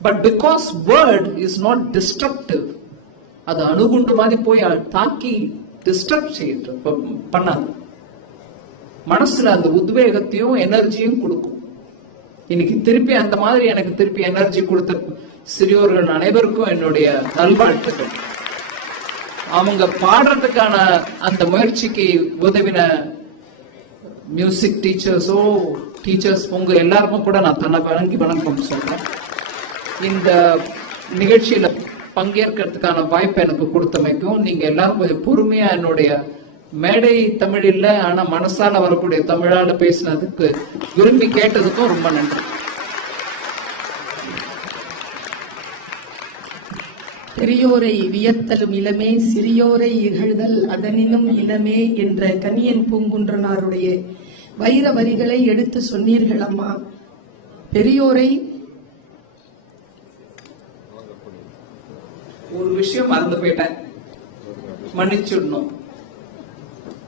But because word is not destructive, அது அணுகுண்டு மாதிரி போய் தாக்கி டிஸ்டர்ப் செய்ய பண்ணாது. மனசுல அந்த உத்வேகத்தையும் எனர்ஜியும் கொடுக்கும். இன்னைக்கு திருப்பி அந்த மாதிரி எனக்கு திருப்பி எனர்ஜி கொடுத்த சிறியோர்கள் அனைவருக்கும் என்னுடைய நல்வாழ்த்துக்கள். அவங்க பாடுறதுக்கான அந்த முயற்சிக்கு உதவின மியூசிக் டீச்சர்ஸ் உங்க எல்லாருக்கும் கூட நான் தன்னை வணக்கம் சொல்றேன். இந்த நிகழ்ச்சியில பங்கேற்கிறதுக்கான வாய்ப்பு எனக்கு கொடுத்தமைக்கும், நீங்க எல்லாரும் கொஞ்சம் பொறுமையா என்னுடைய மேடை தமிழ் இல்ல, ஆனா மனசால வரக்கூடிய தமிழால பேசினதுக்கு விரும்பி கேட்டதுக்கும் ரொம்ப நன்றி. பெரியோரை வியத்தலும் இளமே, சிறியோரை இகழ்தல் அதனினும் இளமே என்ற கணியன் பூங்குன்றனாருடைய வைர வரிகளை எடுத்து சொன்னீர்கள் அம்மா. பெரியோரை ஒரு விஷயம் மறந்து போயிட்டேன், மன்னிச்சிடணும்.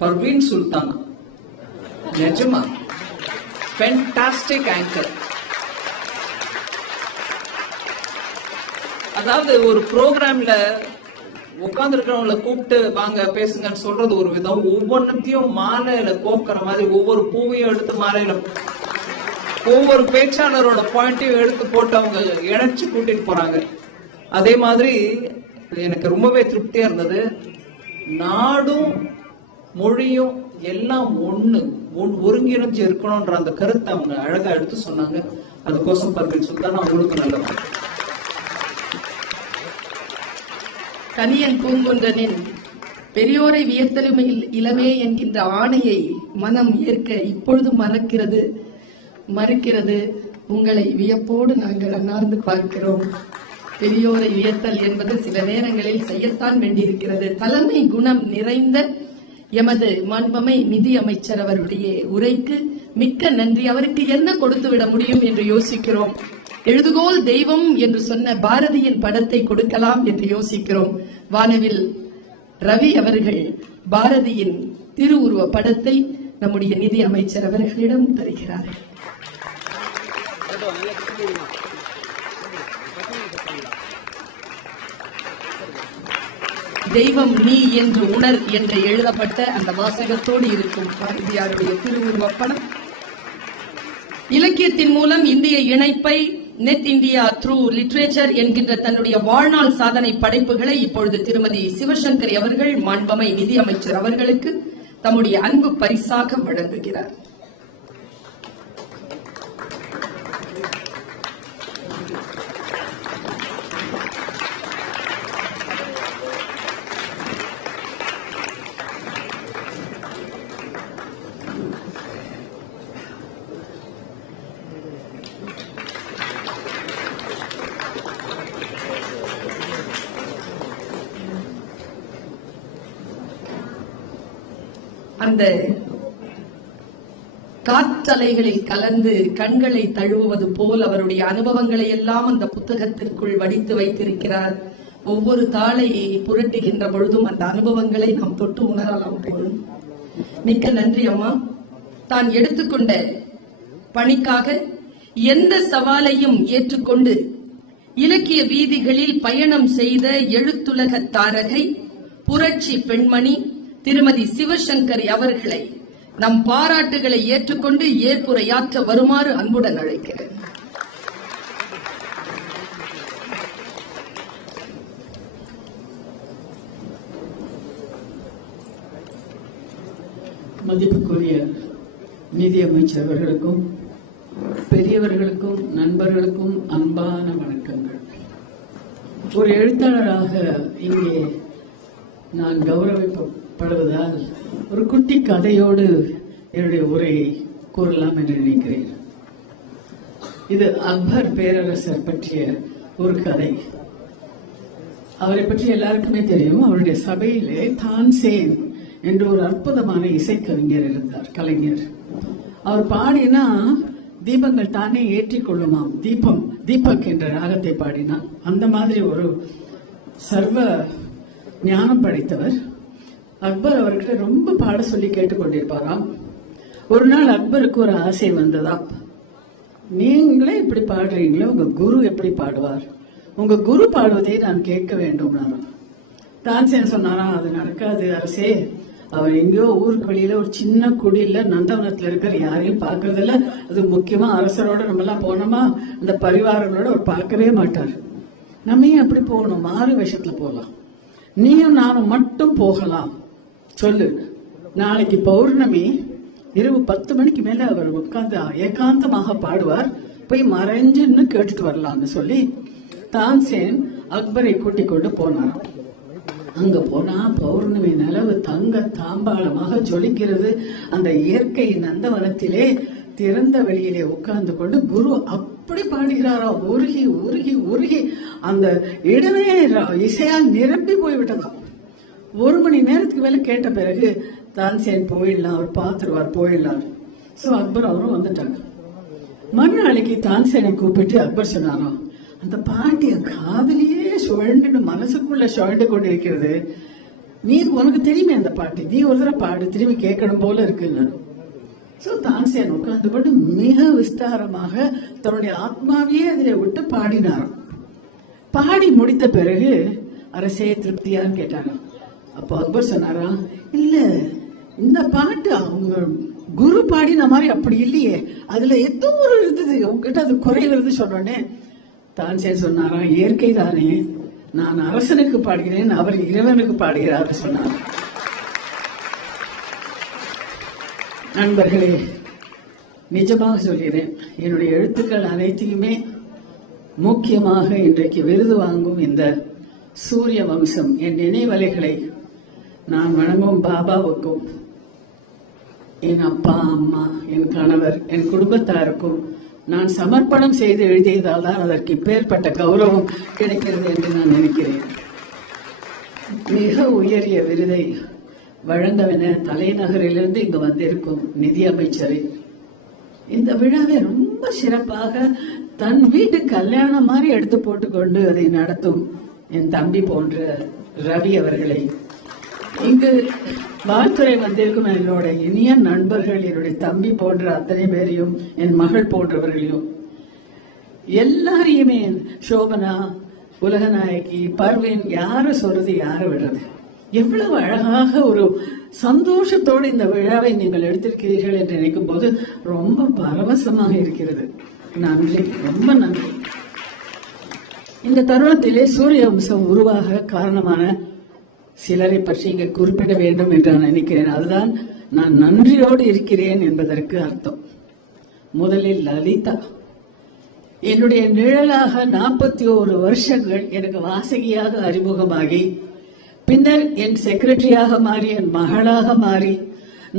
பர்வீன் சுல்தான் நிஜமா ஃபேண்டாஸ்டிக் ஆங்கர். அதாவது ஒரு ப்ரோக்ராம்ல உட்கார்ந்து இருக்கிறவங்களை கூப்பிட்டு வாங்க பேசுங்கன்னு சொல்றது ஒரு விதம், ஒவ்வொன்னுத்தையும் மாலையில கோக்கிற மாதிரி ஒவ்வொரு பூவையும் எடுத்து மாலையில ஒவ்வொரு பேச்சாளரோட பாயிண்டையும் எடுத்து போட்டு அவங்க இணைச்சு கூட்டிட்டு போறாங்க. அதே மாதிரி எனக்கு ரொம்பவே திருப்தியா இருந்தது. நாடும் மொழியும் எல்லாம் ஒருங்கிணைஞ்சு இருக்கணும்ன்ற அந்த கருத்தை அவங்க அழகா எடுத்து சொன்னாங்க. அதுக்கோசம் பர்வீன் சுல்தான் அவங்களுக்கு நல்லது. கனியன் பூங்குன்றனின் பெரியோரை வியத்தலும் இளமே என்கின்ற ஆணையை மனம் ஏற்க இப்பொழுது மறுக்கிறது. உங்களை வியப்போடு நாங்கள் அன்னார்ந்து பார்க்கிறோம். பெரியோரை வியத்தல் என்பது சில நேரங்களில் செய்யத்தான் வேண்டியிருக்கிறது. தலைமை குணம் நிறைந்த எமது மாண்பமை நிதி அமைச்சர் அவருடைய உரைக்கு மிக்க நன்றி. அவருக்கு என்ன கொடுத்து விட முடியும் என்று யோசிக்கிறோம். எழுதுகோல் தெய்வம் என்று சொன்ன பாரதியின் படத்தை கொடுக்கலாம் என்று யோசிக்கிறோம். வானவில் ரவி அவர்கள் பாரதியின் திருவுருவ படத்தை நம்முடைய நிதி அமைச்சர் அவர்களிடம் தருகிறார்கள். தெய்வம் நீ என்று உணர் என்று எழுதப்பட்ட அந்த வாசகத்தோடு இருக்கும் பாரதியாருடைய திருவுருவ படம். இலக்கியத்தின் மூலம் இந்திய இணைப்பை நெட் இந்தியா த்ரூ லிட்ரேச்சர் என்கின்ற தன்னுடைய வாழ்நாள் சாதனை படைப்புகளை இப்பொழுது திருமதி சிவசங்கரி அவர்கள் மாண்பமை நிதி அமைச்சர் அவர்களுக்கு தம்முடைய அன்பு பரிசாக வழங்குகிறார். அந்த காற்றலைகளில் கலந்து கண்களை தழுவுவது போல் அவருடைய அனுபவங்களை எல்லாம் அந்த புத்தகத்திற்குள் வடித்து வைத்திருக்கிறார். ஒவ்வொரு தாளை புரட்டுகின்ற பொழுதும் அந்த அனுபவங்களை நாம் தொட்டு உணரலாம் போலும். மிக்க நன்றி அம்மா. தான் எடுத்துக்கொண்ட பணிக்காக எந்த சவாலையும் ஏற்றுக்கொண்டு இலக்கிய வீதிகளில் பயணம் செய்த எழுத்துலக தாரகை புரட்சி பெண்மணி திருமதி சிவசங்கரி அவர்களை நம் பாராட்டுகளை ஏற்றுக்கொண்டு ஏற்புரையாற்ற வருமாறு அன்புடன் அழைக்கிறேன். மதிப்புக்குரிய நிதி அமைச்சர் அவர்களுக்கும் பெரியவர்களுக்கும் நண்பர்களுக்கும் அன்பான வணக்கங்கள். ஒரு எழுத்தாளராக இங்கே நான் கௌரவிக்கப்படுவதால் ஒரு குட்டி கதையோடு என்னுடைய உரையை கூறலாம் என்று நினைக்கிறேன். இது அக்பர் பேரரசர் பற்றிய ஒரு கதை. அவரை பற்றி எல்லாருக்குமே தெரியும். அவருடைய சபையிலே தான்சேன் என்று ஒரு அற்புதமான இசைக்கவிஞர் இருந்தார், கலைஞர். அவர் பாடினா தீபங்கள் தானே ஏற்றிக் கொள்ளுமாம். தீபக் என்ற ராகத்தை பாடினார். அந்த மாதிரி ஒரு சர்வ ஞானம் படைத்தவர். அக்பர் அவர்கிட்ட ரொம்ப பாட சொல்லி கேட்டுக்கொண்டிருப்பாராம். ஒரு நாள் அக்பருக்கு ஒரு ஆசை வந்ததாம், நீங்களே இப்படி பாடுறீங்களே, உங்க குரு எப்படி பாடுவார்? உங்க குரு பாடுவதை நான் கேட்க வேண்டும். தான்சேன் சொன்னாரா, அது நடக்காது அரசே. அவர் எங்கேயோ ஊருக்கு வெளியில ஒரு சின்ன குடியில நந்தவனத்துல இருக்கிற யாரையும் பார்க்கறதில்ல. அது முக்கியமா அரசரோட நம்ம எல்லாம் போனோமா அந்த பரிவாரங்களோட அவர் பார்க்கவே மாட்டார். நம்ம ஏன் அப்படி போகணும்? மாறு வேஷத்துல போகலாம். நீயும் நானும் மட்டும் போகலாம். சொல்லு, நாளைக்கு பௌர்ணமி இரவு 10 மணிக்கு மேல அவர் உட்கார்ந்து ஏகாந்தமாக பாடுவார், போய் மறைஞ்சுன்னு கேட்டுட்டு வரலாம்னு சொல்லி தான்சேன் அக்பரை கூட்டிக் கொண்டு போனார். அங்க போனா பௌர்ணமி நிலவு தங்க தாம்பாளமாக ஜொலிக்கிறது. அந்த இயற்கை நந்தவனத்திலே திறந்த வெளியிலே உட்கார்ந்து கொண்டு குரு அப்படி பாடுகிறாரா, உருகி உருகி உருகி அந்த இடமே இசையால் நிரம்பி போய்விட்டதாம். 1 மணி நேரத்துக்கு மேல கேட்ட பிறகு தான்சேன் போயிடலாம், அவர் பார்த்துருவார், போயிடலாம். சோ அக்பர் அவரும் வந்துட்டாங்க. மறுநாளைக்கு தான்சேனை கூப்பிட்டு அக்பர் சொன்னாராம், அந்த பாட்டிய காதலியே சுழண்டு மனசுக்குள்ள சுழண்டு கொண்டு இருக்கிறது. நீ உனக்கு தெரியுமே அந்த பாட்டு, நீ ஒரு தடவை பாடு, திரும்பி கேட்கணும் போல இருக்குன்னு. சோ தான்சேன் உட்கார்ந்து கொண்டு மிக விஸ்தாரமாக தன்னுடைய ஆத்மாவையே அதில் விட்டு பாடினாராம். பாடி முடித்த பிறகு அரசே திருப்தியான்னு கேட்டாராம். அப்போ அக்பர் சொன்னாராம், இல்ல இந்த பாட்டு அவங்க குரு பாடின மாதிரி அப்படி இல்லையே, அதுல ஏதோ ஒரு இருந்தது, உங்ககிட்ட அது குறைவது சொன்னோடனே தான்சேன் சொன்னாராம், இயற்கை தானே, நான் அரசனுக்கு பாடுகிறேன், அவர் இறைவனுக்கு பாடுகிறார் சொன்னார். நண்பர்களே, நிஜமாக சொல்கிறேன், என்னுடைய எழுத்துக்கள் அனைத்தையுமே முக்கியமாக இன்றைக்கு விருது வாங்கும் இந்த சூரிய வம்சம் என் நினைவலைகளை நான் வணங்கும் பாபாவுக்கும் என் அப்பா அம்மா என் கணவர் என் குடும்பத்தாருக்கும் நான் சமர்ப்பணம் செய்து எழுதியதால் தான் அதற்கு இப்பேற்பட்ட கௌரவம் கிடைக்கிறது என்று நான் நினைக்கிறேன். மிக உயரிய விருதை வழங்கவென தலைநகரிலிருந்து இங்கு வந்திருக்கும் நிதி அமைச்சரை இந்த விழாவை ரொம்ப சிறப்பாக தன் வீட்டு கல்யாணம் மாதிரி எடுத்து போட்டுக்கொண்டு அதை நடத்தும் என் தம்பி போன்ற ரவி அவர்களை, இங்கு வாழ்த்துறை வந்திருக்கும் என்னோட இனிய நண்பர்கள், என்னுடைய தம்பி போன்ற அத்தனை பேரையும், என் மகள் போன்றவர்களையும் எல்லாரையுமே, சோபனா, உலகநாயகி, பர்வீன், யாரு சொல்றது யாரு விடுறது, எவ்வளவு அழகாக ஒரு சந்தோஷத்தோடு இந்த விழாவை நீங்கள் எடுத்திருக்கிறீர்கள் என்று நினைக்கும் போது ரொம்ப பரவசமாக இருக்கிறது. நன்றி, ரொம்ப நன்றி. இந்த தருணத்திலே சூரிய வம்சம் உருவாக காரணமான சிலரை பற்றி இங்கு குறிப்பிட வேண்டும் என்று நான் நினைக்கிறேன். அதுதான் நான் நன்றியோடு இருக்கிறேன் என்பதற்கு அர்த்தம். முதலில் லலிதா, என்னுடைய நிழலாக 41 வருஷங்கள் எனக்கு வாசகியாக அறிமுகமாகி, பின்னர் என் செக்ரட்டரியாக மாறி, என் மகளாக மாறி,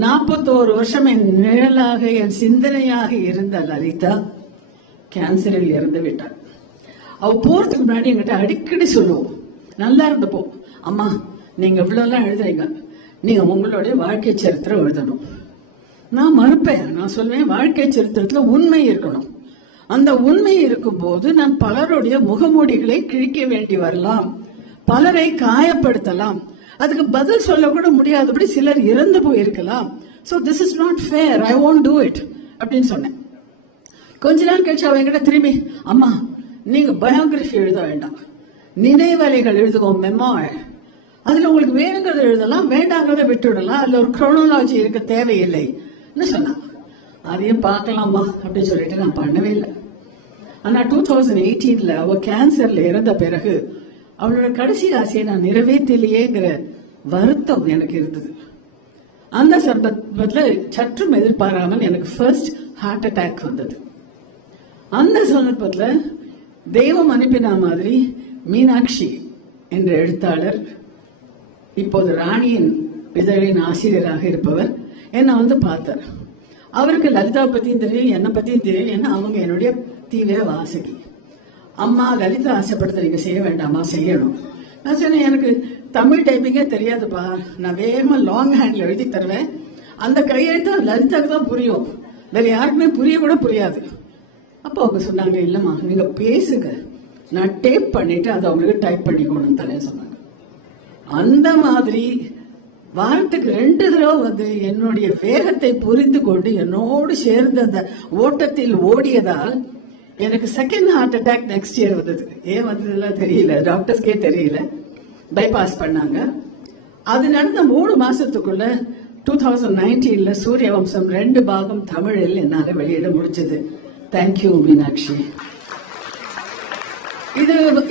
41 வருஷம் என் நிழலாக என் சிந்தனையாக இருந்த லலிதா கேன்சரில் இறந்து விட்டார். அவ போறதுக்கு முன்னாடி என்கிட்ட அடிக்கடி சொல்லுவோம், நல்லா இருந்தப்போ, அம்மா நீங்க இவ்வளவுலாம் எழுதுறீங்க, நீங்க உங்களுடைய வாழ்க்கை சரித்திரம் எழுதணும். நான் மறுப்பேன், நான் சொல்வேன் வாழ்க்கை சரித்திரத்துல உண்மை இருக்கணும். அந்த உண்மை இருக்கும் போது நான் பலருடைய முகமூடிகளை கிழிக்க வேண்டி வரலாம், பலரை காயப்படுத்தலாம், அதுக்கு பதில் சொல்ல கூட முடியாதபடி சிலர் இறந்து போயிருக்கலாம். So this is not fair, I won't do it அப்படின்னு சொன்னேன். கொஞ்ச நாள் கழிச்சு அவங்க திரும்பி, அம்மா நீங்க பயோகிராஃபி எழுத வேண்டாம், நினைவலைகள் எழுதுவோம், மெமோர், அதுல உங்களுக்கு வேணுங்கிறத எழுதலாம், வேண்டாங்கிறத விட்டுவிடலாம், அதுல ஒரு குரோனாலஜி இருக்க தேவையில்லைன்னு சொன்னா. அதையும் பார்க்கலாமா அப்படின்னு சொல்லிட்டு நான் பண்ணவே இல்லை. ஆனா 2018 அவ கேன்சர்ல இறந்த பிறகு அவளோட கடைசி ஆசையை நான் நிறைவேற்றலையேங்கிற வருத்தம் எனக்கு இருந்தது. அந்த சந்தர்ப்பத்துல சற்றும் எதிர்பாராமல் எனக்கு ஃபர்ஸ்ட் ஹார்ட் அட்டாக் வந்தது. அந்த சந்தர்ப்பத்துல தெய்வம் அனுப்பின மாதிரி மீனாட்சி என்ற எழுத்தாளர், இப்போது ராணியின் இதழின் ஆசிரியராக இருப்பவர், என்னை வந்து பார்த்தார். அவருக்கு லலிதா பத்தியும் தெரியும், என்னை பத்தியும் தெரியும், ஏன்னா அவங்க என்னுடைய தீவிர வாசகி. அம்மா லலிதா ஆசைப்படுத்த நீங்க செய்ய வேண்டாமா, செய்யணும். நான் சொன்னேன், எனக்கு தமிழ் டைப்பிங்கே தெரியாதுப்பா, நான் வேகமா லாங் ஹேண்ட்ல எழுதி தருவேன், அந்த கையெழுத்து லலிதாவுக்கு தான் புரியும், வேற யாருக்குமே புரிய கூட புரியாது. அப்போ அவங்க சொன்னாங்க, இல்லம்மா நீங்க பேசுங்க, நான் டேப் பண்ணிட்டு அதை அவங்களுக்கு டைப் பண்ணிக்கணும் தானே சொன்னாங்க. அந்த மாதிரி வாரத்துக்கு 2 தடவை வந்து என்னுடைய வேகத்தை புரிந்து கொண்டு என்னோடு சேர்ந்து அந்த ஓட்டத்தில் ஓடியதால் எனக்கு second heart attack next year வந்தது. ஏன் வந்ததுலாம் தெரியல, டாக்டர்ஸ்கே தெரியல, பைபாஸ் பண்ணாங்க. அது நடந்த 3 மாசத்துக்குள்ள 2019 சூரிய வம்சம் 2 பாகம் தமிழில் என்னால வெளியிட முடிஞ்சது. தேங்க்யூ மீனாட்சி.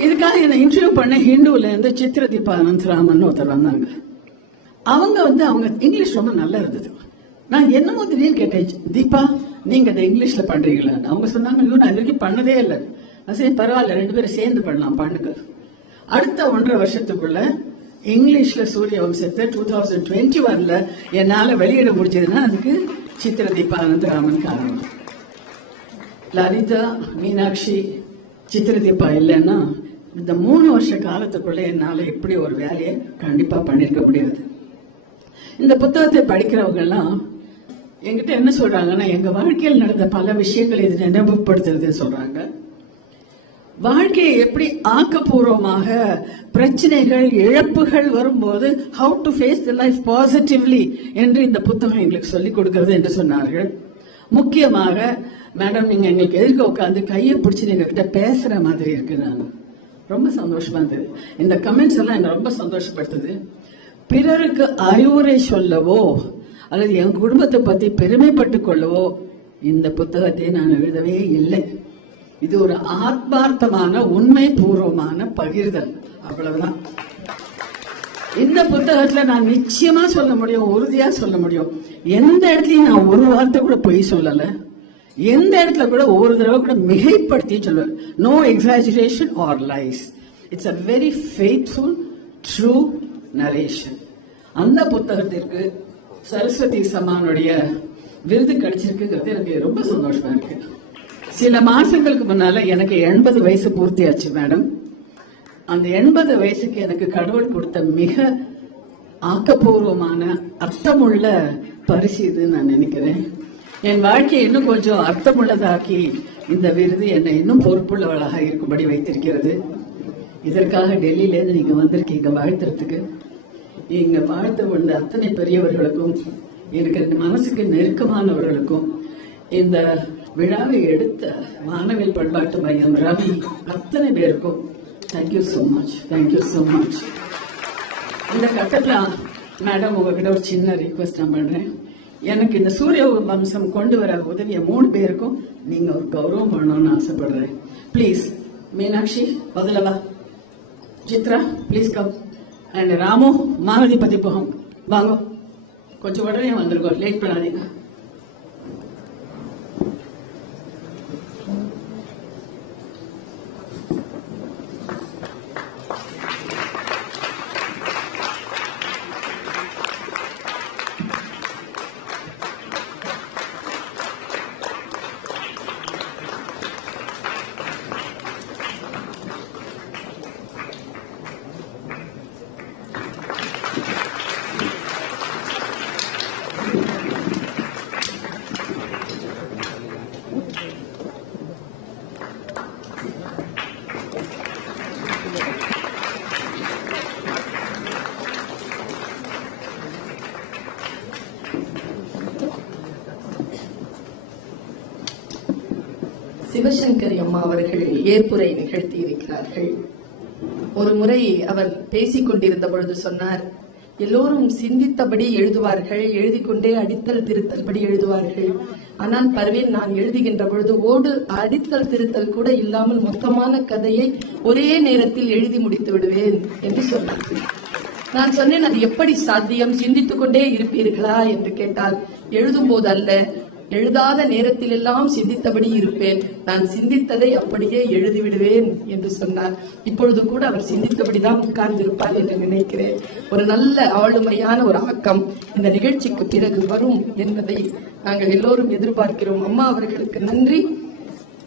இதுக்காக என்ன இன்டர்வியூ பண்ண ஹிந்துல இருந்து சித்ரதீபா அனந்தராமன் ஒருத்தர் வந்தாங்க. அவங்க இங்கிலீஷ் ரொம்ப நல்லா இருந்தது. நான் என்னமோ திடீர்னு கேட்டேன், தீபா நீங்க அதை இங்கிலீஷ்ல பண்றீங்களா? அவங்க சொன்னாங்க, நான் இது வரைக்கும் பண்ணதே இல்லை. சரி பரவாயில்ல, 2 பேரும் சேர்ந்து பண்ணலாம், பண்ணுங்க. அடுத்த 1.5 வருஷத்துக்குள்ள இங்கிலீஷ்ல சூரிய வம்சத்தை 2021 என்னால வெளியிட முடிஞ்சதுன்னா அதுக்கு சித்ரதீபா அனந்தராமன் காரணம். லலிதா, மீனாட்சி, சித்திரதீபா இல்லைன்னா இந்த 3 வருஷ காலத்துக்குள்ள என்னால இப்படி ஒரு வேலையை கண்டிப்பா பண்ணிருக்க முடியாது. இந்த புத்தகத்தை படிக்கிறவங்க எல்லாம் என்கிட்ட என்ன சொல்றாங்கன்னா, எங்க வாழ்க்கையில் நடந்த பல விஷயங்கள் இது நினைவுபடுத்துறது சொல்றாங்க. வாழ்க்கையை எப்படி ஆக்கப்பூர்வமாக பிரச்சனைகள் இழப்புகள் வரும்போது how to face the life positively என்று இந்த புத்தகம் எங்களுக்கு சொல்லிக் கொடுக்கிறது என்று சொன்னார்கள். முக்கியமாக மேடம் நீங்க எங்களுக்கு எதிர்க்க உட்காந்து கையை பிடிச்சி நீங்க கிட்ட பேசுற மாதிரி இருக்கு. நான் ரொம்ப சந்தோஷமா இருந்தது. இந்த கமெண்ட்ஸ் எல்லாம் என்ன ரொம்ப சந்தோஷப்படுத்துது. பிறருக்கு அறிவுரை சொல்லவோ அல்லது என் குடும்பத்தை பத்தி பெருமைப்பட்டுக் கொள்ளவோ இந்த புத்தகத்தை நான் எழுதவே இல்லை. இது ஒரு ஆத்மார்த்தமான உண்மை பூர்வமான பகிர்தல், அவ்வளவுதான். இந்த புத்தகத்துல நான் நிச்சயமா சொல்ல முடியும், உறுதியா சொல்ல முடியும், எந்த இடத்துலயும் நான் ஒரு வார்த்தை கூட பொய் சொல்லல. எந்த இடத்துல கூட ஒரு தடவை கூட மிகைப்படுத்தி சொல்லுவேன். No exaggeration or lies. It's a very faithful true narration. அந்த புத்தகத்திற்கு சரஸ்வதி சம்மானுடைய விருது கிடைச்சிருக்குங்கிறது எனக்கு ரொம்ப சந்தோஷமா இருக்கு. சில மாசங்களுக்கு முன்னால எனக்கு 80 வயசு பூர்த்தியாச்சு மேடம். அந்த 80 வயசுக்கு எனக்கு கடவுள் கொடுத்த மிக ஆக்கப்பூர்வமான அர்த்தமுள்ள பரிசு இது நான் நினைக்கிறேன். என் வாழ்க்கையை இன்னும் கொஞ்சம் அர்த்தமுள்ளதாக்கி இந்த விருது என்னை இன்னும் பொறுப்புள்ளவளாக இருக்கும்படி வைத்திருக்கிறது. இதற்காக டெல்லியிலேருந்து நீங்க வந்திருக்கீங்க வாழ்த்துறதுக்கு. இங்க வாழ்த்து வந்த அத்தனை பெரியவர்களுக்கும் எனக்கு மனசுக்கு நெருக்கமானவர்களுக்கும் இந்த விழாவை எடுத்த மாணவியல் பண்பாட்டு மையம் ரவி அத்தனை பேருக்கும் thank you so much. Thank you so much. இந்த கட்டத்துல மேடம் உங்ககிட்ட ஒரு சின்ன ரிக்வெஸ்ட் நான் பண்றேன். எனக்கு இந்த சூரிய வம்சம் கொண்டு வர உதவிய 3 பேருக்கும் நீங்க ஒரு கௌரவம் பண்ணணும்னு ஆசைப்படுறேன். பிளீஸ் மீனாட்சி பதிலவா, Chitra please come, and Ramu Malathi பத்தி போகும் வாங்க, கொஞ்சம் உடனே வந்திருக்கோம், லேட் பண்ணாதீங்க. சிவசங்கரி அம்மா அவர்கள் ஏற்புரை நிகழ்த்தி இருக்கிறார்கள். ஒரு முறை அவர் பேசிக் கொண்டிருந்த பொழுது சொன்னார், எல்லோரும் சிந்தித்தபடி எழுதுவார்கள், எழுதிக்கொண்டே அடித்தல் திருத்தல் படி எழுதுவார்கள். ஆனால் பர்வீன், நான் எழுதுகின்ற பொழுது அடித்தல் திருத்தல் கூட இல்லாமல் மொத்தமான கதையை ஒரே நேரத்தில் எழுதி முடித்து விடுவேன் என்று சொன்னார். நான் சொன்னேன், அது எப்படி சாத்தியம், சிந்தித்துக் கொண்டே இருப்பீர்களா என்று கேட்டால், எழுதும் போது அல்ல, எழுதாத நேரத்தில் எல்லாம் சிந்தித்தபடி இருப்பேன், நான் சிந்தித்ததை அப்படியே எழுதிவிடுவேன் என்று சொன்னார். இப்பொழுது கூட அவர் சிந்தித்தபடிதான் உட்கார்ந்திருப்பார் என்று நினைக்கிறேன். ஒரு நல்ல ஆளுமையான ஒரு ஆக்கம் இந்த நிகழ்ச்சிக்கு பிறகு வரும் என்பதை நாங்கள் எல்லோரும் எதிர்பார்க்கிறோம். அம்மா அவர்களுக்கு நன்றி.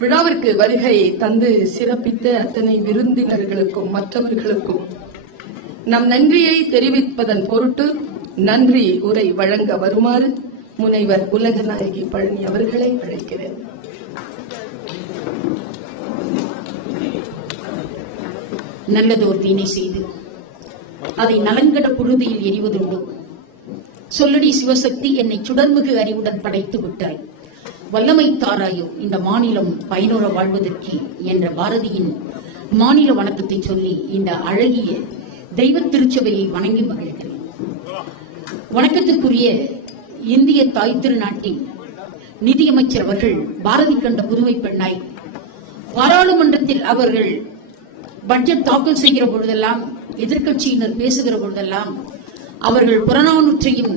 விழாவிற்கு வருகை தந்து சிறப்பித்த அத்தனை விருந்தினர்களுக்கும் மற்றவர்களுக்கும் நம் நன்றியை தெரிவிப்பதன் பொருட்டு நன்றி உரை வழங்க வருமாறு முனைவர் உலகநாயகி பழனி அவர்களை அழைக்கிறேன். நல்லதோர் தீனை செய்து அதை நலங்கட புழுதியில் எரிவதுண்டு. சொல்லடி சிவசக்தி, என்னை சுடர்மிகு அறிவுடன் படைத்து விட்டாய், வல்லமை தாராயோ இந்த மாநிலம் பயனுற வாழ்வதற்கு என்ற பாரதியின் மாநில வணக்கத்தை சொல்லி இந்த அழகிய தெய்வ திருச்சபையை வணங்கி மகிழ்கிறேன். வணக்கத்திற்குரிய இந்திய தாய் திருநாட்டின் நிதியமைச்சர் அவர்கள் பாரதி கண்ட புதுமை பெண்ணாய் பாராளுமன்றத்தில் அவர்கள் பட்ஜெட் தாக்கல் செய்கிற பொழுதெல்லாம், எதிர்க்கட்சியினர் பேசுகிற பொழுதெல்லாம் அவர்கள் புறநானூற்றையும்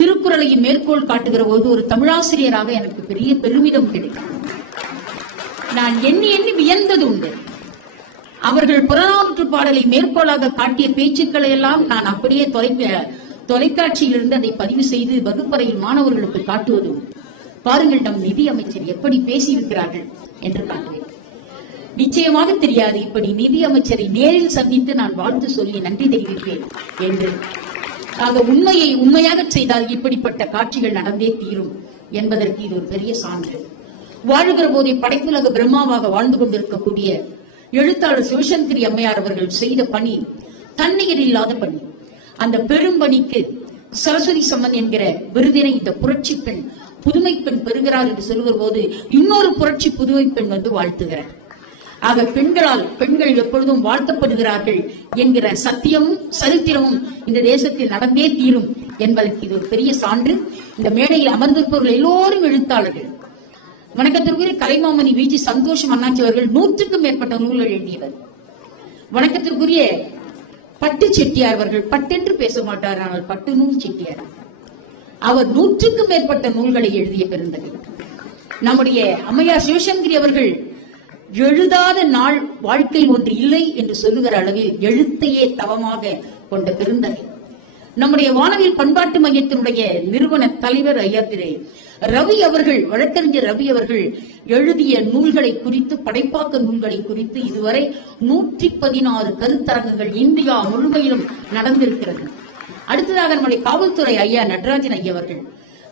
திருக்குறளையும் மேற்கோள் காட்டுகிற போது ஒரு தமிழாசிரியராக எனக்கு பெரிய பெருமிதம் கிடைக்கும். நான் எண்ணி எண்ணி வியந்தது உண்டு. அவர்கள் புறநானூற்று பாடலை மேற்கோளாக காட்டிய பேச்சுக்களை எல்லாம் நான் அப்படியே தொலைக்காட்சியிலிருந்து அதை பதிவு செய்து வகுப்பறையில் மாணவர்களுக்கு காட்டுவதும், பாருங்கள் நம் நிதி அமைச்சர் எப்படி பேசியிருக்கிறார்கள் என்று காட்டுவேன். நிச்சயமாக தெரியாது, இப்படி நிதி அமைச்சரை நேரில் சந்தித்து நான் வாழ்த்து சொல்லி நன்றி தெரிவிப்பேன் என்று. ஆக உண்மையை உண்மையாக செய்தால் இப்படிப்பட்ட காட்சிகள் நடந்தே தீரும் என்பதற்கு இது ஒரு பெரிய சான்று. வாழுகிற போதே படைப்புலக பிரம்மாவாக வாழ்ந்து கொண்டிருக்கக்கூடிய எழுத்தாளர் சிவசங்கரி அம்மையார் அவர்கள் செய்த பணி தண்ணீர் இல்லாத பணி. அந்த பெரும் பணிக்கு சரஸ்வதி சம்மன் என்கிற விருதினை இந்த புரட்சி பெண் புதுமை பெண் பெறுகிறார் என்று சொல்கிற போது இன்னொரு புரட்சி புதுமை பெண் வந்து வாழ்த்துகிறார். ஆக பெண்களால் பெண்கள் எப்பொழுதும் வாழ்த்தப்படுகிறார்கள் என்கிற சத்தியமும் சரித்திரமும் இந்த தேசத்தில் நடந்தே தீரும் என்பதற்கு இது ஒரு பெரிய சான்று. இந்த மேடையில் அமர்ந்திருப்பவர்கள் எல்லோரும் எழுத்தாளர்கள். வணக்கத்திற்குரிய கலைமாமணி விஜி சந்தோஷம் அண்ணாச்சி அவர்கள் 100க்கும் மேற்பட்ட நூல்கள் எழுதியவர். வணக்கத்திற்குரிய பட்டு செட்டியார் அவர்கள் பட்டென்று பேச மாட்டார், ஆனால் பட்டு நூல் செட்டியார். அவர் 100க்கும் மேற்பட்ட நூல்களை எழுதிய பெருந்தகை. நம்முடைய அம்மையார் சிவசங்கரி அவர்கள் எழுதாத நாள் வாழ்க்கை ஒன்று இல்லை என்று சொல்லுகிற அளவில் எழுத்தையே தவமாக கொண்ட பெருந்தகை. நம்முடைய வானவில் பண்பாட்டு மையத்தினுடைய நிறுவன தலைவர் ஐயா திரு ரவி அவர்கள், வழக்கறிஞர் ரவி அவர்கள் எழுதிய நூல்களை குறித்து, படைப்பாக்க நூல்களை குறித்து இதுவரை 116 கருத்தரங்குகள் இந்தியா முழுமையிலும் நடந்திருக்கிறது. அடுத்ததாக நம்முடைய காவல்துறை ஐயா நடராஜன் ஐயா அவர்கள்,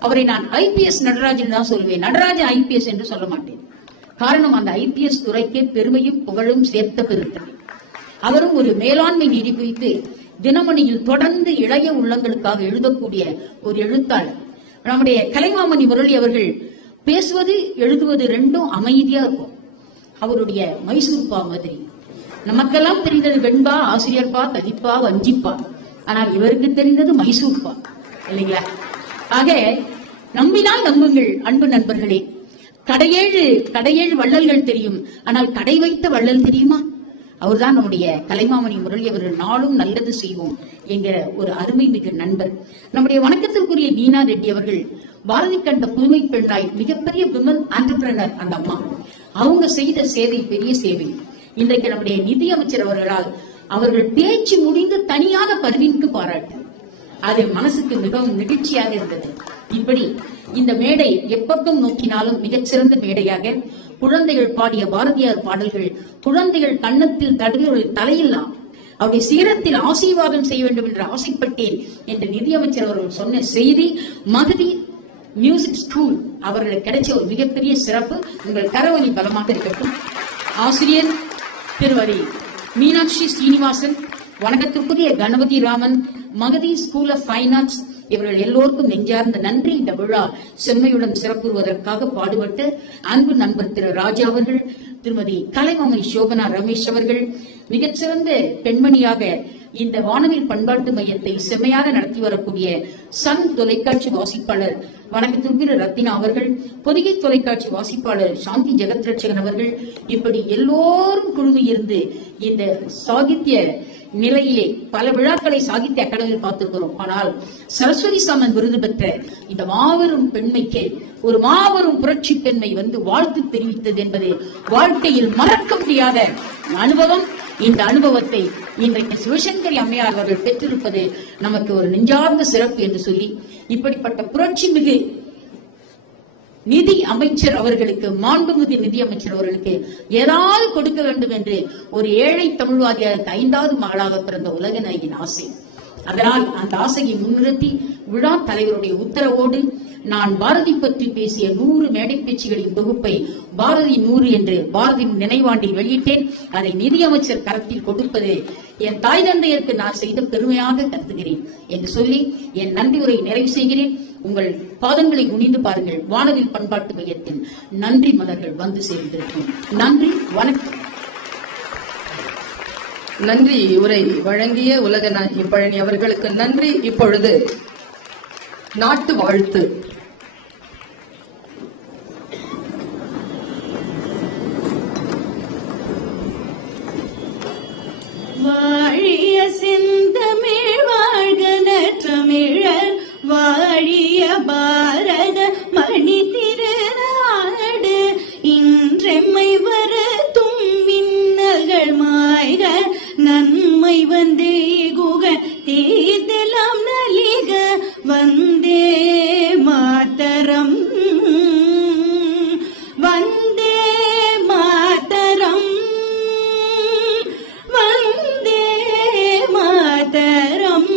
அவரை நான் ஐபிஎஸ் நடராஜன் தான் சொல்வேன், நடராஜன் ஐபிஎஸ் என்று சொல்ல மாட்டேன். காரணம், அந்த ஐபிஎஸ் துறைக்கே பெருமையும் புகழும் சேர்த்த பெருந்தகை. அவரும் ஒரு மேலாண்மை நீதி குறித்து தினமணியில் தொடர்ந்து இளைய உள்ளங்களுக்காக எழுதக்கூடிய ஒரு எழுத்தாளர். நம்முடைய கலைமாமணி முரளி அவர்கள் பேசுவது எழுதுவது ரெண்டும் அமைதியா இருக்கும். அவருடைய மைசூர்பா மாதிரி. நமக்கெல்லாம் தெரிந்தது வெண்பா, ஆசிரியர்பா, கதிப்பா, வஞ்சிப்பா. ஆனால் இவருக்கு தெரிந்தது மைசூர்பா, இல்லைங்களா? ஆக நம்பினால் நம்புங்கள் அன்பு நண்பர்களே. கடையேழு வள்ளல்கள் தெரியும், ஆனால் கடை வைத்த வள்ளல் தெரியுமா? அவர்தான் நம்முடைய கலைமாமணி முரளி அவர்கள். நாளும் நல்லது செய்வோம் என்கிற ஒரு அருமை மிகு நண்பர். நம்முடைய வணக்கத்திற்குரிய நீனா ரெட்டி அவர்கள் பாரதி கண்ட புதுமை பெண்ணாய் மிகப்பெரிய விமன் ஆண்டர்பிரனர். அந்த அம்மா அவங்க செய்த சேவை பெரிய சேவை. இன்றைக்கு நம்முடைய நிதியமைச்சர் அவர்களால் அவர்கள் பேச்சு முடிந்து தனியாக பருவிற்கு பாராட்டு. அது மனசுக்கு மிகவும் நெகிழ்ச்சியாக இருந்தது. இப்படி இந்த மேடை எப்பக்கம் நோக்கினாலும் மிகச்சிறந்த மேடையாக குழந்தைகள் பாடிய பாரதியார் பாடல்கள், குழந்தைகள் கன்னத்தில் தடவை தலையில்லாம் அவருடைய சீரத்தில் ஆசீர்வாதம் செய்ய வேண்டும் என்று ஆசைப்பட்டேன் என்று நிதியமைச்சர் அவர்கள் சொன்ன செய்தி மகதி மியூசிக் ஸ்கூல் அவர்களுக்கு கிடைச்ச ஒரு மிகப்பெரிய சிறப்பு. உங்கள் கரவொலி பலமாக இருக்கட்டும். ஆசிரியர் திருவடி மீனாட்சி ஸ்ரீனிவாசன், வணக்கத்திற்குரிய Ganapathi Raman, Mahathi school of fine arts, இவர்கள் எல்லோருக்கும் நெஞ்சார்ந்த நன்றி. இந்த விழா செம்மையுடன் சிறப்புறுவதற்காக பாடுபட்டு அன்பு நண்பர் திரு ராஜா அவர்கள், திருமதி கலைமாமணி சோபனா ரமேஷ் அவர்கள், மிகச்சிறந்த பெண்மணியாக இந்த வானவில் பண்பாட்டு மையத்தை செம்மையாக நடத்தி வரக்கூடிய சன் தொலைக்காட்சி வாசிப்பாளர் வணக்கத்திற்குரிய ரத்தினா அவர்கள், பொதிகை தொலைக்காட்சி வாசிப்பாளர் சாந்தி ஜெகத்ரட்சகன் அவர்கள், இப்படி எல்லோரும் குழுமி இருந்து இந்த சாகித்ய நிலையிலே பல விழாக்களை சாகித்ய அகாடமியில் பார்த்திருக்கிறோம். ஆனால் சரஸ்வதி சம்மன் விருது பெற்ற இந்த மாபெரும் பெண்மைக்கு ஒரு மாபெரும் புரட்சி பெண்மை வந்து வாழ்த்து தெரிவித்தது என்பது வாழ்க்கையில் மறக்க முடியாத அனுபவம். இந்த அனுபவத்தை இன்றைக்கு சிவசங்கரி அம்மையார் அவர்கள் பெற்றிருப்பது நமக்கு ஒரு நெஞ்சார்ந்த சிறப்பு என்று சொல்லி, இப்படிப்பட்ட புரட்சி மிகு நிதி அமைச்சர் அவர்களுக்கு, மாண்புமிகு நிதி அமைச்சர் அவர்களுக்கு ஏதாவது கொடுக்க வேண்டும் என்று ஒரு ஏழை தமிழ்வாதியாருக்கு 5வது மகளாக பிறந்த உலகநாயகின் ஆசை. அதனால் அந்த ஆசையை முன்னிறுத்தி விழா தலைவருடைய உத்தரவோடு நான் பாரதி பற்றி பேசிய 100 மேடை பேச்சுகளின் தொகுப்பை பாரதி 100 என்று பாரதியின் நினைவாண்டில் வெளியிட்டேன். அதை நிதியமைச்சர் கரத்தில் கொடுப்பது என் தாய் தந்தையருக்கு நான் செய்த பெருமையாக கருதுகிறேன் என்று சொல்லி என் நன்றி உரை நிறைவு செய்கிறேன். உங்கள் பாதங்களை குனிந்து பாருங்கள். வானவில் பண்பாட்டு மையத்தின் நன்றி மலர்கள் வந்து சேர்ந்திருக்கும். நன்றி, வணக்கம். நன்றி உரை வழங்கிய உலகநாயகி பழனி அவர்களுக்கு நன்றி. இப்பொழுது நாட்டு வாழ்த்து. வாழிய செந்தமிழ் வாழ்க நற்றமிழர், வாழிய பாரத மணி திருநாடு, இன்றெம்மை வருத்தும் மின்னல்கள் மாய்க, நன்மை வந்தே குக தீதெல்லாம் நலிக, வந்தே மாதரம் வந்தே மாதரம் வந்தே மாதரம்.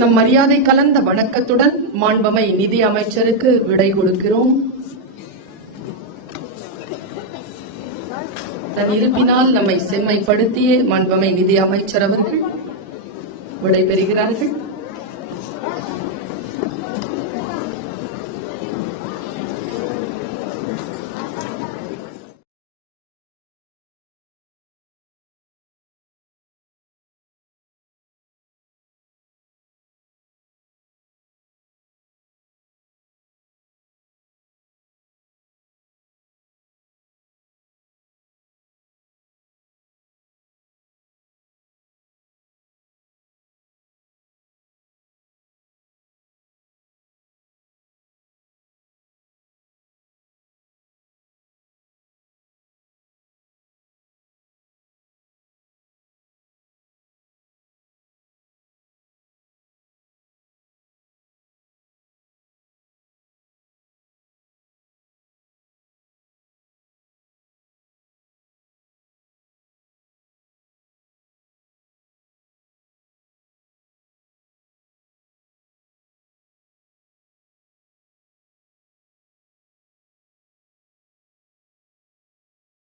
நம் மரியாதை கலந்த வணக்கத்துடன் மாண்பமை நிதி அமைச்சருக்கு விடை கொடுக்கிறோம். தன் இருப்பினால் நம்மை செம்மைப்படுத்திய மாண்பமை நிதி அமைச்சர் அவர்கள் விடை பெறுகிறார்கள்.